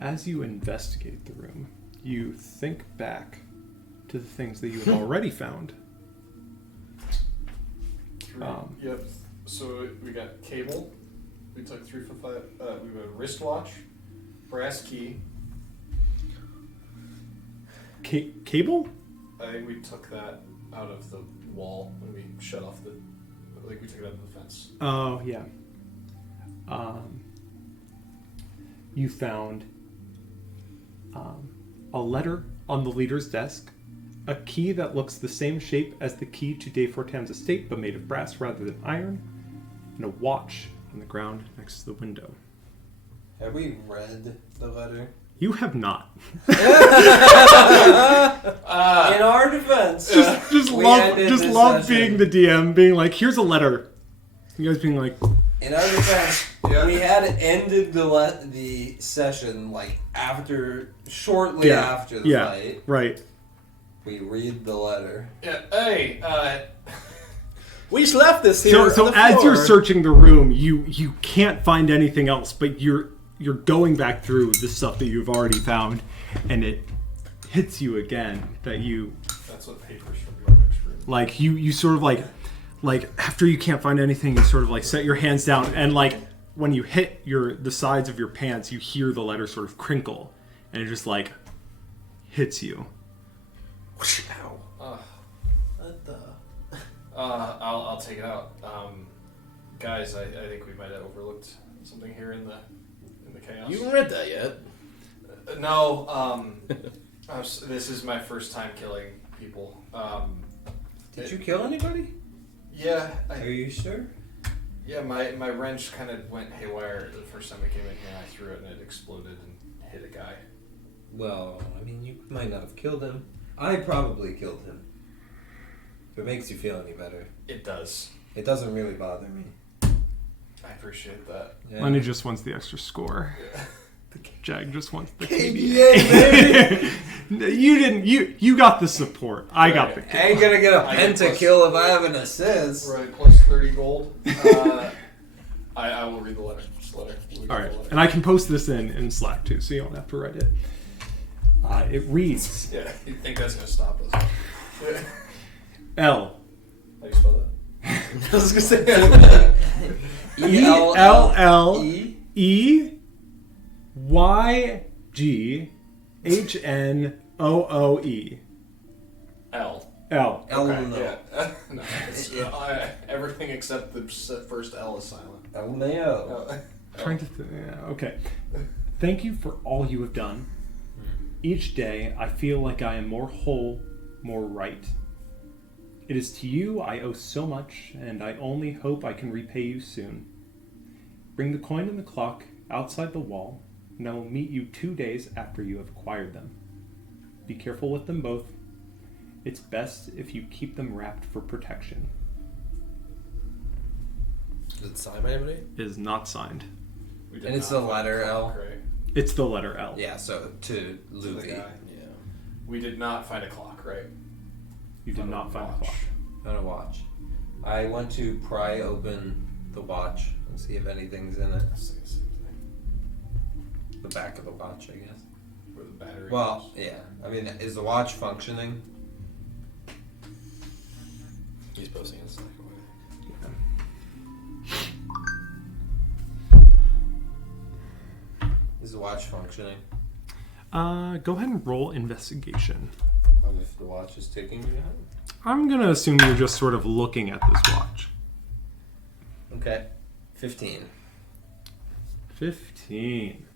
As you investigate the room, you think back to the things that you have already found. Yep. So we got cable. We took 3 for 5. We got a wristwatch, brass key. Cable? I think we took that out of the wall when we shut off we took it out of the fence. Oh yeah. You found a letter on the leader's desk, a key that looks the same shape as the key to De Fortan's estate, but made of brass rather than iron, and a watch on the ground next to the window. Have we read the letter? You have not. In our defense, Just love being the DM, being like, here's a letter. You guys being like, in our defense, we had ended the session shortly after the fight. Right. We read the letter. Yeah. Hey. We just left this here. So as you're searching the room, you can't find anything else, but you're going back through the stuff that you've already found, and it hits you again that you. That's what papers from your next room. Like you sort of like after you can't find anything, you sort of set your hands down, and when you hit the sides of your pants, you hear the letter sort of crinkle, and it just hits you. Ow. What the? I'll take it out. Guys, I think we might have overlooked something here in the chaos. You haven't read that yet. No. This is my first time killing people. Did you kill anybody? Yeah. Are you sure? Yeah, my wrench kind of went haywire the first time I came in here. I threw it and it exploded and hit a guy. Well, I mean, you might not have killed him. I probably killed him. If it makes you feel any better. It does. It doesn't really bother me. I appreciate that. Yeah. Lenny just wants the extra score. Yeah. Jag just wants the KBA, baby. You didn't. You got the support. I got the kill. I ain't gonna get a pentakill if I have an assist. Right, plus 30 gold. I will read the letter. Just letter. All right, and I can post this in Slack too, so you don't have to write it. It reads. Yeah, you think that's gonna stop us? L. How do you spell that? I was gonna say ELLEYGHNOOE. L. L. Okay, yeah. No, it's, everything except the first L is silent. LMAO. Trying to okay. Thank you for all you have done. Each day, I feel like I am more whole, more right. It is to you I owe so much, and I only hope I can repay you soon. Bring the coin and the clock outside the wall, and I will meet you 2 days after you have acquired them. Be careful with them both. It's best if you keep them wrapped for protection. Is it signed by anybody? It is not signed. And it's the letter L. Right? It's the letter L. Yeah, so to Luffy. Yeah. We did not find a clock, right? You did not find a clock. Found a watch. I want to pry open the watch and see if anything's in it. The back of the watch, I guess. Where the battery Well, is. yeah. I mean, is the watch functioning? He's posting his second way. Is the watch functioning? Go ahead and roll investigation. If the watch is ticking behind? I'm gonna assume you're just sort of looking at this watch. Okay. 15. 15.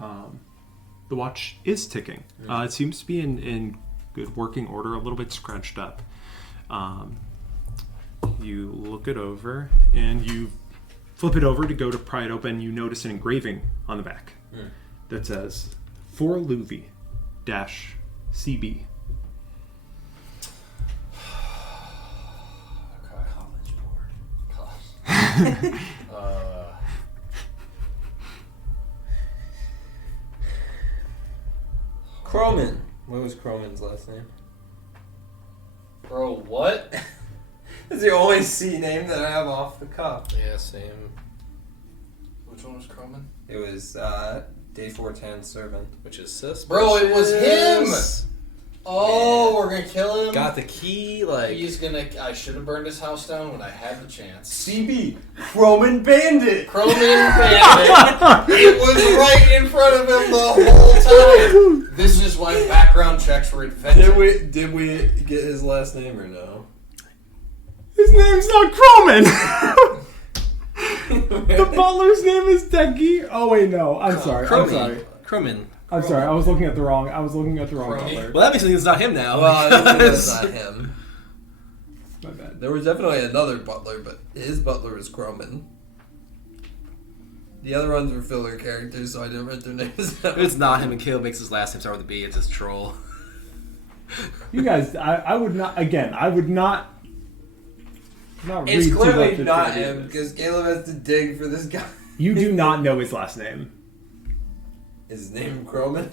The watch is ticking. It seems to be in good working order, a little bit scratched up. You look it over, and you flip it over to go to pry it open. You notice an engraving on the back that says, "For Luffy -CB." College board. Croman. What was Croman's last name? Bro, what? It's the only C name that I have off the cuff. Yeah, same. Which one was Croman? It was Day 410 servant. Which is suspicious. Bro, it was him! Oh, we're gonna kill him? Got the key, like... He's gonna... I should have burned his house down when I had the chance. CB. Croman Bandit. Croman Bandit. It was right in front of him the whole time. This is why background checks were invented. Did we get his last name or no? His name's not Croman! The butler's name is Degi. Oh wait, no. I'm sorry. Croman. I'm sorry. I was looking at the wrong butler. Well, that makes me think it's not him now. Well, it's not him. My bad. There was definitely another butler, but his butler was Croman. The other ones were filler characters, so I didn't write their names down. It's not him, and Caleb makes his last name start with a B. It's his troll. You guys, I would not. Again, I would not. Not It's read too clearly much not into him this. because Caleb has to dig for this guy. You do not know his last name. Is his name Croman?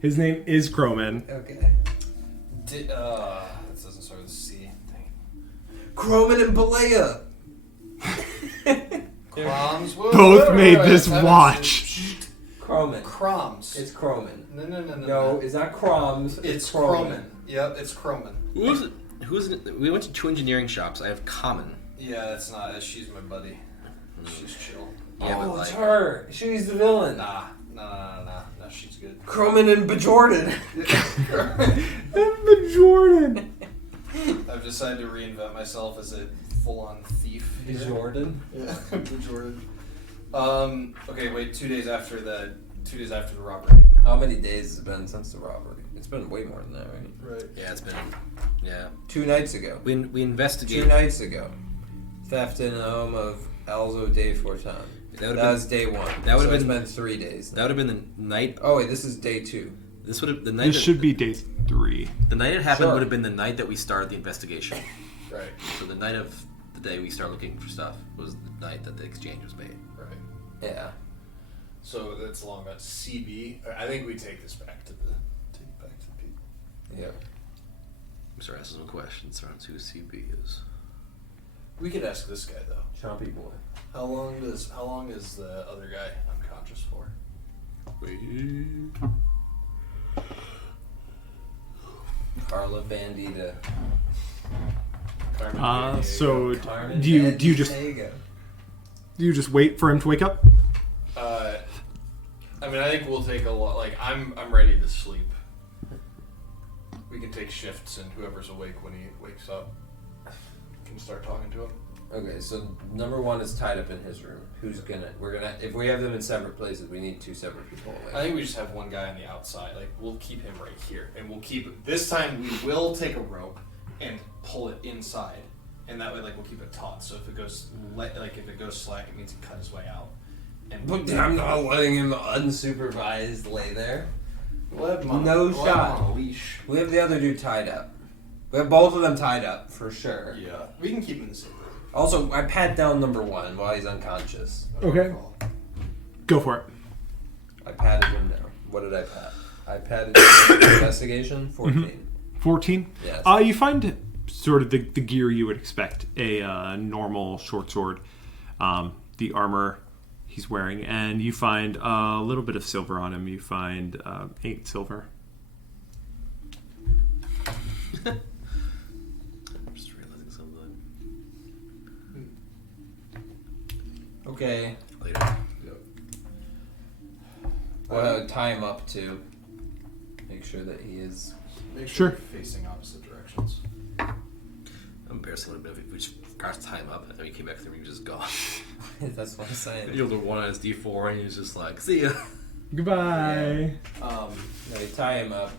His name is Croman. Okay. This doesn't start with a C. Croman and Balea. Croms. Both made this watch. Croman. Croms. It's Croman. No. No, it's not Croms. It's Croman. Yep, it's Croman. Who's it? We went to 2 engineering shops. I have Common. Yeah, that's not. She's my buddy. She's chill. Yeah, oh, but it's like... her. She's the villain. Nah, she's good. Croman and Bajordan. Jordan. I've decided to reinvent myself as a full-on thief. Bajordan? Yeah, Bajordan. Okay, wait. 2 days after the robbery. How many days has it been since the robbery? It's been way more than that, right? Right. Yeah, it's been... Yeah. 2 nights ago. We investigated... 2 nights ago. Theft in the home of Alzo Day 410. That was day 1. That would have been 3 days. That would have been the night... Oh wait, this is day 2. This would have... The night This should be day 3. The night it happened Sure. would have been the night that we started the investigation. Right. So the night of the day we started looking for stuff was the night that the exchange was made. Right. Yeah. So that's long about CB. I think we take this back to the people. Yep. I'm sorry, asking some questions around who CB is. We could ask this guy though. Chompy boy. How long is the other guy unconscious for? Carla Bandita. So Carmen do you just Diego. do you just wait for him to wake up? I mean, I think we'll take a lot. Like, I'm ready to sleep. We can take shifts, and whoever's awake when he wakes up can start talking to him. Okay, so number one is tied up in his room. We're gonna, if we have them in separate places, we need 2 separate people awake. I think we just have one guy on the outside. Like, we'll keep him right here, and this time we will take a rope and pull it inside, and that way, like, we'll keep it taut. So if it goes if it goes slack, it means he cut his way out. But I'm not letting him unsupervised lay there. We'll have him on No we'll have shot. him on a leash. We have the other dude tied up. We have both of them tied up, for sure. Yeah, we can keep him in the same room. Also, I pat down number one while he's unconscious. Okay. Go for it. I patted him down. What did I pat? I patted him. Investigation? 14. 14? Yes. You find sort of the gear you would expect. A normal short sword. The armor he's wearing. And you find a little bit of silver on him. You find 8 silver. I'm just realizing something. Okay. Later. Tie him up too. Make sure that he is. Make Sure. sure we're facing opposite directions. Embarrassing a little bit if we just forgot to tie him up and then we came back and he was just gone. That's what I'm saying. He was one on his D4 and he was just like, see ya. Goodbye. No, you tie him up.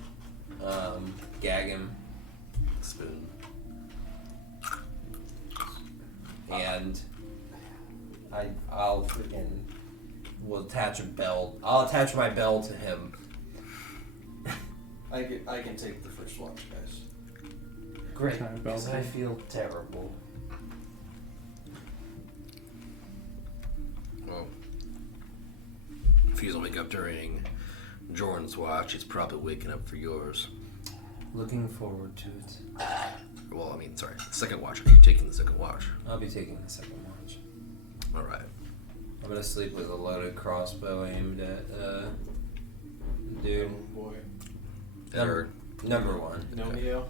Gag him. Spoon. And I'll freaking will attach a bell. I'll attach my bell to him. I can take the first watch, guys. Great, Tie a bell because to I him. feel terrible. Well, if he doesn't wake up during Jordan's watch, he's probably waking up for yours. Looking forward to it. Well, I mean, sorry, second watch. Are you taking the second watch? I'll be taking the second watch. All right. I'm gonna sleep with a loaded crossbow aimed at dude. Oh boy. Number one. No Neo?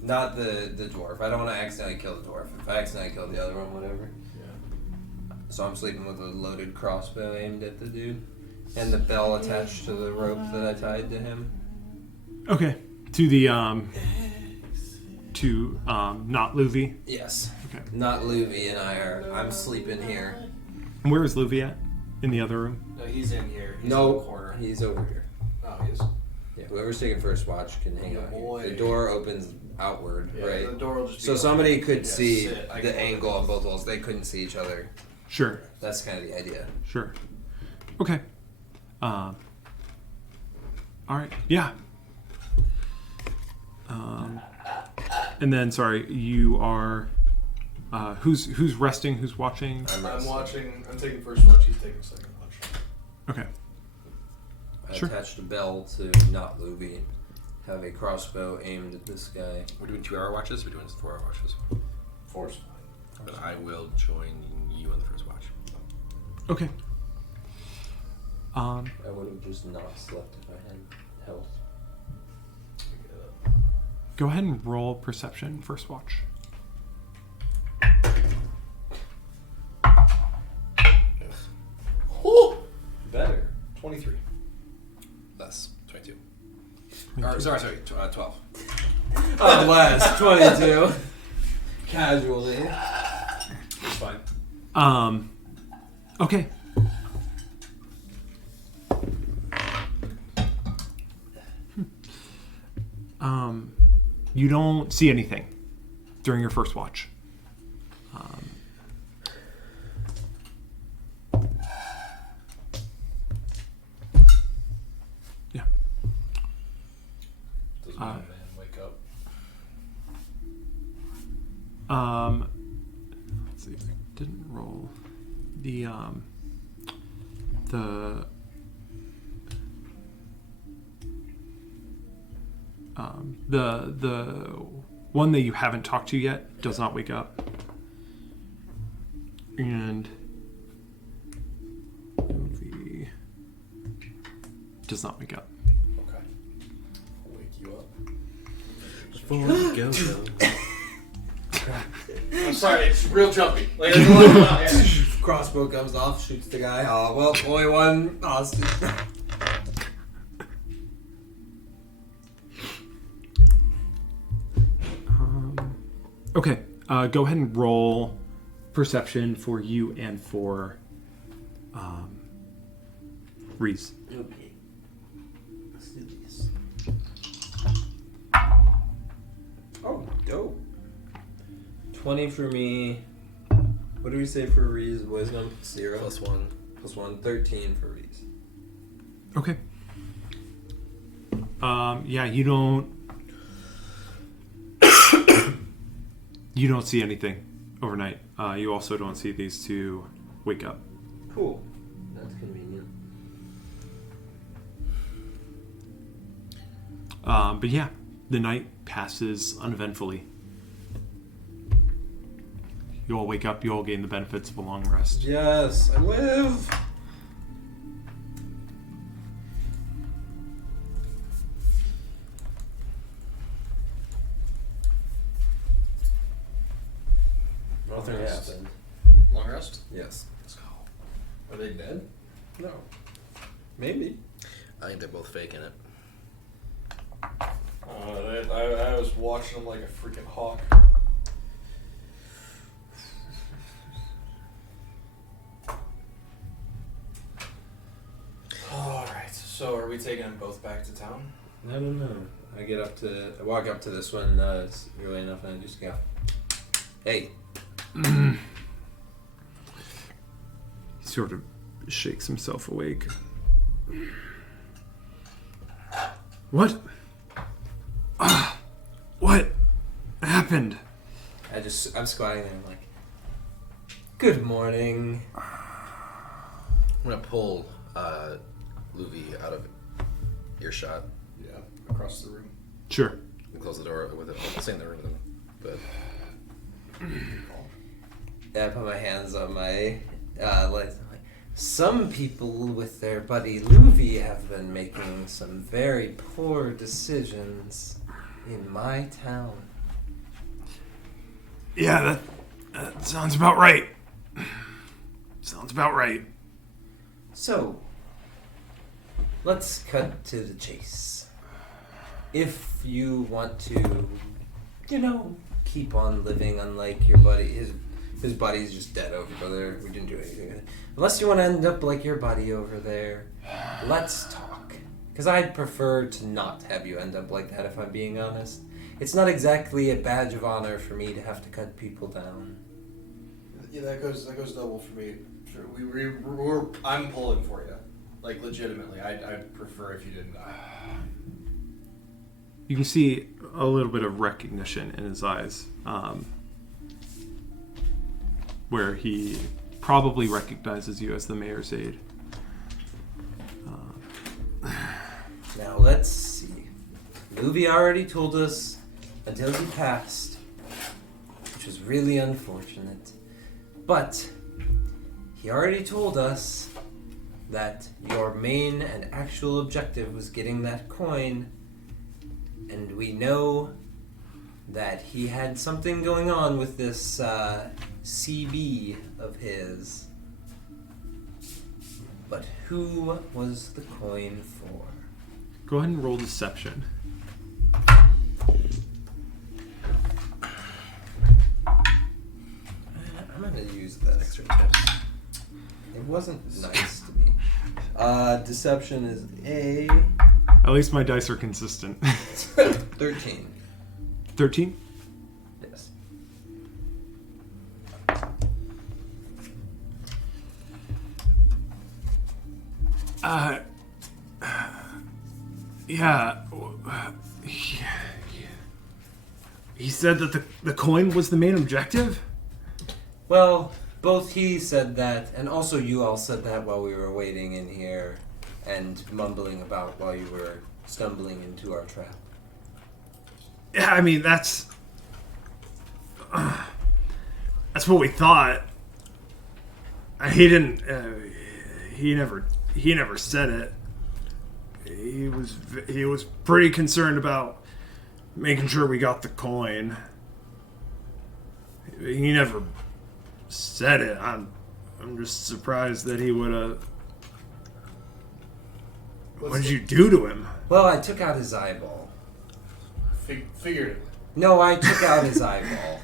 Not the dwarf. I don't want to accidentally kill the dwarf. If I accidentally kill the other one, whatever. Yeah. So I'm sleeping with a loaded crossbow aimed at the dude, and the bell attached to the rope that I tied to him. Okay. To the not Luvi. Yes. Okay. Not Luvi and I'm sleeping here. And where is Luvi at? In the other room? No, he's in here. He's in No, the corner. he's over here. Oh, he is. Yeah, whoever's taking first watch can hang out Boy. here. The door opens outward, Yeah, right? the door will just be So open. somebody could Yeah, see sit. I the can angle open on both walls. They couldn't see each other. Sure. That's kind of the idea. Sure. Okay. All right. Yeah. And then, sorry, you are. Who's resting? Who's watching? I'm watching. I'm taking first watch. He's taking second watch. Okay. I Sure. attached a bell to not Luby. Have a crossbow aimed at this guy. We're doing 2-hour watches. We're doing 4-hour watches. Force. But I will join you on the first watch. Okay. I would have just not slept if I had health. Go ahead and roll perception first watch. Oh, better. 23. Less. 22. Or, sorry, 12. Oh, less 22. Casually. It's fine. Okay. You don't see anything during your first watch. Yeah. Does my man wake up? Let's see if I didn't roll the one that you haven't talked to yet does not wake up, and Luffy does not wake up. Okay. I'll wake you up. Before we go. I'm sorry, it's real jumpy. Like, there's a lot of Crossbow comes off, shoots the guy. Oh, well, only one hostage. Okay, go ahead and roll perception for you and for Reese. Okay. Let's do this. Oh, dope. 20 for me. What do we say for Reese? Wisdom? 0. +1. +1. 13 for Reese. Okay. Yeah, you don't see anything overnight. You also don't see these two wake up. Cool. That's convenient. But yeah, the night passes uneventfully. You all wake up, you all gain the benefits of a long rest. Yes, I live. Nothing Rest. happened. Long rest? Yes. Let's go. Are they dead? No. Maybe. I think they're both faking it. I was watching them like a freaking hawk. Alright, so are we taking them both back to town? I don't know. I walk up to this one, it's early enough, and I just go, hey. He sort of shakes himself awake. What? What happened? I'm squatting there, I'm like, good morning. I'm gonna pull Luvi out of earshot Yeah, across the room. Sure. and close the door with it. I'll stay in the room with him, but Yeah, I put my hands on my legs. I'm like, some people with their buddy Luvi have been making some very poor decisions in my town. Yeah, that sounds about right. Sounds about right. So, let's cut to the chase. If you want to, keep on living unlike your buddy, his buddy's just dead over there. We didn't do anything with it. Unless you want to end up like your buddy over there, let's talk. Because I'd prefer to not have you end up like that, if I'm being honest. It's not exactly a badge of honor for me to have to cut people down. Yeah, that goes double for me. I'm pulling for you, like legitimately. I'd prefer if you didn't die. You can see a little bit of recognition in his eyes, where he probably recognizes you as the mayor's aide. Now let's see. Luvi already told us until he passed, which was really unfortunate. But he already told us that your main and actual objective was getting that coin, and we know that he had something going on with this CB of his. But who was the coin for? Go ahead and roll deception. I'm gonna use that extra tips. It wasn't nice to me. Deception is a At least my dice are consistent. 13. 13? Yes. Yeah. He said that the coin was the main objective? Well, both he said that, and also you all said that while we were waiting in here and mumbling about while you were stumbling into our trap. Yeah, I mean, that's what we thought. He didn't. He never said it. He was pretty concerned about making sure we got the coin. He never said it. I'm just surprised that he would have... What did you do to him? Well, I took out his eyeball. Figuratively. No, I took out his eyeball.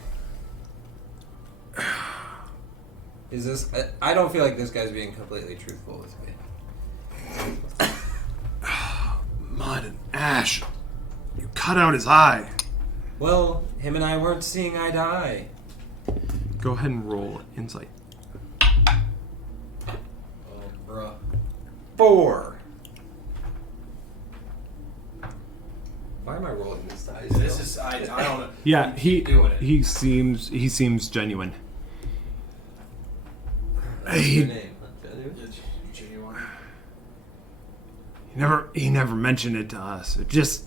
Is this... I don't feel like this guy's being completely truthful with me. Mud and ash. You cut out his eye. Well, him and I weren't seeing eye to eye. Go ahead and roll insight. Oh, bruh. 4. Why am I rolling this dice? This is I don't know. Yeah, Keep doing it. he seems genuine. What's your name? Genuine. He never mentioned it to us. It just...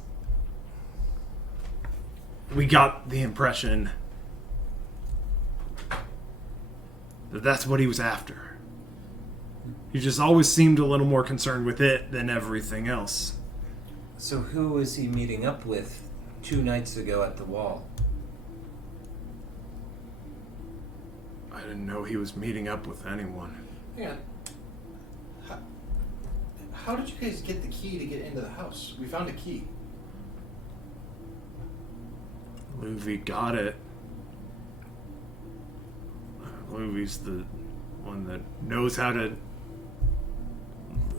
We got the impression that that's what he was after. He just always seemed a little more concerned with it than everything else. So who was he meeting up with 2 nights ago at the wall? I didn't know he was meeting up with anyone. Hang on. How did you guys get the key to get into the house? We found a key. Luvi got it. Luvi's the one that knows how to...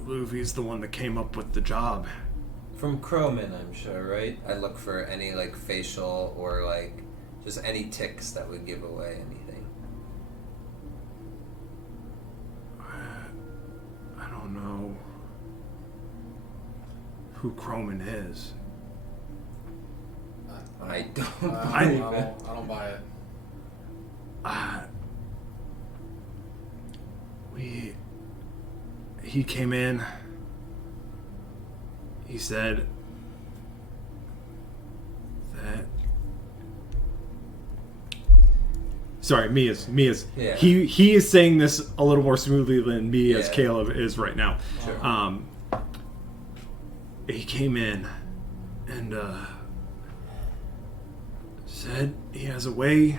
Luvi's the one that came up with the job. From Croman, I'm sure, right? I look for any, like, facial or, like, just any ticks that would give away anything. I don't know who Croman is. I don't I believe it. don't buy it. He came in. He said that... Sorry, Mia's. Yeah. He is saying this a little more smoothly than me as Yeah. Caleb is right now. Sure. He came in and said he has a way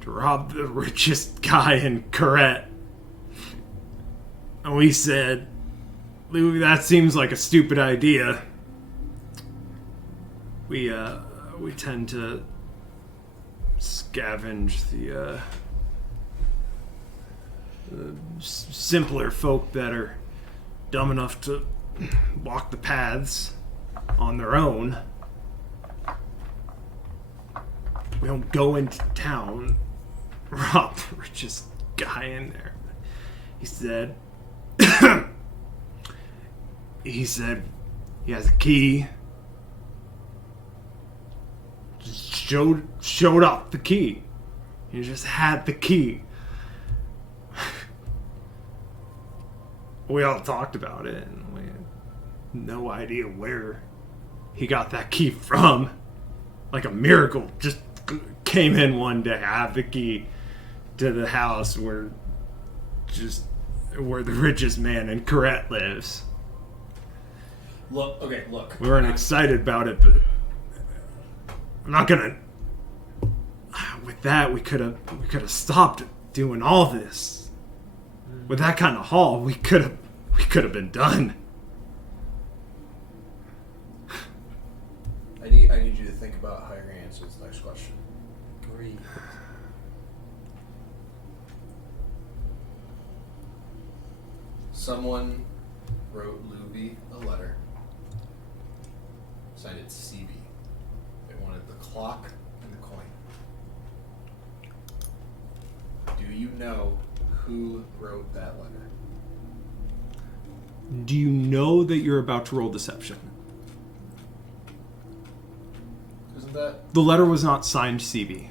to rob the richest guy in Corette. And we said, Louis, that seems like a stupid idea. We tend to scavenge the simpler folk that are dumb enough to walk the paths on their own. We don't go into town, rob the richest guy in there. He said he has a key. Just showed off the key. He just had the key. We all talked about it, and we had no idea where he got that key from. Like a miracle, just came in one day, have the key to the house where the richest man in Corette lives. Look. We weren't excited about it, but I'm not gonna. With that, we could have stopped doing all this. With that kind of haul, we could have been done. I need you to think about how you're going to answer this next question. Agreed. Someone wrote Luby a letter, signed it CB. They wanted the clock and the coin. Do you know who wrote that letter? Do you know that you're about to roll deception? Isn't that... The letter was not signed CB.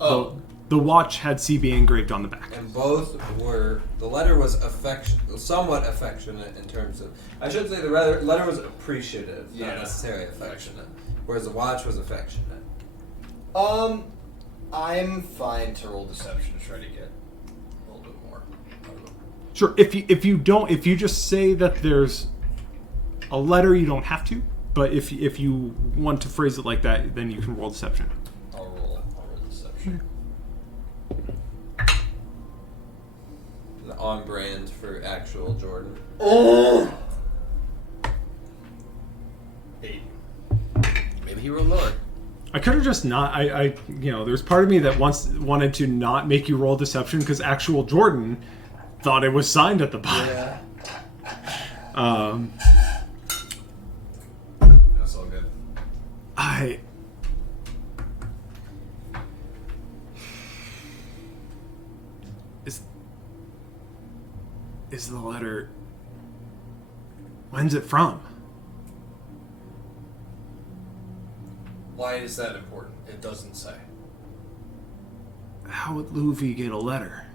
Oh. The watch had CB engraved on the back. And both were... The letter was somewhat affectionate in terms of... I should say the letter was appreciative, Yeah. not necessarily affectionate. Whereas the watch was affectionate. I'm fine to roll deception to try to get a little bit more out of them. Sure, if you just say that there's a letter, you don't have to. but if you want to phrase it like that, then you can roll deception. I'll roll deception. On brand for actual Jordan. Oh! 8. Maybe he rolled lower. I could have just not. I there's part of me that wanted to not make you roll deception because actual Jordan thought it was signed at the bottom. Yeah. That's all good. Is the letter? When's it from? Why is that important? It doesn't say. How would Luffy get a letter?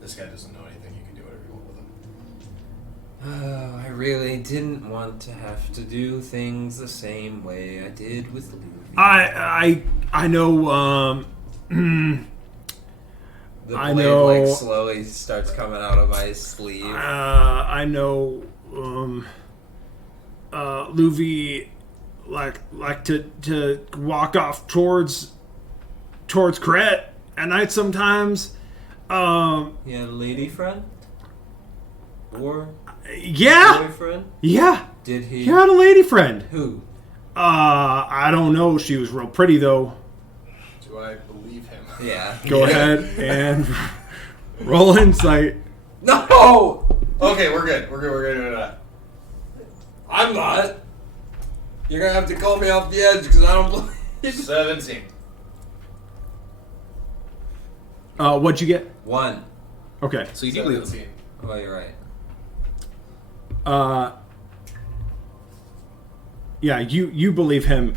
This guy doesn't know anything. You can do whatever you want with him. Oh, I really didn't want to have to do things the same way I did with Luffy. I know. The I blade know. like slowly starts coming out of my sleeve. I know. Luffy like to walk off towards Kret at night sometimes. You had a lady friend? Or Yeah. boyfriend? Yeah. Did he? He had a lady friend. Who? I don't know. She was real pretty though. Do I believe him? Yeah. Go ahead and roll insight. No! Okay, we're good. We're gonna do that. I'm not. You're gonna have to call me off the edge because I don't believe. 17. What'd you get? 1. Okay. So you do believe him. 17. Oh, you're right. Yeah, you believe him.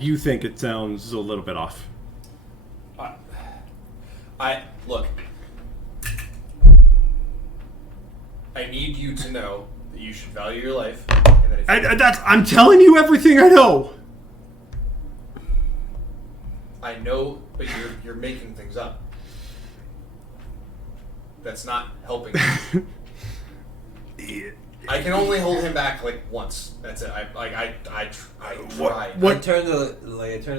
You think it sounds a little bit off. I look. I need you to know that you should value your life, and that if I'm telling you everything I know. I know, but you're making things up. That's not helping. I can only hold him back like once. That's it. I tried. I turn to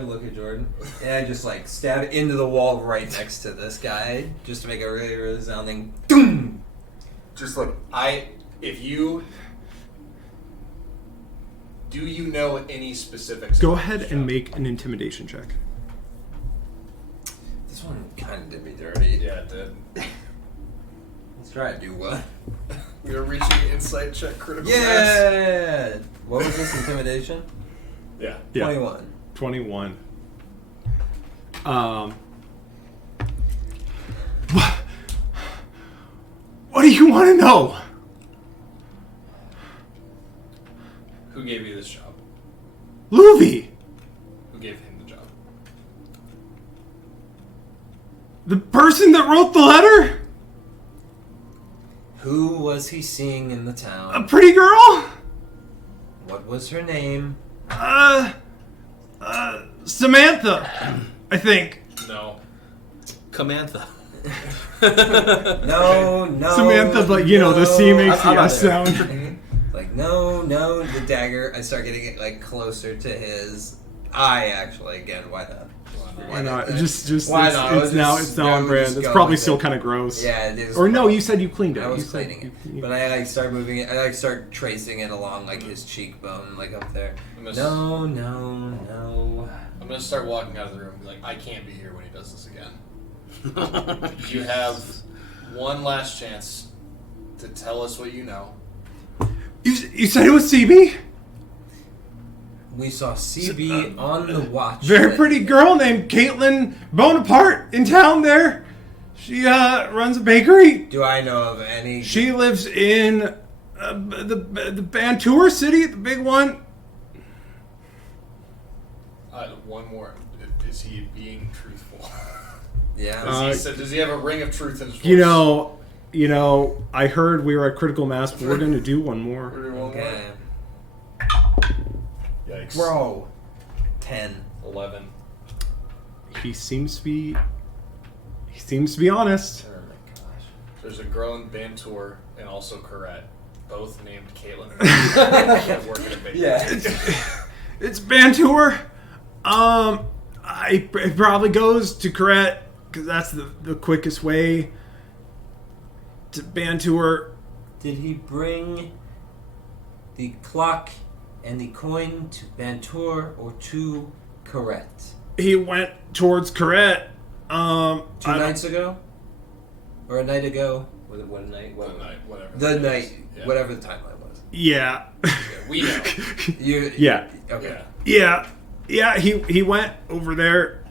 look at Jordan, and I just like stab into the wall right next to this guy, just to make a really resounding doom. Just look. If you do, you know any specifics? Go about ahead this and job? make an intimidation check. This one kind of did me dirty. Yeah, it did. Let's try to do what? We are reaching insight check critical mass. Yeah. What was this intimidation? Yeah. 21. 21. What do you want to know? Who gave you this job? Luffy, Who gave him the job? the person that wrote the letter? Who was he seeing in the A town? pretty girl? What was her name? Samantha, I think. No. Camantha. No. Samantha, but you know, the C makes the S sound. Like, no, the dagger. I start getting it like closer to his eye. Actually, again, why not? Why not? Just Why it's, not? it's now Just on go- brand. just It's go probably with still it. kind of gross. Yeah, it is. Or no, you said you cleaned it. I You was said cleaning you- it, but I like start moving it. I like start tracing it along like his cheekbone, like up there. I'm gonna No. I'm gonna start walking out of the room and be like, I can't be here when he does this again. You have one last chance to tell us what you know. You said it was CB? We saw CB on the watch. Very with- pretty girl named Caitlin Bonaparte in town there. She runs a bakery. Do I know of any? She lives in the Bantour city, the big one. One more. Is he being truthful? Yeah. Does he have a ring of truth in his voice? You know, I heard we were at critical mass, but we're going to do one more. We're doing one Okay. more. Yikes. Bro. 10. 11. He seems to be honest. Oh my gosh. There's a girl in Bantour and also Corette both named Caitlin that work at a bakery. Yeah. It's Bantour. It probably goes to Corette because that's the quickest way to Bantour. Did he bring the clock and the coin to Bantour or to Corette? He went towards Corette. 2 nights ago? Or a night ago? What night? The night, whatever. The night, Yeah. whatever the timeline was. Yeah. Yeah, we know. Yeah. Okay. Yeah. Yeah, he went over there.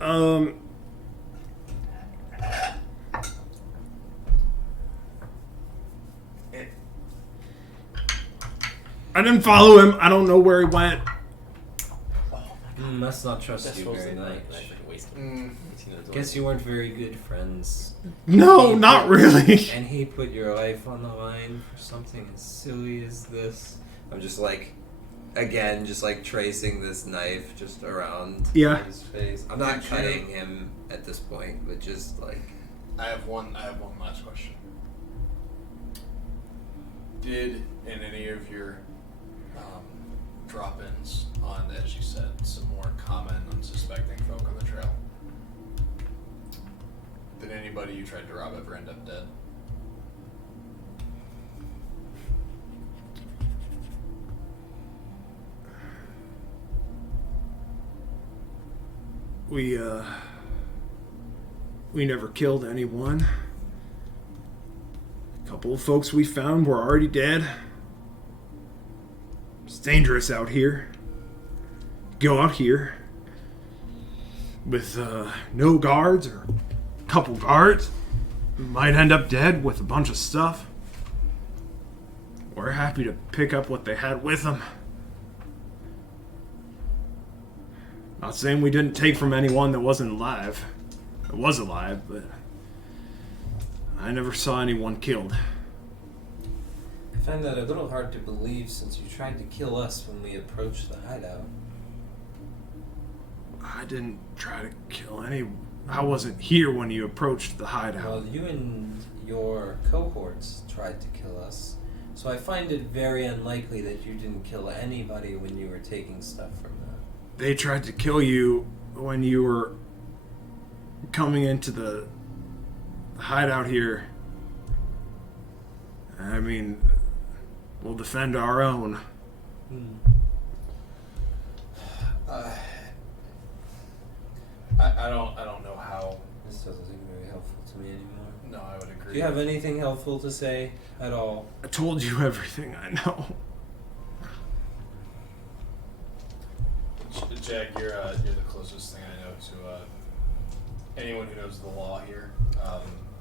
I didn't follow him. I don't know where he went. Must not trust you very much. Guess you weren't very good friends. No, not really. And he put your life on the line for something as silly as this. I'm just like, again, just like tracing this knife just around his face. I'm not cutting him at this point, but just like. I have one last question. Did in any of your drop-ins on, as you said, some more common unsuspecting folk on the trail? Did anybody you tried to rob ever end up dead? We never killed anyone. A couple of folks we found were already dead. It's dangerous out here. Go out here with no guards or a couple guards. Might end up dead with a bunch of stuff. We're happy to pick up what they had with them. Not saying we didn't take from anyone that wasn't alive. It was alive, but I never saw anyone killed. I find that a little hard to believe since you tried to kill us when we approached the hideout. I didn't try to kill any. I wasn't here when you approached the hideout. Well, you and your cohorts tried to kill us, so I find it very unlikely that you didn't kill anybody when you were taking stuff from them. They tried to kill you when you were coming into the hideout here. I mean, we'll defend our own. I don't know how. This doesn't seem very helpful to me anymore. No, I would agree. Do you have anything helpful to say at all? I told you everything I know. Jack, you're the closest thing I know to anyone who knows the law here.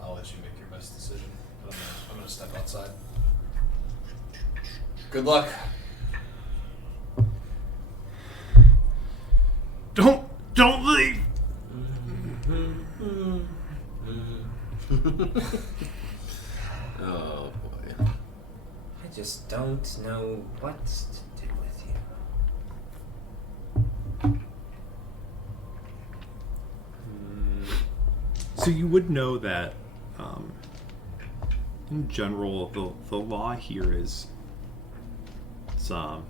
I'll let you make your best decision. But I'm gonna step outside. Good luck. Don't leave. Oh boy. I just don't know what to do with you. So you would know that, in general, the law here is it's not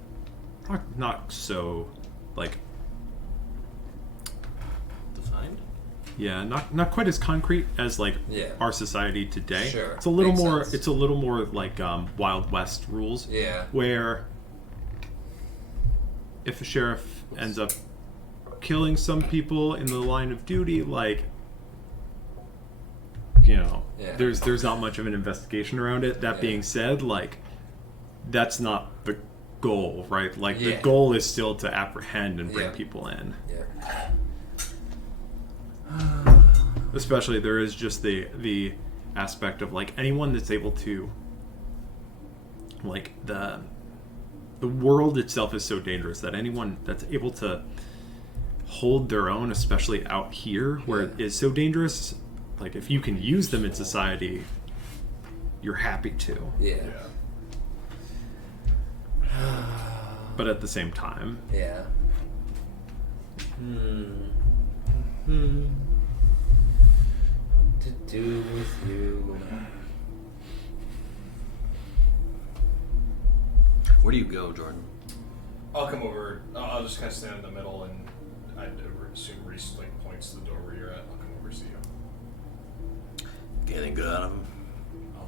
so like Defined? yeah, not quite as concrete as like Yeah. our society today. Sure, it's a little makes more. sense. It's a little more like Wild West rules. Yeah. Where if a sheriff ends up killing some people in the line of duty, like, you know, Yeah. there's not much of an investigation around it. That Yeah. being said, like, that's not the goal, right? Like, the Yeah. goal is still to apprehend and bring Yeah. people in. Yeah. Especially there is just the aspect of like anyone that's able to, like, the world itself is so dangerous that anyone that's able to hold their own, especially out here where it is so dangerous, like if you can use them in society, you're happy to. Yeah. But at the same time, Yeah. What to do with you? Where do you go, Jordan? I'll come over. I'll just kind of stand in the middle, and I'd assume Reese points to the door where you're at. I'll come over to see you. Getting good out of him. Oh.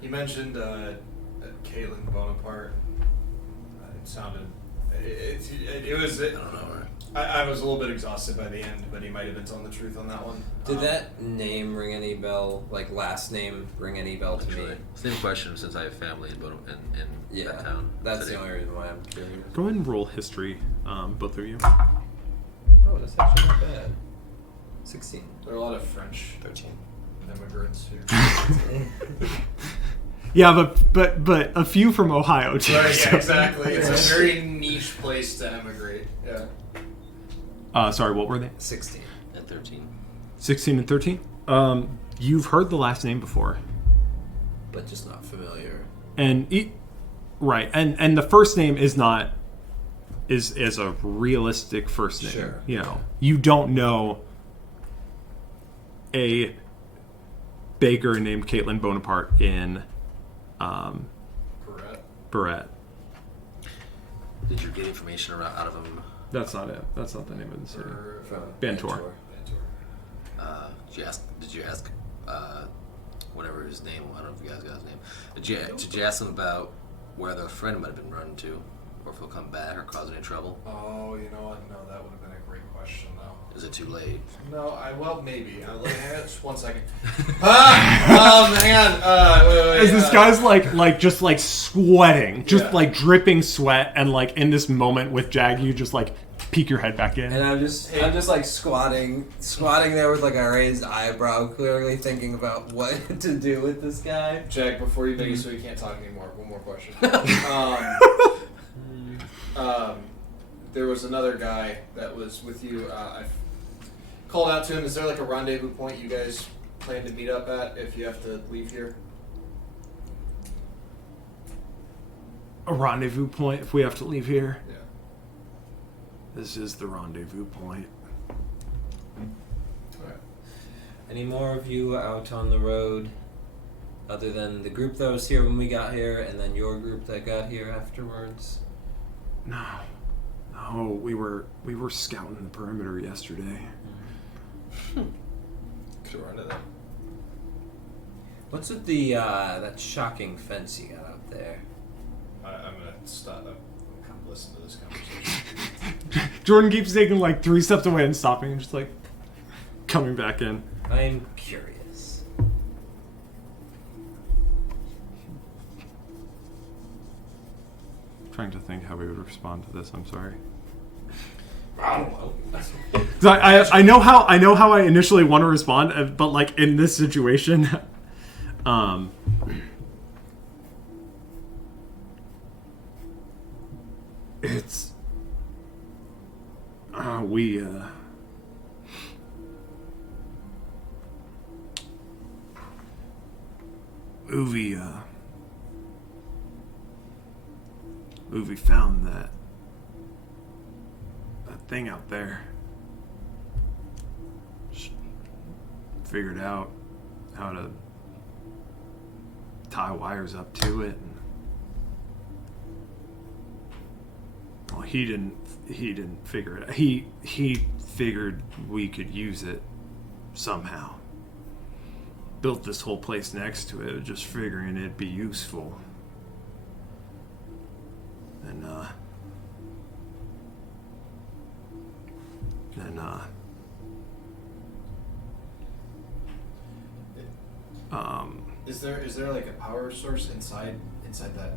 You mentioned Caitlin Bonaparte. It sounded. It was. I don't know. I was a little bit exhausted by the end, but he might have been telling the truth on that one. Did that name ring any bell? Like last name ring any bell to me? Same question since I have family in that town. That's the only reason why I'm curious. Go ahead and roll history, both of you. Oh, that's actually not bad. 16. There are a lot of French 13. immigrants here. Yeah, but a few from Ohio too. Right, so. yeah, exactly. It's a very niche place to emigrate. Yeah. Sorry, what were they? 16. And 13. 16 and 13? You've heard the last name before. But just not familiar. And right, and the first name is not is a realistic first name. Sure. You know, you don't know a baker named Caitlin Bonaparte in Barrett. Did you get information out of him? That's not it. That's not the name of the city. Bantor. Did you ask whatever his name? I don't know if you guys got his name. Did you ask him about where their friend might have been run to, or if he'll come back or cause any trouble? Oh, you know what? No, that would have been a great question, though. Is it too late? No, well, maybe. Hang on just 1 second. Hang on. Wait, As this guy's just sweating, just dripping sweat, and in this moment with Jag, you just peek your head back in. And I'm just squatting there with a raised eyebrow, clearly thinking about what to do with this guy. Jag, before you make it so you can't talk anymore, one more question. There was another guy that was with you. I called out to him. Is there a rendezvous point you guys plan to meet up at if you have to leave here? A rendezvous point if we have to leave here. Yeah. This is the rendezvous point. Alright. Any more of you out on the road, other than the group that was here when we got here, and then your group that got here afterwards? No, we were scouting the perimeter yesterday. Could run to that. What's with the that shocking fence you got out there? I'm gonna stop. I'm gonna come listen to this conversation. Jordan keeps taking 3 steps away and stopping and just coming back in. I'm curious. Trying to think how we would respond to this. I'm sorry. I don't know. 'Cause I know how I initially want to respond, but in this situation, it's we Uvi found that thing out there. Just figured out how to tie wires up to it. And, well, he didn't figure it out. He figured we could use it somehow. Built this whole place next to it, just figuring it'd be useful. And Is there a power source inside that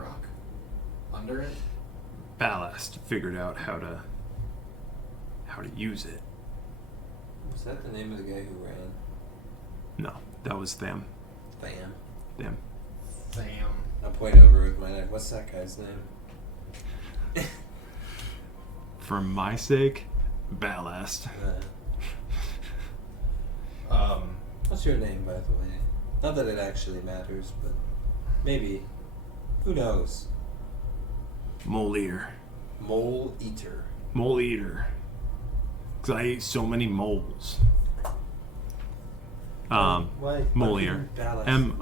rock? Under it? Ballast figured out how to use it. Was that the name of the guy who ran? No, that was them. Bam. Them. Damn. I'll point over with my knife. What's that guy's name? For my sake, Ballast. What's your name, by the way? Not that it actually matters, but maybe. Who knows? Mole ear. Mole eater. Mole eater. Because I ate so many moles. Why? Mole ear. Molhir.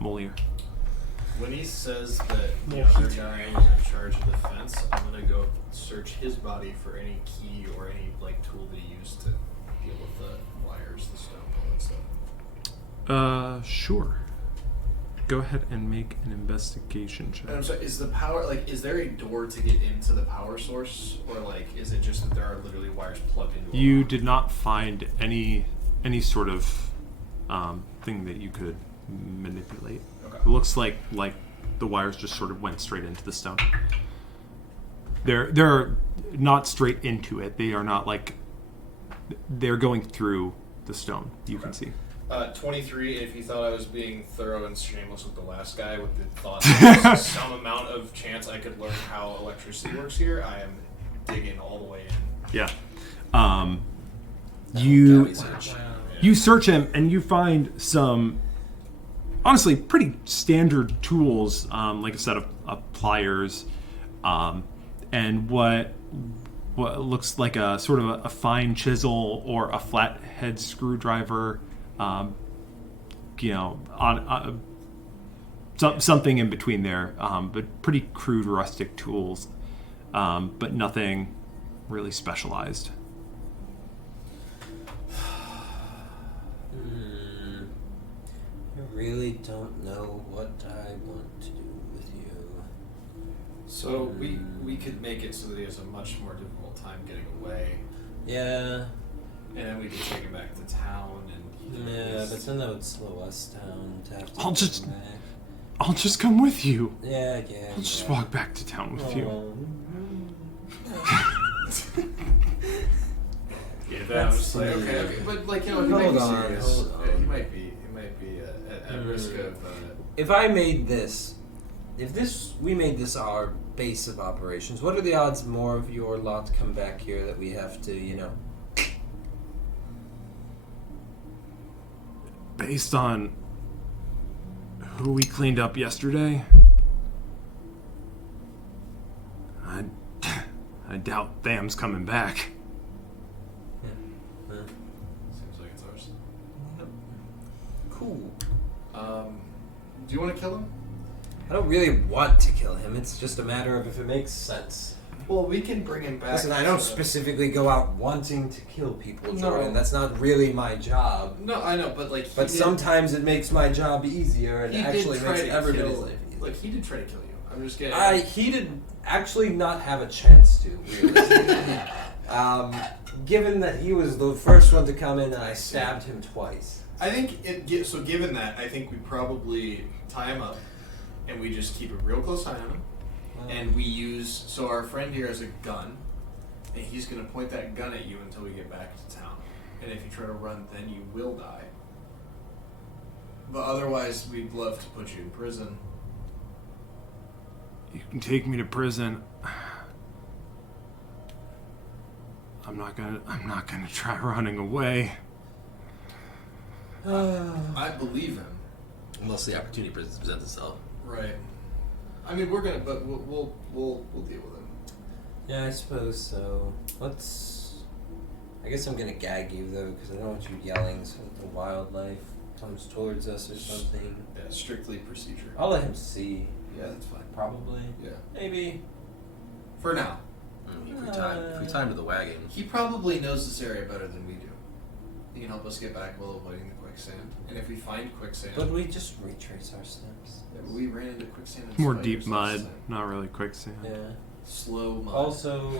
Mole ear. When he says that the other guy was in charge of the fence, I'm gonna go search his body for any key or any like tool that he used to deal with the wires, the stone, all that stuff. Sure. Go ahead and make an investigation check. And I'm sorry, is the power is there a door to get into the power source, or like is it just that there are literally wires plugged into? You did not find any sort of thing that you could manipulate. Okay. It looks like the wires just sort of went straight into the stone. They're not straight into it. They are not like they're going through the stone. You can see. 23, if you thought I was being thorough and shameless with the last guy with the thought that there's some amount of chance I could learn how electricity works here, I am digging all the way in. Yeah. Research. You search him and you find some honestly pretty standard tools, like a set of pliers, and what looks like a sort of a fine chisel or a flathead screwdriver. Something in between there, but pretty crude, rustic tools, but nothing really specialized. I really don't know what I want to do with you. So we could make it so that he has a much more difficult time getting away. Yeah. And then we could take him back to town and Yeah, but then that would slow us down to have to I'll just- come back. I'll just come with you. Yeah. I'll just walk back to town with you. yeah, that was just like okay, but like he Hold might be on, serious. hold on. He might be at risk of. If I made this, we made this our base of operations, what are the odds more of your lot come back here that we have to, Based on who we cleaned up yesterday, I doubt Tham's coming back. Seems like it's ours. Cool. Do you want to kill him? I don't really want to kill him. It's just a matter of if it makes sense. Well, we can bring him back. Listen, I don't specifically go out wanting to kill people, No. Jordan. That's not really my job. No, I know, but like. But sometimes it makes my job easier and actually makes everybody's life easier. Like he did try to kill you. I'm just getting. He did actually not have a chance to, realistically. Given that he was the first one to come in and I stabbed him twice. I think so. Given that, I think we probably tie him up, and we just keep a real close eye on him, and we use. So our friend here has a gun, and he's going to point that gun at you until we get back to town. And if you try to run, then you will die. But otherwise, we'd love to put you in prison. You can take me to prison. I'm not gonna try running away. I believe him. Unless the opportunity presents itself. Right. I mean, we're gonna, but we'll deal with him. Yeah, I suppose so. I guess I'm gonna gag you though, because I don't want you yelling so that the wildlife comes towards us or something. Yeah, strictly procedure. I'll let him see. Yeah, that's fine. Probably. Yeah. Maybe. For now. If we time to the wagon. He probably knows this area better than we do. He can help us get back while avoiding the quicksand. And if we find quicksand... But we just retrace our steps. Yeah, but we ran into quicksand and More spiders, deep that's mud, the same. not really quicksand. Yeah. Slow mud. Also,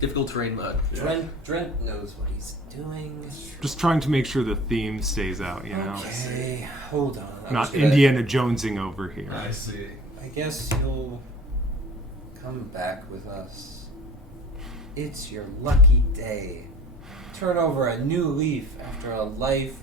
Difficult terrain mud. Drent knows what he's doing. Just trying to make sure the theme stays out, you know? Okay, hold on. I'm Not just gonna- Indiana Jonesing over here. I see. I guess you'll come back with us. It's your lucky day. Turn over a new leaf after a life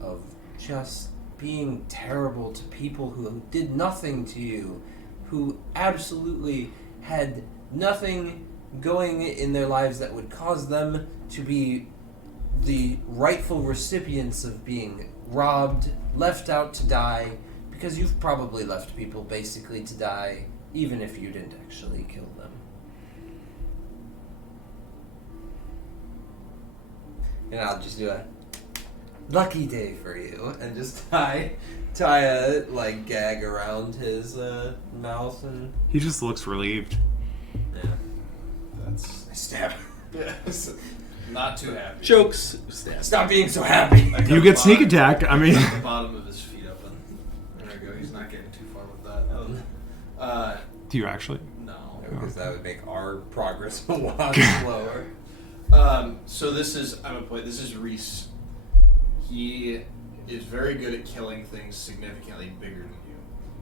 of just being terrible to people who did nothing to you, who absolutely had nothing going in their lives that would cause them to be the rightful recipients of being robbed, left out to die, because you've probably left people basically to die, even if you didn't actually kill them. And I'll just do a lucky day for you, and just tie a gag around his mouth, and He just looks relieved. yeah, That's I stab. not too happy. Jokes. Stop being so happy. I cut You the get sneak bottom- attack. I mean, cut the bottom of his feet open. There we go. He's not getting too far with that. do you actually? No. Because that would make our progress a lot slower. So this is this is Reese. He is very good at killing things significantly bigger than you.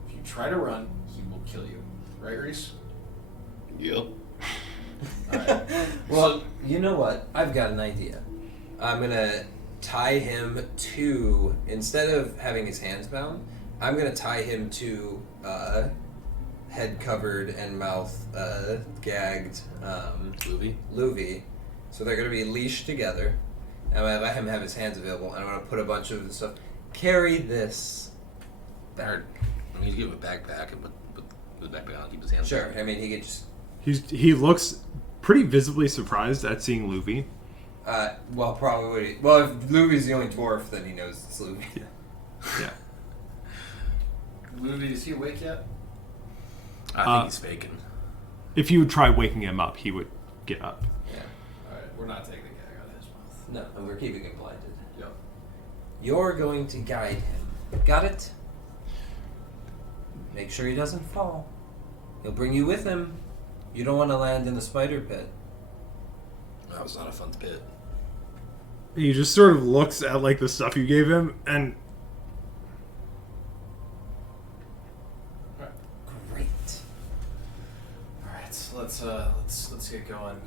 If you try to run, he will kill you. Right, Reese? Yep. Alright. Well, you know what? I've got an idea. I'm gonna tie him to, instead of having his hands bound, I'm gonna tie him to head covered and mouth gagged Luvi. So they're gonna be leashed together. And I'm gonna let him have his hands available, and I'm gonna put a bunch of stuff. Carry this. I mean, you give him a backpack and put the backpack on, keep his hands. Sure. I mean, he could just. He looks pretty visibly surprised at seeing Luvi. Well, probably. Well, if Luvi's the only dwarf, then he knows it's Luvi. Yeah. Luvi, is he awake yet? I think he's faking. If you would try waking him up, he would get up. Yeah. Alright, we're not taking the gag out of his mouth. No, and we're keeping him blinded. Yep. You're going to guide him. Got it? Make sure he doesn't fall. He'll bring you with him. You don't want to land in the spider pit. That was not a fun pit. He just sort of looks at like the stuff you gave him, and Great. Alright, so let's get going.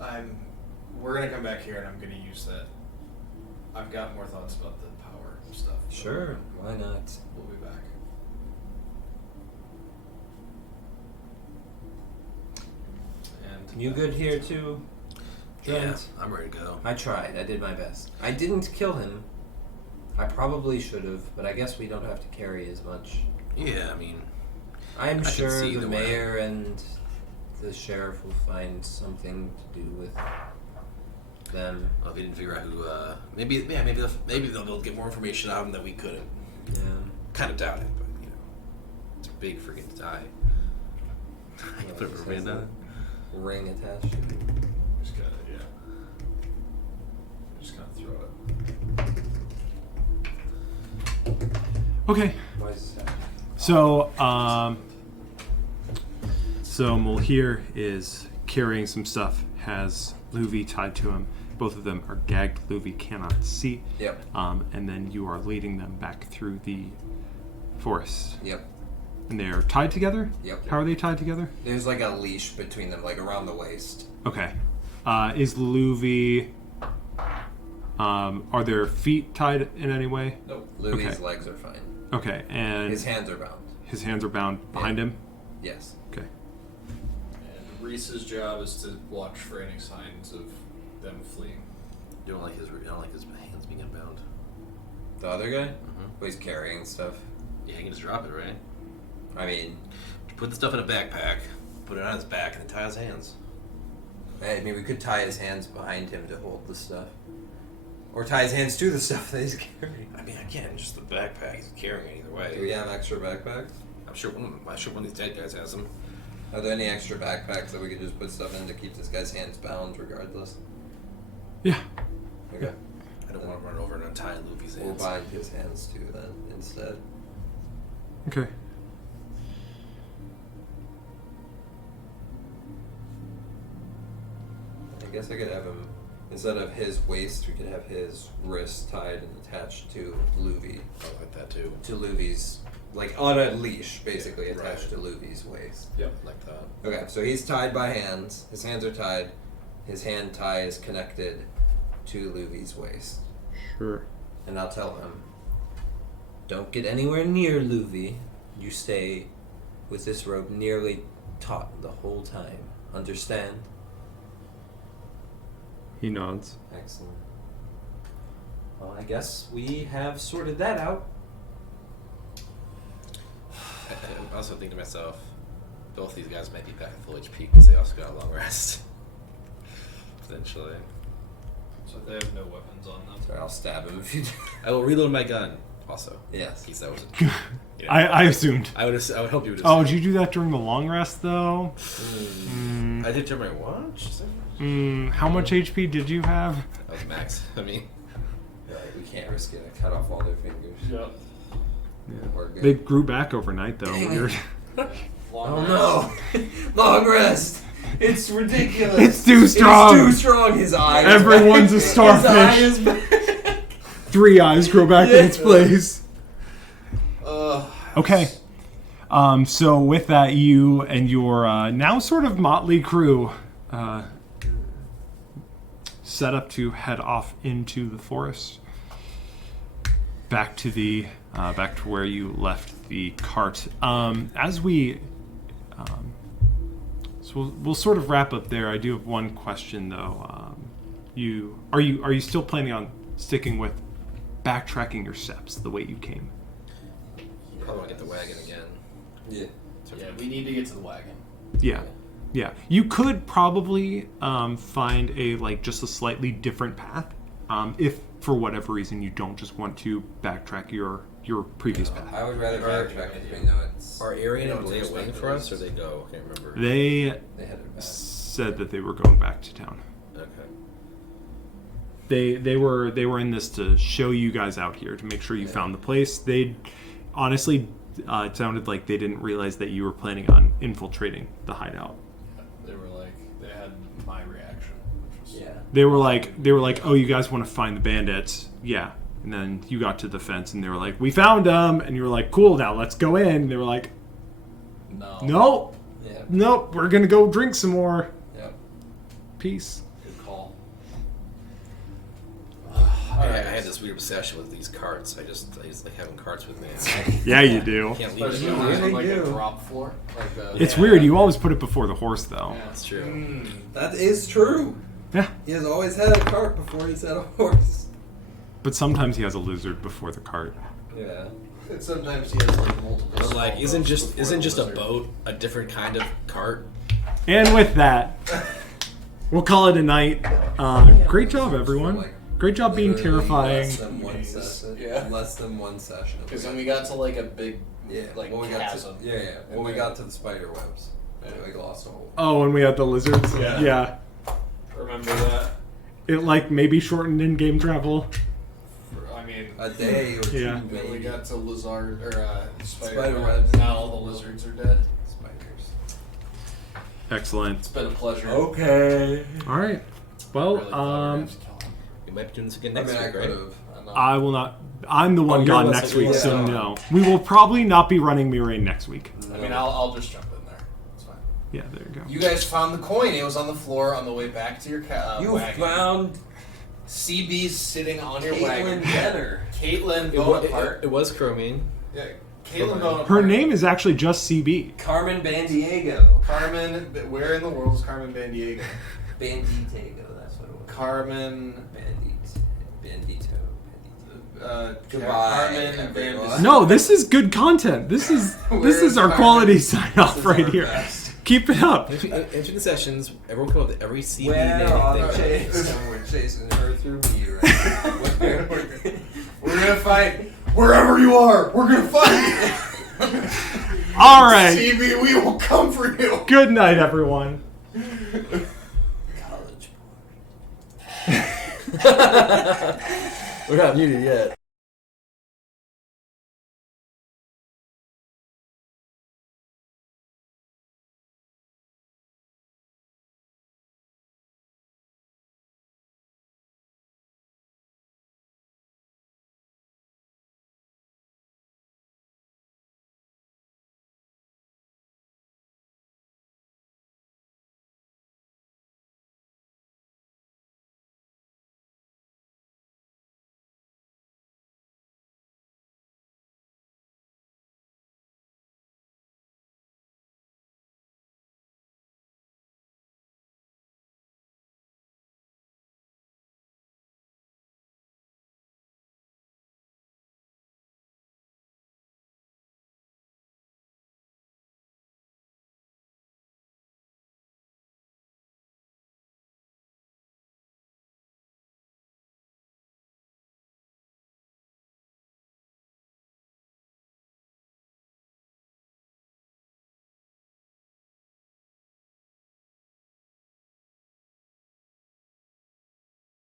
And we're gonna come back here and I'm gonna use that. I've got more thoughts about the power stuff. Sure, why not? We'll be back. And You good here too? Yeah, Trent? I'm ready to go. I tried. I did my best. I didn't kill him. I probably should have, but I guess we don't have to carry as much. Yeah, I mean, I'm I can sure see the the way. mayor and the sheriff will find something to do with them. well, if we didn't figure out who, maybe they'll be able to get more information out of him that we couldn't. Yeah. Kind of doubt it, but it's a big freaking tie. I can put a remain on it. Ring attached. just gotta, just gonna throw it. okay. Why is that? So Mulhir is carrying some stuff, has Luvi tied to him. Both of them are gagged. Luvi cannot see. Yep. And then you are leading them back through the forest. Yep. And they are tied together? Yep. How are they tied together? There's like a leash between them, like around the waist. Okay. Is Luvi... are their feet tied in any way? Nope. Louis' Okay. legs are fine. Okay, and... His hands are bound. His hands are bound behind him? Yes. Okay. And Reese's job is to watch for any signs of them fleeing. You don't like his hands being unbound. The other guy? Mm-hmm. Well, he's carrying stuff. Yeah, he can just drop it, right? I mean, Put the stuff in a backpack, put it on his back, and then tie his hands. we could tie his hands behind him to hold the stuff. Or tie his hands to the stuff that he's carrying. I mean, again, just the backpack. He's carrying either way. Do we have extra backpacks? I'm sure one of these dead guys has them. Are there any extra backpacks that we could just put stuff in to keep this guy's hands bound regardless? Yeah. Okay. I don't want to run over and untie Luffy's We'll hands. bind his hands too then, instead. Okay. I guess I could have him, instead of his waist, we could have his wrist tied and attached to Luvi. I like that too. To Luvi's, like on a leash, basically, Yeah, attached right. to Luvi's waist. Yep. Like that. Okay, so he's tied by hands. His hands are tied. His hand tie is connected to Luvi's waist. Sure. And I'll tell him, don't get anywhere near Luvi. You stay with this rope nearly taut the whole time. Understand? He nods. Excellent. Well, I guess we have sorted that out. I also think to myself, both these guys might be back at full HP because they also got a long rest. Potentially. So they have no weapons on them. Sorry, I'll stab him if you do. I will reload my gun. Also, Yes. in case that was. I assumed. I would hope you would. Oh, did you do that during the long rest though? I did turn my watch. How much HP did you have? That was max. I mean, Right, we can't risk it. I cut off all their fingers. Yep. We're good. They grew back overnight though. Weird. Oh no! Long rest! It's ridiculous! It's too strong! It's too strong! His eye is Everyone's back. a starfish. His eye is back. 3 eyes grow back in its place. Okay. So with that, you and your now sort of motley crew set up to head off into the forest, back to where you left the cart. As we, so we'll sort of wrap up there. I do have one question though. Are you still planning on sticking with backtracking your steps the way you came? probably want to get the wagon again. Yeah. Yeah, we need to get to the wagon. Yeah. You could probably find just a slightly different path, if for whatever reason you don't just want to backtrack your previous path. I would rather backtrack because we know it's. Are Arian and Leia waiting for us, or they go? I can't remember. They headed back. said that they were going back to town. Okay. They were in this to show you guys out here to make sure you found the place. They honestly, it sounded like they didn't realize that you were planning on infiltrating the hideout. They were like, they had my reaction, which was They were like, oh, you guys want to find the bandits? Yeah. And then you got to the fence and they were like, we found them. And you were like, cool, now let's go in. And they were like, nope, nope, we're going to go drink some more. Yep. Peace. good call. I had this weird obsession with these carts. I just like having carts with me. Yeah, you do. Can't leave Especially it. when there's like do. a drop floor. Like It's weird. You always put it before the horse, though. Yeah. That's true. That is true. Yeah. He has always had a cart before he's had a horse. But sometimes he has a lizard before the cart. Yeah. And sometimes he has like multiple. But like, small isn't boats just before a the boat a different kind of cart? And with that, we'll call it a night. Great job, everyone. Great job being Literally terrifying. Less than one session. Yeah. Less than one session. Because then we got to like a big, like when we got chasm. to, yeah. When we got to the spider webs, we lost a whole. Oh, and we had the lizards. Yeah. Remember that? It maybe shortened in-game travel. I mean, A day or two. Yeah. then we Maybe. got to lizard or Spider webs. Now all the lizards are dead. Spiders. Excellent. It's been a pleasure. Okay. All right. Well, Really thought we were gonna have to kill him. We might be doing this again I next mean, I week, could right? have. I know. I will not. I'm the one you're gone the next second week, one. so Yeah. no. We will probably not be running Mihraen next week. I mean, I'll just jump in there. It's fine. Yeah, there you go. You guys found the coin. It was on the floor on the way back to your You wagon. found CB's sitting on your Caitlyn wagon. Jenner. Caitlyn It, wa- Bonaparte. it was Chromine. Yeah, Caitlyn Bonaparte. Her name is actually just CB. Carmen Bandiego. Carmen. Where in the world is Carmen Bandiego? Banditego, that's what it was. Carmen. Bandito. Goodbye. Goodbye, Carmen everyone. Bandito. No, this is good content. This is our quality sign off right here. Keep it up. Entering the sessions, everyone come up with every CB Where are the name thing. chase? And we're chasing her through me right We're gonna fight wherever you are. We're gonna fight. All right. CB, we will come for you. Good night, everyone. College boy. We're not muted yet.